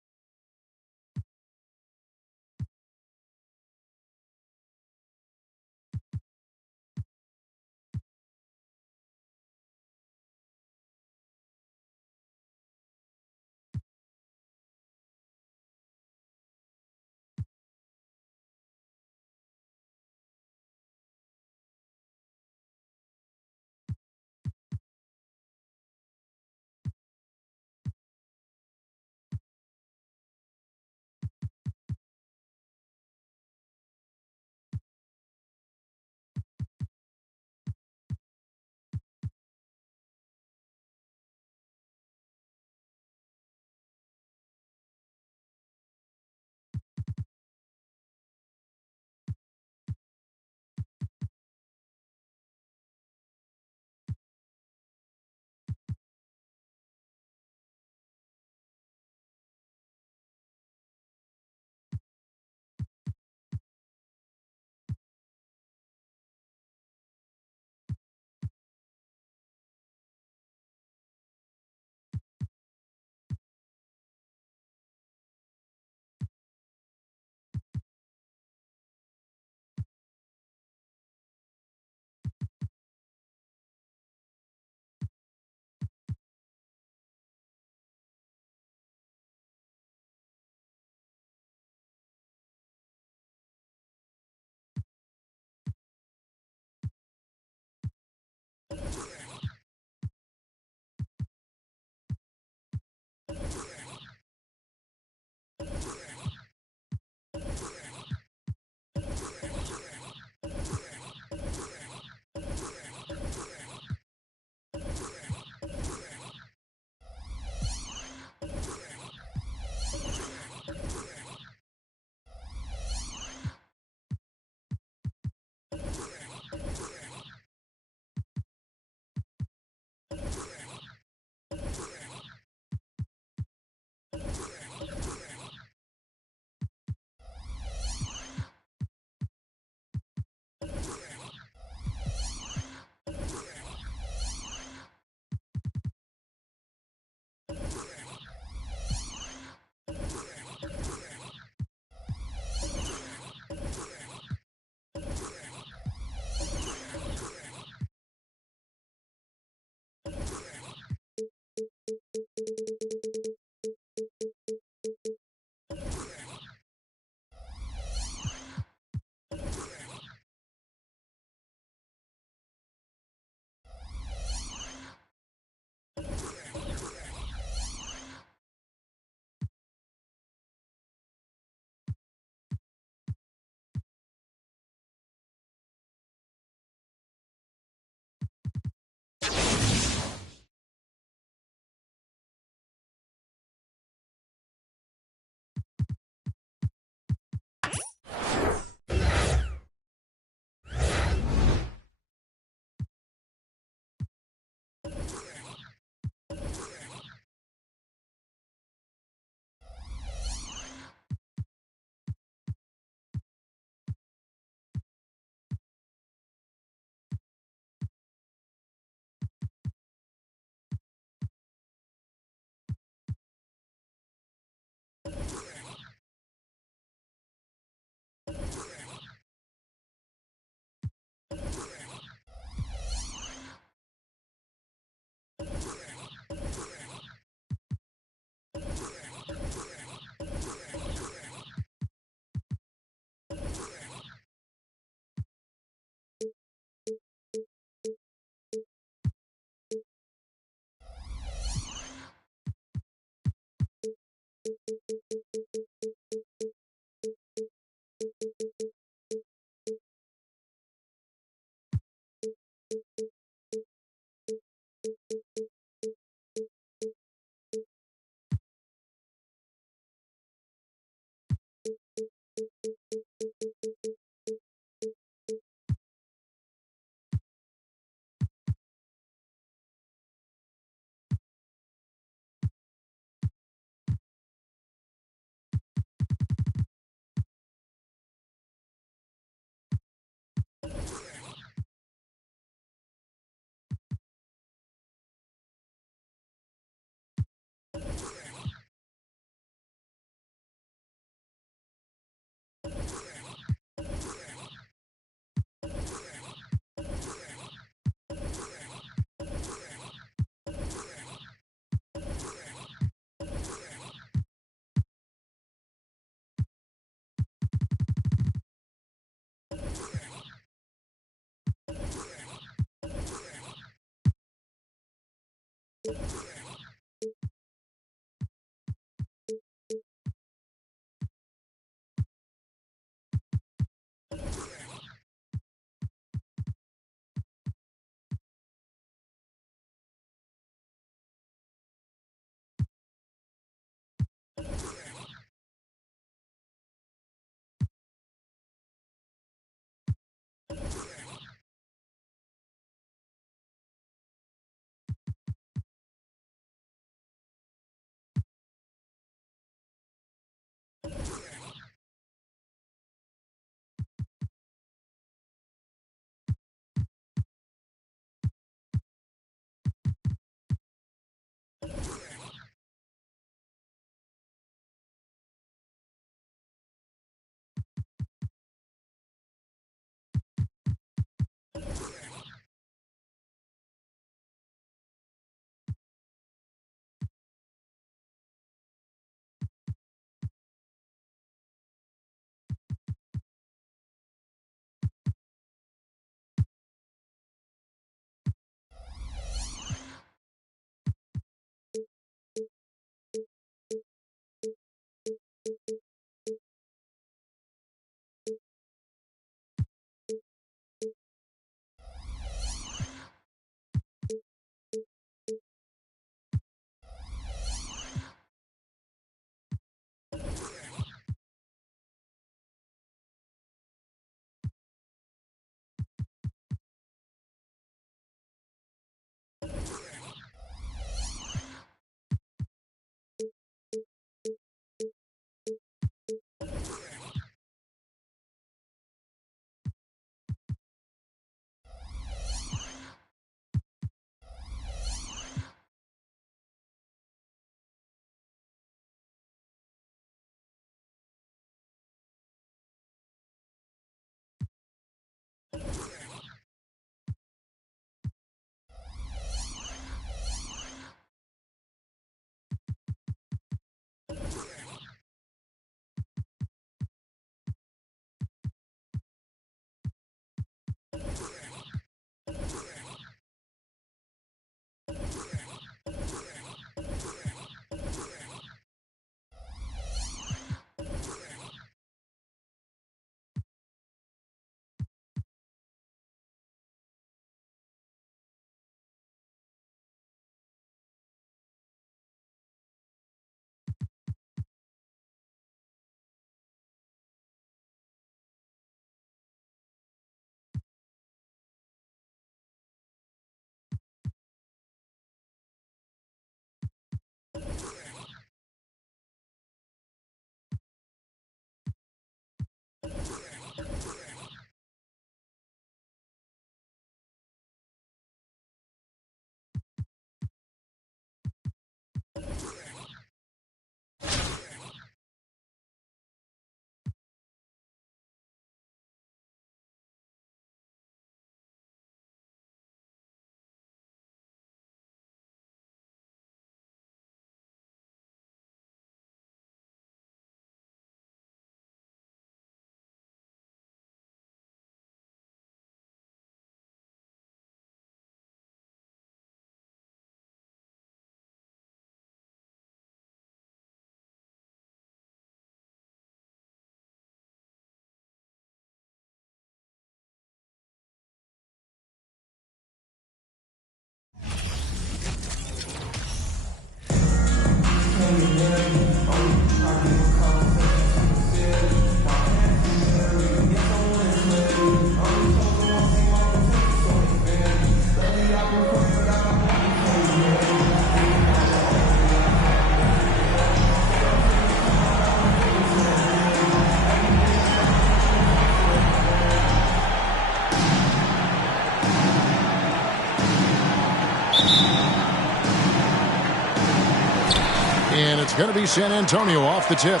going to be San Antonio off the tip.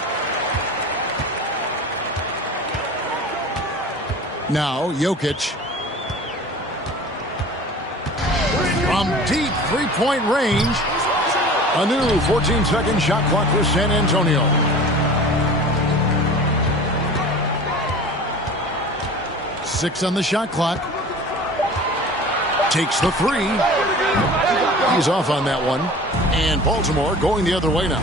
Now, Jokic. From deep three-point range. A new 14-second shot clock for San Antonio. Six on the shot clock. Takes the three. He's off on that one. And Baltimore going the other way now.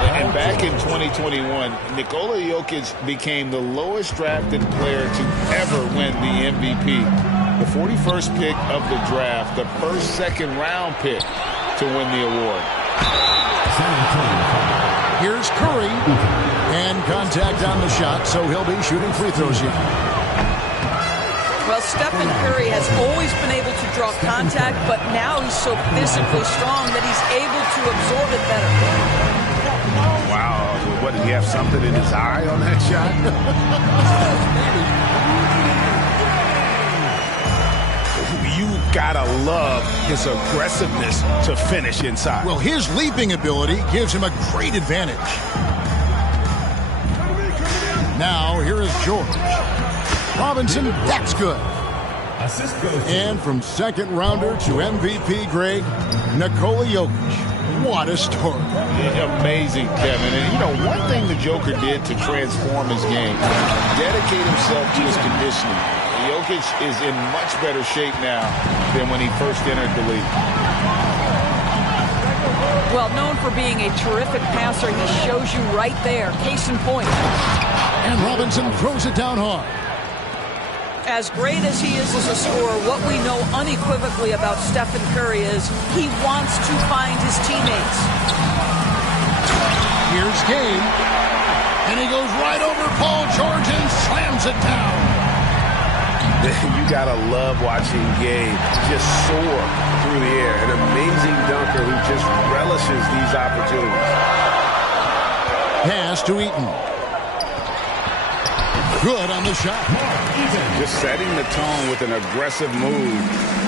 And back in 2021, Nikola Jokic became the lowest drafted player to ever win the MVP. The 41st pick of the draft, the first second-round pick to win the award. Here's Curry. And contact on the shot, so he'll be shooting free throws here. Well, Stephen Curry has always been able to draw contact, but now he's so physically strong that he's able to absorb it better. Wow. What, did he have something in his eye on that shot? You gotta love his aggressiveness to finish inside. Well, his leaping ability gives him a great advantage. Now, here is George. Robinson, that's good. And from second rounder to MVP grade, Nikola Jokic. What a story. Amazing, Kevin. And, you know, one thing the Joker did to transform his game, dedicate himself to his conditioning. Jokic is in much better shape now than when he first entered the league. Well, known for being a terrific passer, he shows you right there. Case in point. And Robinson throws it down hard. As great as he is as a scorer, what we know unequivocally about Stephen Curry is he wants to find his teammates. Here's Game. And he goes right over Paul George and slams it down. You gotta love watching Gabe just soar through the air. An amazing dunker who just relishes these opportunities. Pass to Eaton. Good on the shot. Just setting the tone with an aggressive move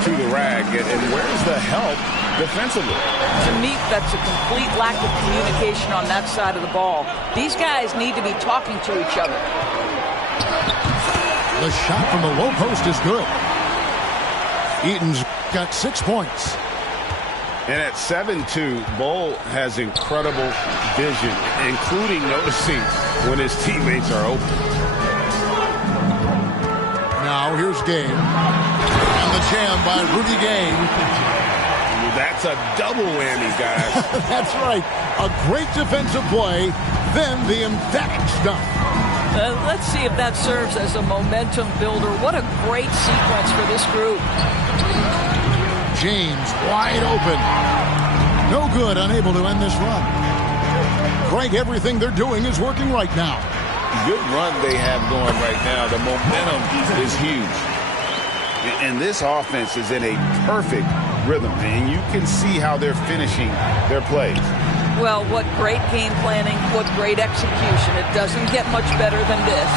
to the rack. And where's the help defensively? To me, that's a complete lack of communication on that side of the ball. These guys need to be talking to each other. The shot from the low post is good. Eaton's got 6 points. And at 7'2", Bol has incredible vision, including noticing when his teammates are open. Now here's Game. And the jam by Rudy Gay. That's a double whammy, guys. That's right. A great defensive play, then the emphatic stuff. Let's see if that serves as a momentum builder. What a great sequence for this group. James wide open. No good, unable to end this run. Greg, everything they're doing is working right now. Good run they have going right now. The momentum is huge. And this offense is in a perfect rhythm, and you can see how they're finishing their plays. Well, what great game planning, what great execution. It doesn't get much better than this.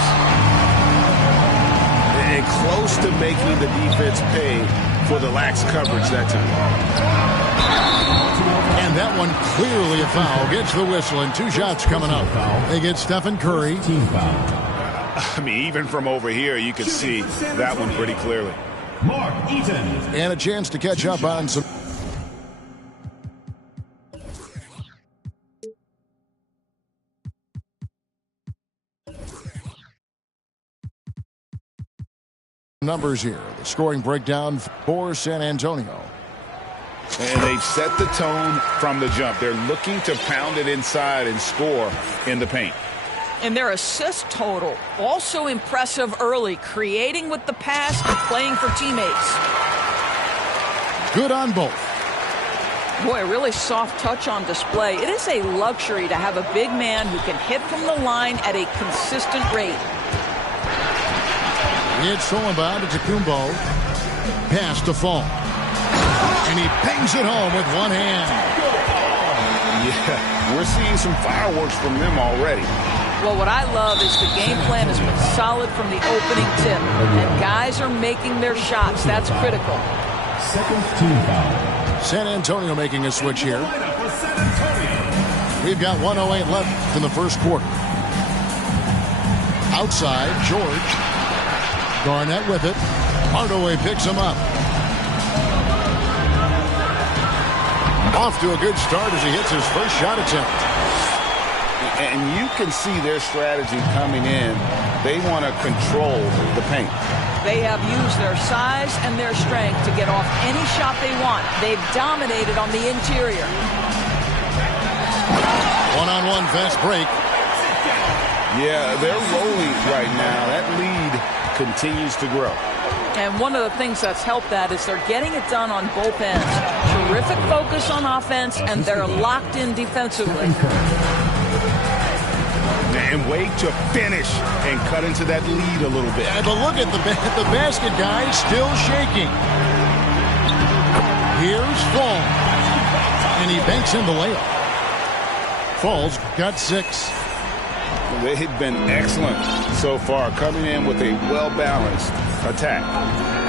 And close to making the defense pay for the lax coverage that time. And that one clearly a foul. Gets the whistle, and 2 shots coming up. They get Stephen Curry. I mean, even from over here, you can see that one pretty clearly. Mark Eaton. And a chance to catch up on some. Numbers here. The scoring breakdown for San Antonio. And they've set the tone from the jump. They're looking to pound it inside and score in the paint. And their assist total, also impressive early, creating with the pass and playing for teammates. Good on both. Boy, a really soft touch on display. It is a luxury to have a big man who can hit from the line at a consistent rate. It's stolen by Antetokounmpo. Pass to Fall. And he bangs it home with one hand. Yeah, we're seeing some fireworks from them already. Well, what I love is the game plan has been solid from the opening tip. And guys are making their shots. That's critical. Second team foul. San Antonio making a switch here. For San Antonio, We've got 1:08 left in the first quarter. Outside, George. Garnett with it. Hardaway picks him up. Off to a good start as he hits his first shot attempt. And you can see their strategy coming in. They want to control the paint. They have used their size and their strength to get off any shot they want. They've dominated on the interior. One-on-one fast break. Yeah, they're rolling right now. That lead continues to grow. And one of the things that's helped that is they're getting it done on both ends. Terrific focus on offense, and they're locked in defensively. And wait to finish and cut into that lead a little bit. But look at the basket guy still shaking. Here's Fall. And he banks in the layup. Fall's got 6. They've been excellent so far, coming in with a well-balanced attack.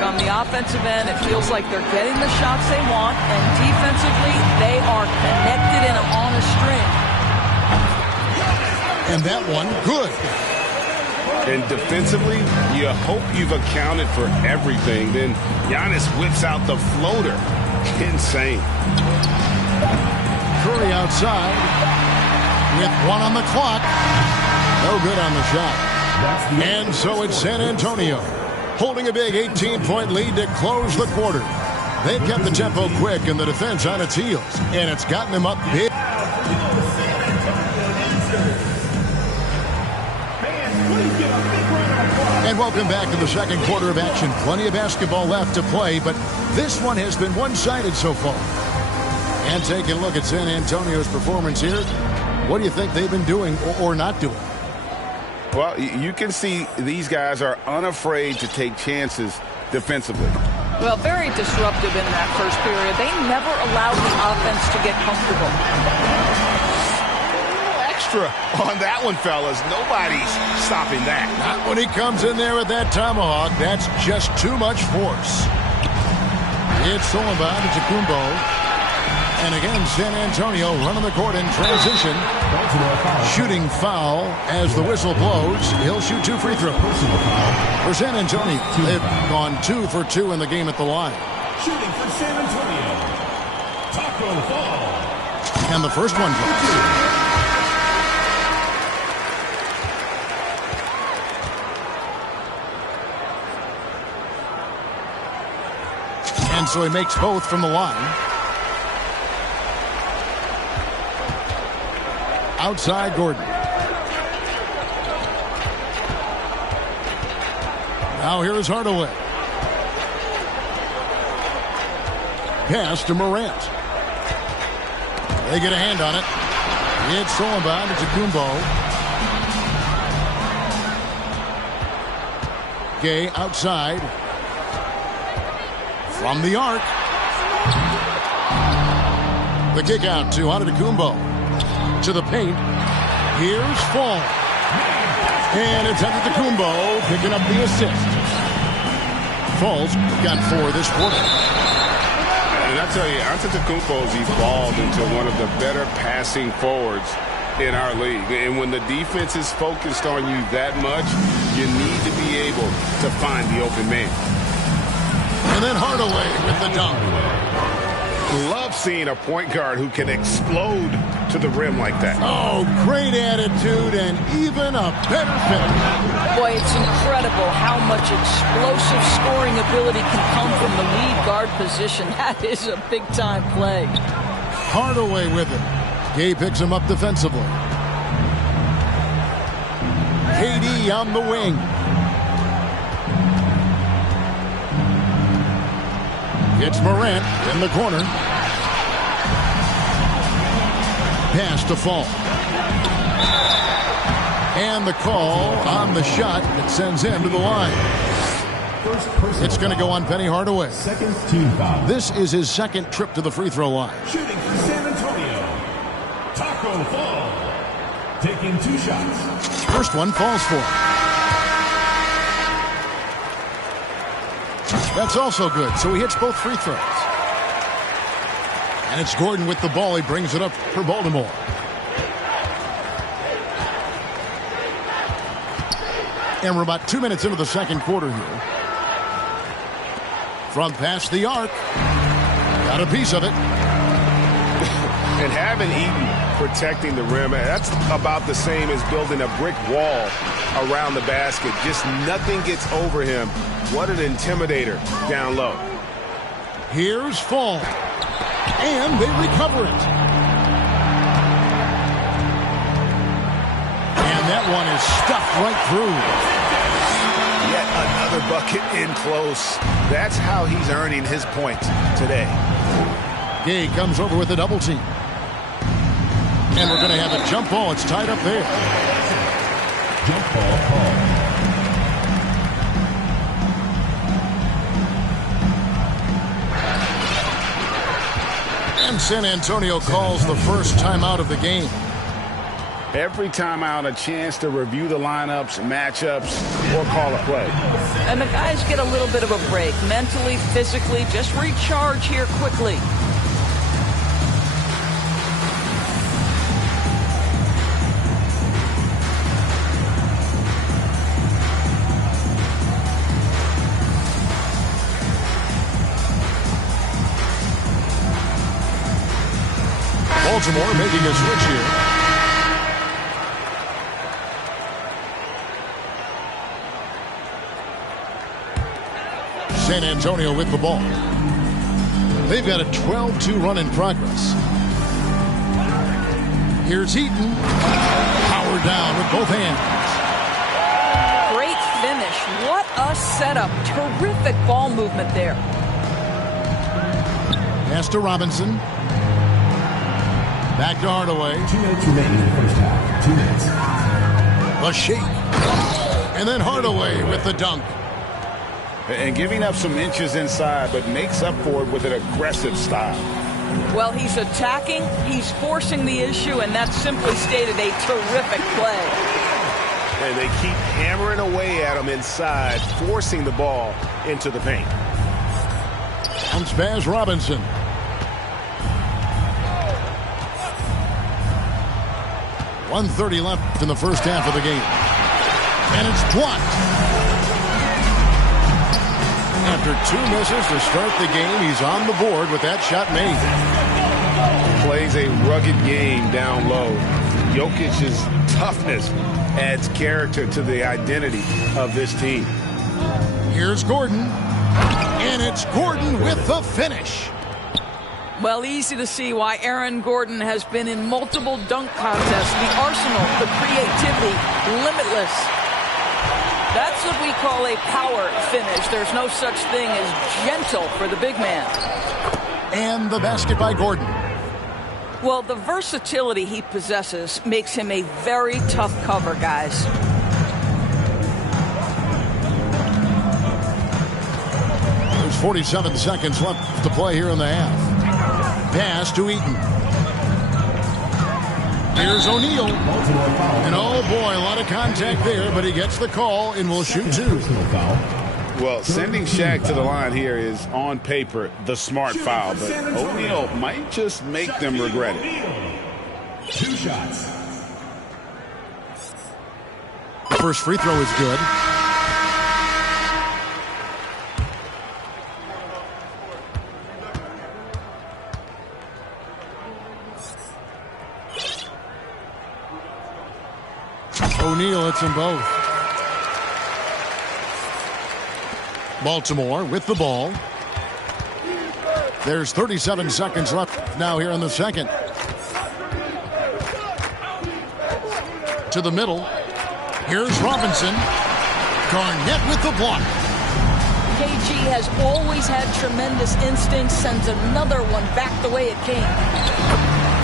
On the offensive end, it feels like they're getting the shots they want, and defensively, they are connected and on a string. And that one, good. And defensively, you hope you've accounted for everything. Then Giannis whips out the floater. Insane. Curry outside with 1 on the clock. No good on the shot. And so it's San Antonio holding a big 18-point lead to close the quarter. They've kept the tempo quick and the defense on its heels, and it's gotten them up big. And welcome back to the second quarter of action. Plenty of basketball left to play, but this one has been one-sided so far. And taking a look at San Antonio's performance here, what do you think they've been doing or not doing? Well, you can see these guys are unafraid to take chances defensively. Well, very disruptive in that first period. They never allowed the offense to get comfortable. Extra on that one, fellas. Nobody's stopping that. Not when he comes in there with that tomahawk. That's just too much force. It's Sullivan to Kumbo. And again, San Antonio running the court in transition. Shooting foul as the whistle blows. He'll shoot 2 free throws. For San Antonio, they've gone 2 for 2 in the game at the line. Shooting for San Antonio, Taco Fall. And the first one drops. And so he makes both from the line. Outside Gordon. Now here is Hardaway. Pass to Morant. They get a hand on it. It's Sullivan to Kumbo. Gay outside. From the arc. The kick out to Antetokounmpo. To the paint. Here's Fall. And it's Antetokounmpo picking up the assist. Fall's got 4 this quarter. And I tell you, Antetokounmpo's evolved into one of the better passing forwards in our league. And when the defense is focused on you that much, you need to be able to find the open man. And then Hardaway with the dunk. Love seeing a point guard who can explode to the rim like that. Oh, great attitude and even a better finish. Boy, it's incredible how much explosive scoring ability can come from the lead guard position. That is a big-time play. Hardaway with it. Gay picks him up defensively. KD on the wing. It's Morant in the corner. Pass to Fall. And the call on the shot that sends him to the line. It's going to go on Penny Hardaway. This is his second trip to the free throw line. Shooting for San Antonio, Taco Fall. Taking 2 shots. First one falls for. That's also good. So he hits both free throws. And it's Gordon with the ball. He brings it up for Baltimore. And we're about 2 minutes into the second quarter here. From past the arc. Got a piece of it. And having Eaton protecting the rim, that's about the same as building a brick wall around the basket. Just nothing gets over him. What an intimidator down low. Here's Fall. And they recover it. And that one is stuffed right through. Yet another bucket in close. That's how he's earning his points today. Gay comes over with a double team. And we're going to have a jump ball. It's tied up there. Jump ball call. And San Antonio calls the first timeout of the game. Every timeout, a chance to review the lineups, matchups, or call a play. And the guys get a little bit of a break, mentally, physically. Just recharge here quickly. Baltimore making a switch here. San Antonio with the ball. They've got a 12-2 run in progress. Here's Heaton. Powered down with both hands. Great finish. What a setup. Terrific ball movement there. Pass to Robinson. Back to Hardaway. 2 minutes remaining in the first half. 2 minutes. A shake. And then Hardaway with the dunk. And giving up some inches inside, but makes up for it with an aggressive style. Well, he's attacking, he's forcing the issue, and that's simply stated a terrific play. And they keep hammering away at him inside, forcing the ball into the paint. Comes Baz Robinson. .130 left in the first half of the game. And it's blocked. After 2 misses to start the game, he's on the board with that shot made. Plays a rugged game down low. Jokic's toughness adds character to the identity of this team. Here's Gordon. And it's Gordon with the finish. Well, easy to see why Aaron Gordon has been in multiple dunk contests. The arsenal, the creativity, limitless. That's what we call a power finish. There's no such thing as gentle for the big man. And the basket by Gordon. Well, the versatility he possesses makes him a very tough cover, guys. There's 47 seconds left to play here in the half. Pass to Eaton. Here's O'Neal. And oh boy, a lot of contact there, but he gets the call and will shoot 2. Well, sending Shaq to the line here is on paper the smart foul, but O'Neal might just make them regret it. 2 shots. The first free throw is good. O'Neal hits them both. Baltimore with the ball. There's 37 seconds left now here in the second. To the middle. Here's Robinson. Garnett with the block. KG has always had tremendous instincts, sends another one back the way it came.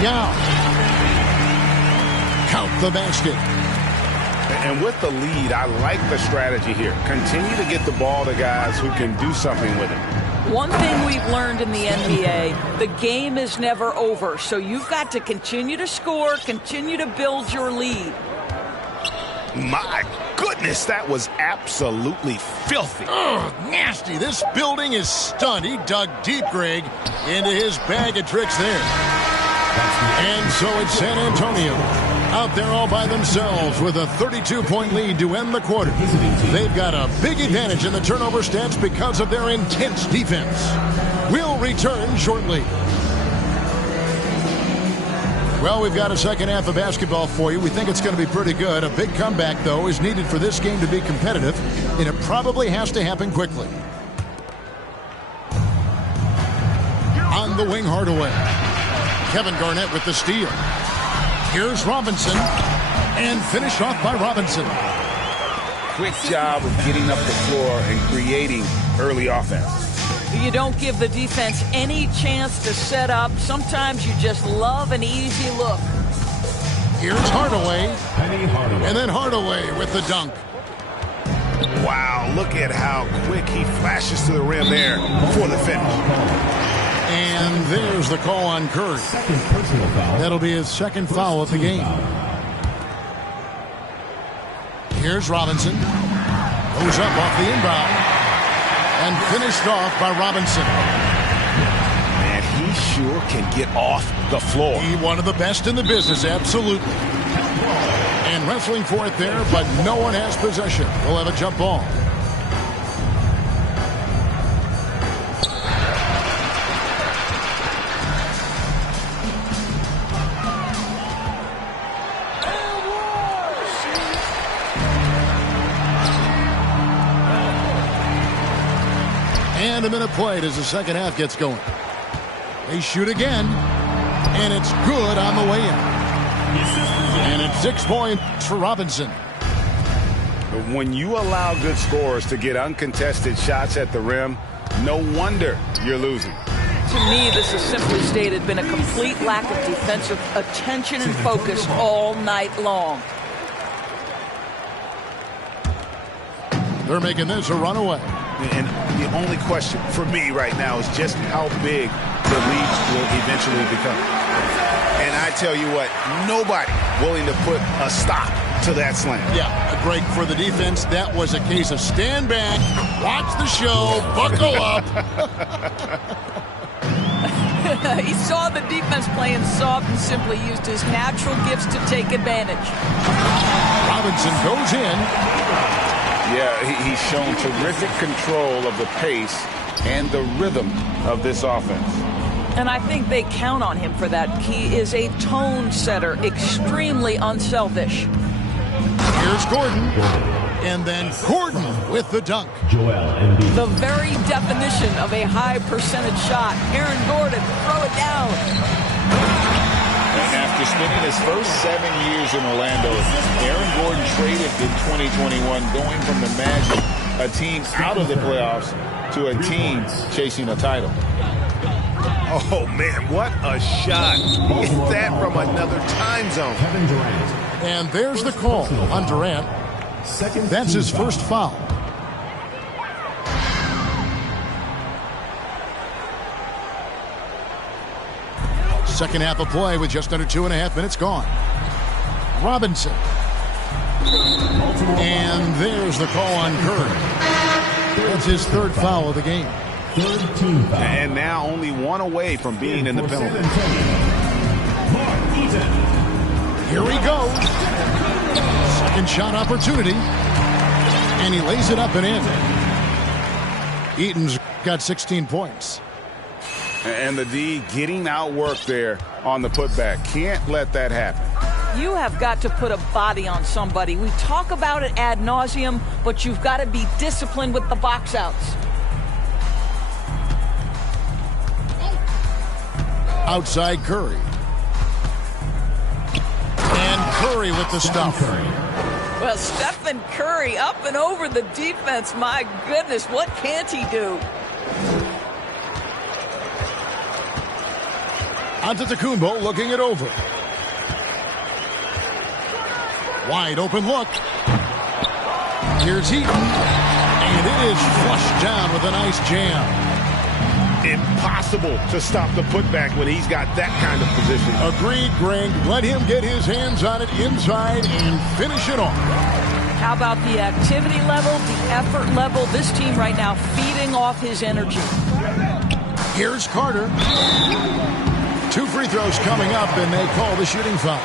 Yeah. Count the basket. And with the lead, I like the strategy here. Continue to get the ball to guys who can do something with it. One thing we've learned in the NBA, the game is never over. So you've got to continue to score, continue to build your lead. My goodness, that was absolutely filthy. Ugh, nasty. This building is stunned. He dug deep, Greg, into his bag of tricks there. And so it's San Antonio out there all by themselves with a 32-point lead to end the quarter. They've got a big advantage in the turnover stats because of their intense defense. We'll return shortly. Well, we've got a second half of basketball for you. We think it's going to be pretty good. A big comeback, though, is needed for this game to be competitive, and it probably has to happen quickly. On the wing, Hardaway. Kevin Garnett with the steal. Here's Robinson, and finished off by Robinson. Quick job of getting up the floor and creating early offense. You don't give the defense any chance to set up. Sometimes you just love an easy look. Here's Hardaway. And then Hardaway with the dunk. Wow, look at how quick he flashes to the rim there before the finish. And there's the call on Curry. That'll be his second foul of the game. Here's Robinson. Goes up off the inbound. And finished off by Robinson. Man, he sure can get off the floor. He one of the best in the business, absolutely. And wrestling for it there, but no one has possession. We'll have a jump ball. And a minute played as the second half gets going. They shoot again, and it's good on the way in. And it's 6 points for Robinson. When you allow good scorers to get uncontested shots at the rim, no wonder you're losing. To me, this has simply stated been a complete lack of defensive attention and focus all night long. They're making this a runaway. And the only question for me right now is just how big the lead will eventually become. And I tell you what, nobody willing to put a stop to that slam. Yeah, a break for the defense. That was a case of stand back, watch the show, buckle up. He saw the defense playing soft and simply used his natural gifts to take advantage. Robinson goes in. Yeah, he's shown terrific control of the pace and the rhythm of this offense. And I think they count on him for that. He is a tone setter, extremely unselfish. Here's Gordon. And then Gordon with the dunk. The very definition of a high percentage shot. Aaron Gordon, throw it down. And after spending his first 7 years in Orlando, Aaron Gordon traded in 2021, going from the Magic, a team out of the playoffs, to a team chasing a title. Oh, man, what a shot. He hit that from another time zone. And there's the call on Durant. That's his first foul. Second half of play with just under 2.5 minutes gone. Robinson. And there's the call on Curry. That's his third foul of the game. And now only one away from being in the penalty. Here he goes. Second shot opportunity. And he lays it up and in. Eaton's got 16 points. And the D getting outworked there on the putback. Can't let that happen. You have got to put a body on somebody. We talk about it ad nauseum, but you've got to be disciplined with the box outs. Outside Curry. And Curry with the stuff. Well, Stephen Curry up and over the defense. My goodness, what can't he do? Antetokounmpo looking it over. Wide open look. Here's Heaton. And it is flushed down with a nice jam. Impossible to stop the putback when he's got that kind of position. Agreed, Greg. Let him get his hands on it inside and finish it off. How about the activity level, the effort level? This team right now feeding off his energy. Here's Carter. 2 free throws coming up, and they call the shooting foul.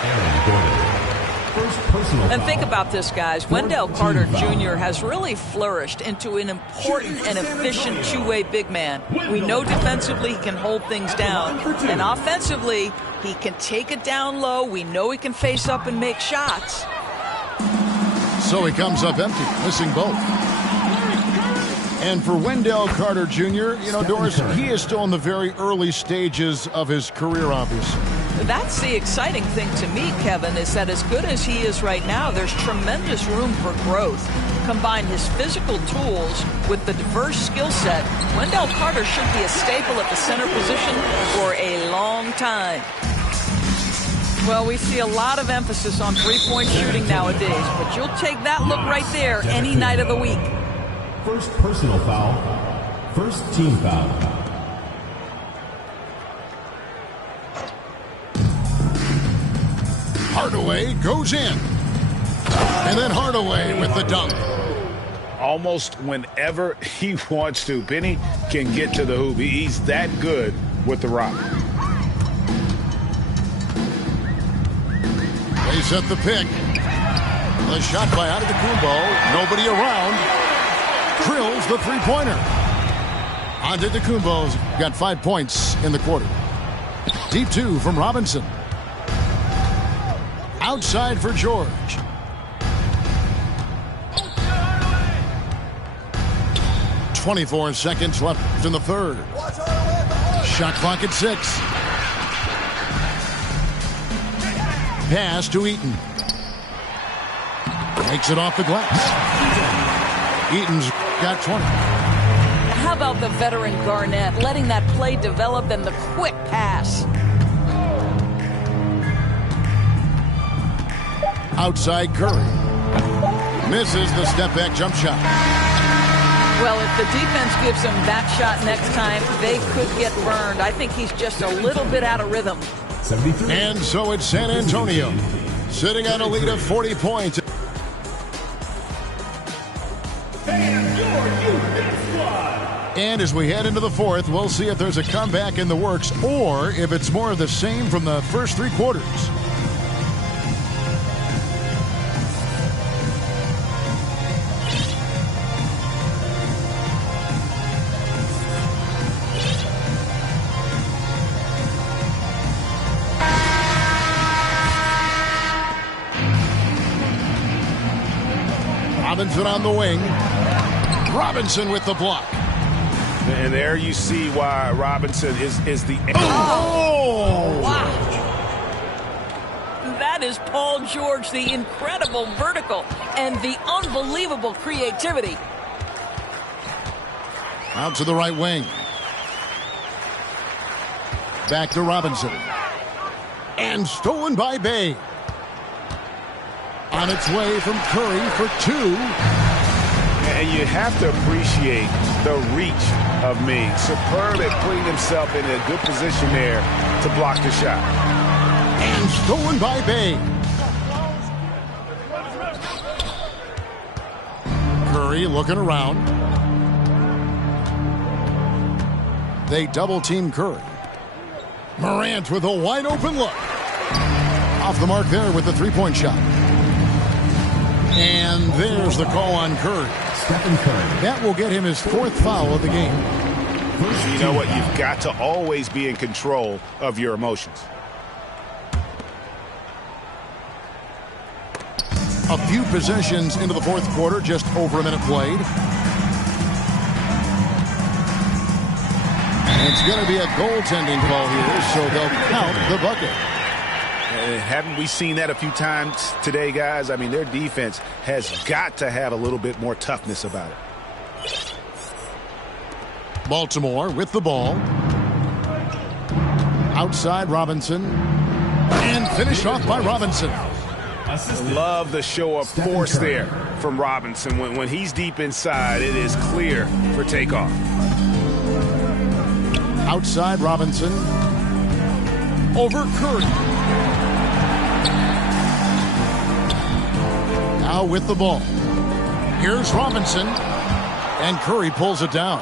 And think about this, guys. Wendell Carter Jr. has really flourished into an important and efficient two-way big man. We know defensively he can hold things down. And offensively, he can take it down low. We know he can face up and make shots. So he comes up empty, missing both. And for Wendell Carter Jr., you know, Doris, he is still in the very early stages of his career, obviously. That's the exciting thing to me, Kevin, is that as good as he is right now, there's tremendous room for growth. Combine his physical tools with the diverse skill set, Wendell Carter should be a staple at the center position for a long time. Well, we see a lot of emphasis on three-point shooting nowadays, but you'll take that look right there any night of the week. First personal foul. First team foul. Hardaway goes in. And then Hardaway with the dunk. Almost whenever he wants to. Benny can get to the hoop. He's that good with the rock. They set the pick. The shot by Antetokounmpo. Nobody around. Drills the three-pointer. Antetokounmpo's got 5 points in the quarter. Deep two from Robinson. Outside for George. "24 seconds left in the third. Shot clock at 6. Pass to Eaton. Makes it off the glass. Eaton's got 20. How about the veteran Garnett letting that play develop and the quick pass? Outside Curry. Misses the step-back jump shot. Well, if the defense gives him that shot next time, they could get burned. I think he's just a little bit out of rhythm. 73. And so it's San Antonio, sitting on a lead of 40 points. And as we head into the fourth, we'll see if there's a comeback in the works or if it's more of the same from the first three quarters. Robinson on the wing. Robinson with the block. And there you see why Robinson is the... Oh! Wow! That is Paul George, the incredible vertical and the unbelievable creativity. Out to the right wing. Back to Robinson. And stolen by Bay. On its way from Curry for 2. And you have to appreciate the reach of Ming. Superb at putting himself in a good position there to block the shot. And stolen by Bay. Curry looking around. They double-team Curry. Morant with a wide-open look. Off the mark there with the three-point shot. And there's the call on Curry. Stephen Curry. That will get him his 4th foul of the game. You know what? You've got to always be in control of your emotions. A few possessions into the fourth quarter, just over a minute played. And it's going to be a goaltending call here, so they'll count the bucket. Haven't we seen that a few times today, guys? I mean, their defense has got to have a little bit more toughness about it. Baltimore with the ball. Outside Robinson. And finished off by Robinson. Love the show of force there from Robinson. When he's deep inside, it is clear for takeoff. Outside Robinson. Over Curry. Now with the ball. Here's Robinson. And Curry pulls it down.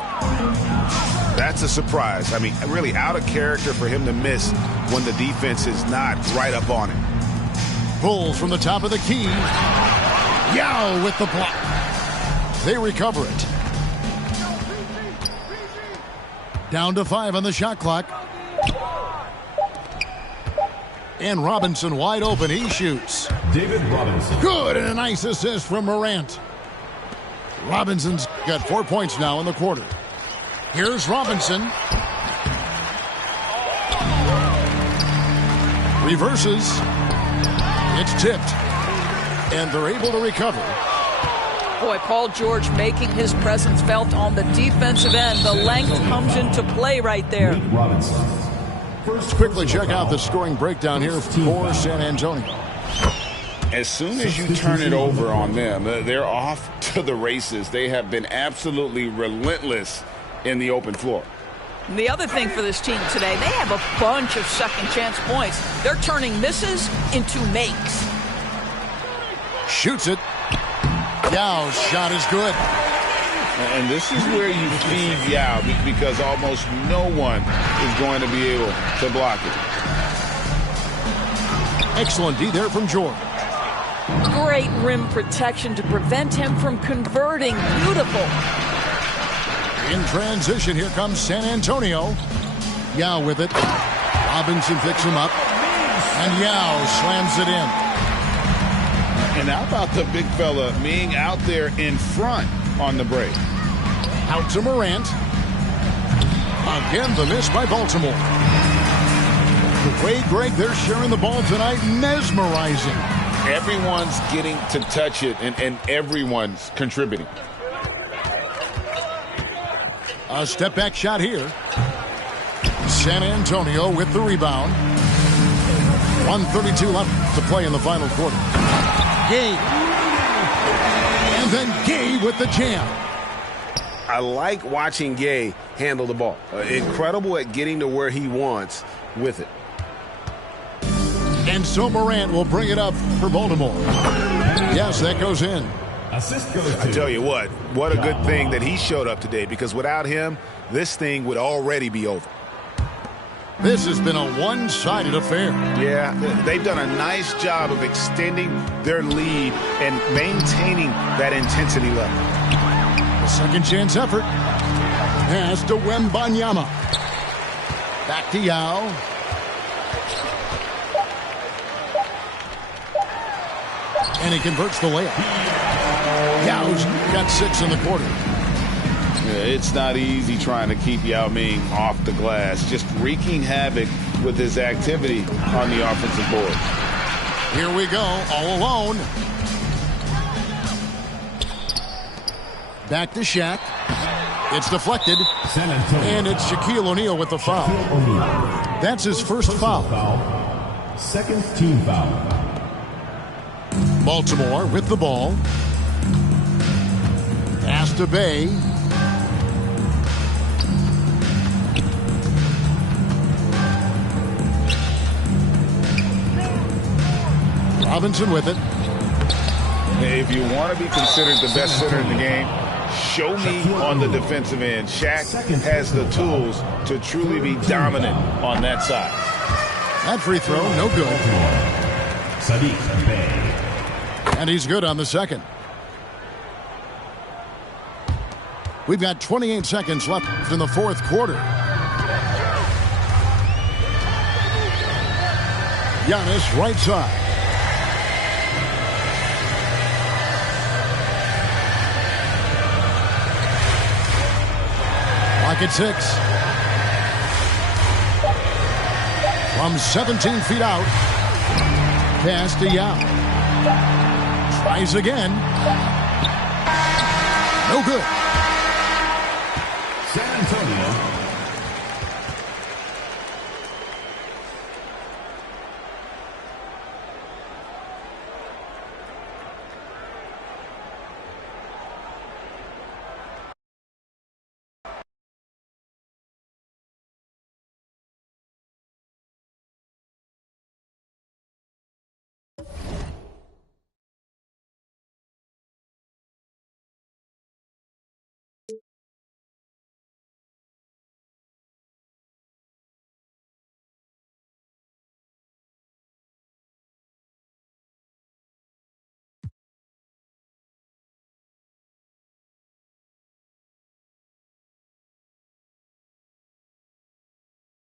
That's a surprise. I mean, really out of character for him to miss when the defense is not right up on him. pulls from the top of the key. Yao with the block. They recover it. Down to 5 on the shot clock. And Robinson wide open. He shoots. David Robinson. Good, and a nice assist from Morant. Robinson's got 4 points now in the quarter. Here's Robinson. Reverses. It's tipped. And they're able to recover. Boy, Paul George making his presence felt on the defensive end. The length comes into play right there. Robinson. Let's quickly check out the scoring breakdown here for San Antonio. As soon as you turn it over on them, they're off to the races. They have been absolutely relentless in the open floor. And the other thing for this team today, they have a bunch of second chance points. They're turning misses into makes. Shoots it. Yao's shot is good. And this is where you feed Yao because almost no one is going to be able to block it. Excellent D there from George. Great rim protection to prevent him from converting. Beautiful. In transition, here comes San Antonio. Yao with it. Robinson picks him up. And Yao slams it in. And how about the big fella being out there in front on the break? Out to Morant. Again, the miss by Baltimore. The way, Greg, they're sharing the ball tonight, mesmerizing. Everyone's getting to touch it, and everyone's contributing. A step-back shot here. San Antonio with the rebound. 1:32 left to play in the final quarter. Gay. And then Gay with the jam. I like watching Gay handle the ball. Incredible at getting to where he wants with it. And so Morant will bring it up for Baltimore. Yes, that goes in. Assist goes to. I tell you what a good thing that he showed up today, because without him, this thing would already be over. This has been a one-sided affair. Yeah, they've done a nice job of extending their lead and maintaining that intensity level. The second chance effort. Pass to Wembanyama. Back to Yao. And he converts the layup. Yao's got 6 in the quarter. Yeah, it's not easy trying to keep Yao Ming off the glass, just wreaking havoc with his activity on the offensive board. Here we go, all alone. Back to Shaq. It's deflected. San Antonio. And it's Shaquille O'Neal with the foul. That's his first foul. Second team foul. Baltimore with the ball. Pass to Bay. Robinson with it. If you want to be considered the best center in the game, show me on the defensive end. Shaq has the tools to truly be dominant on that side. That free throw, no good. Saddiq Bey. And he's good on the second. We've got 28 seconds left in the fourth quarter. Giannis right side. Clock at 6. From 17 feet out. Pass to Yao. Tries again. No good.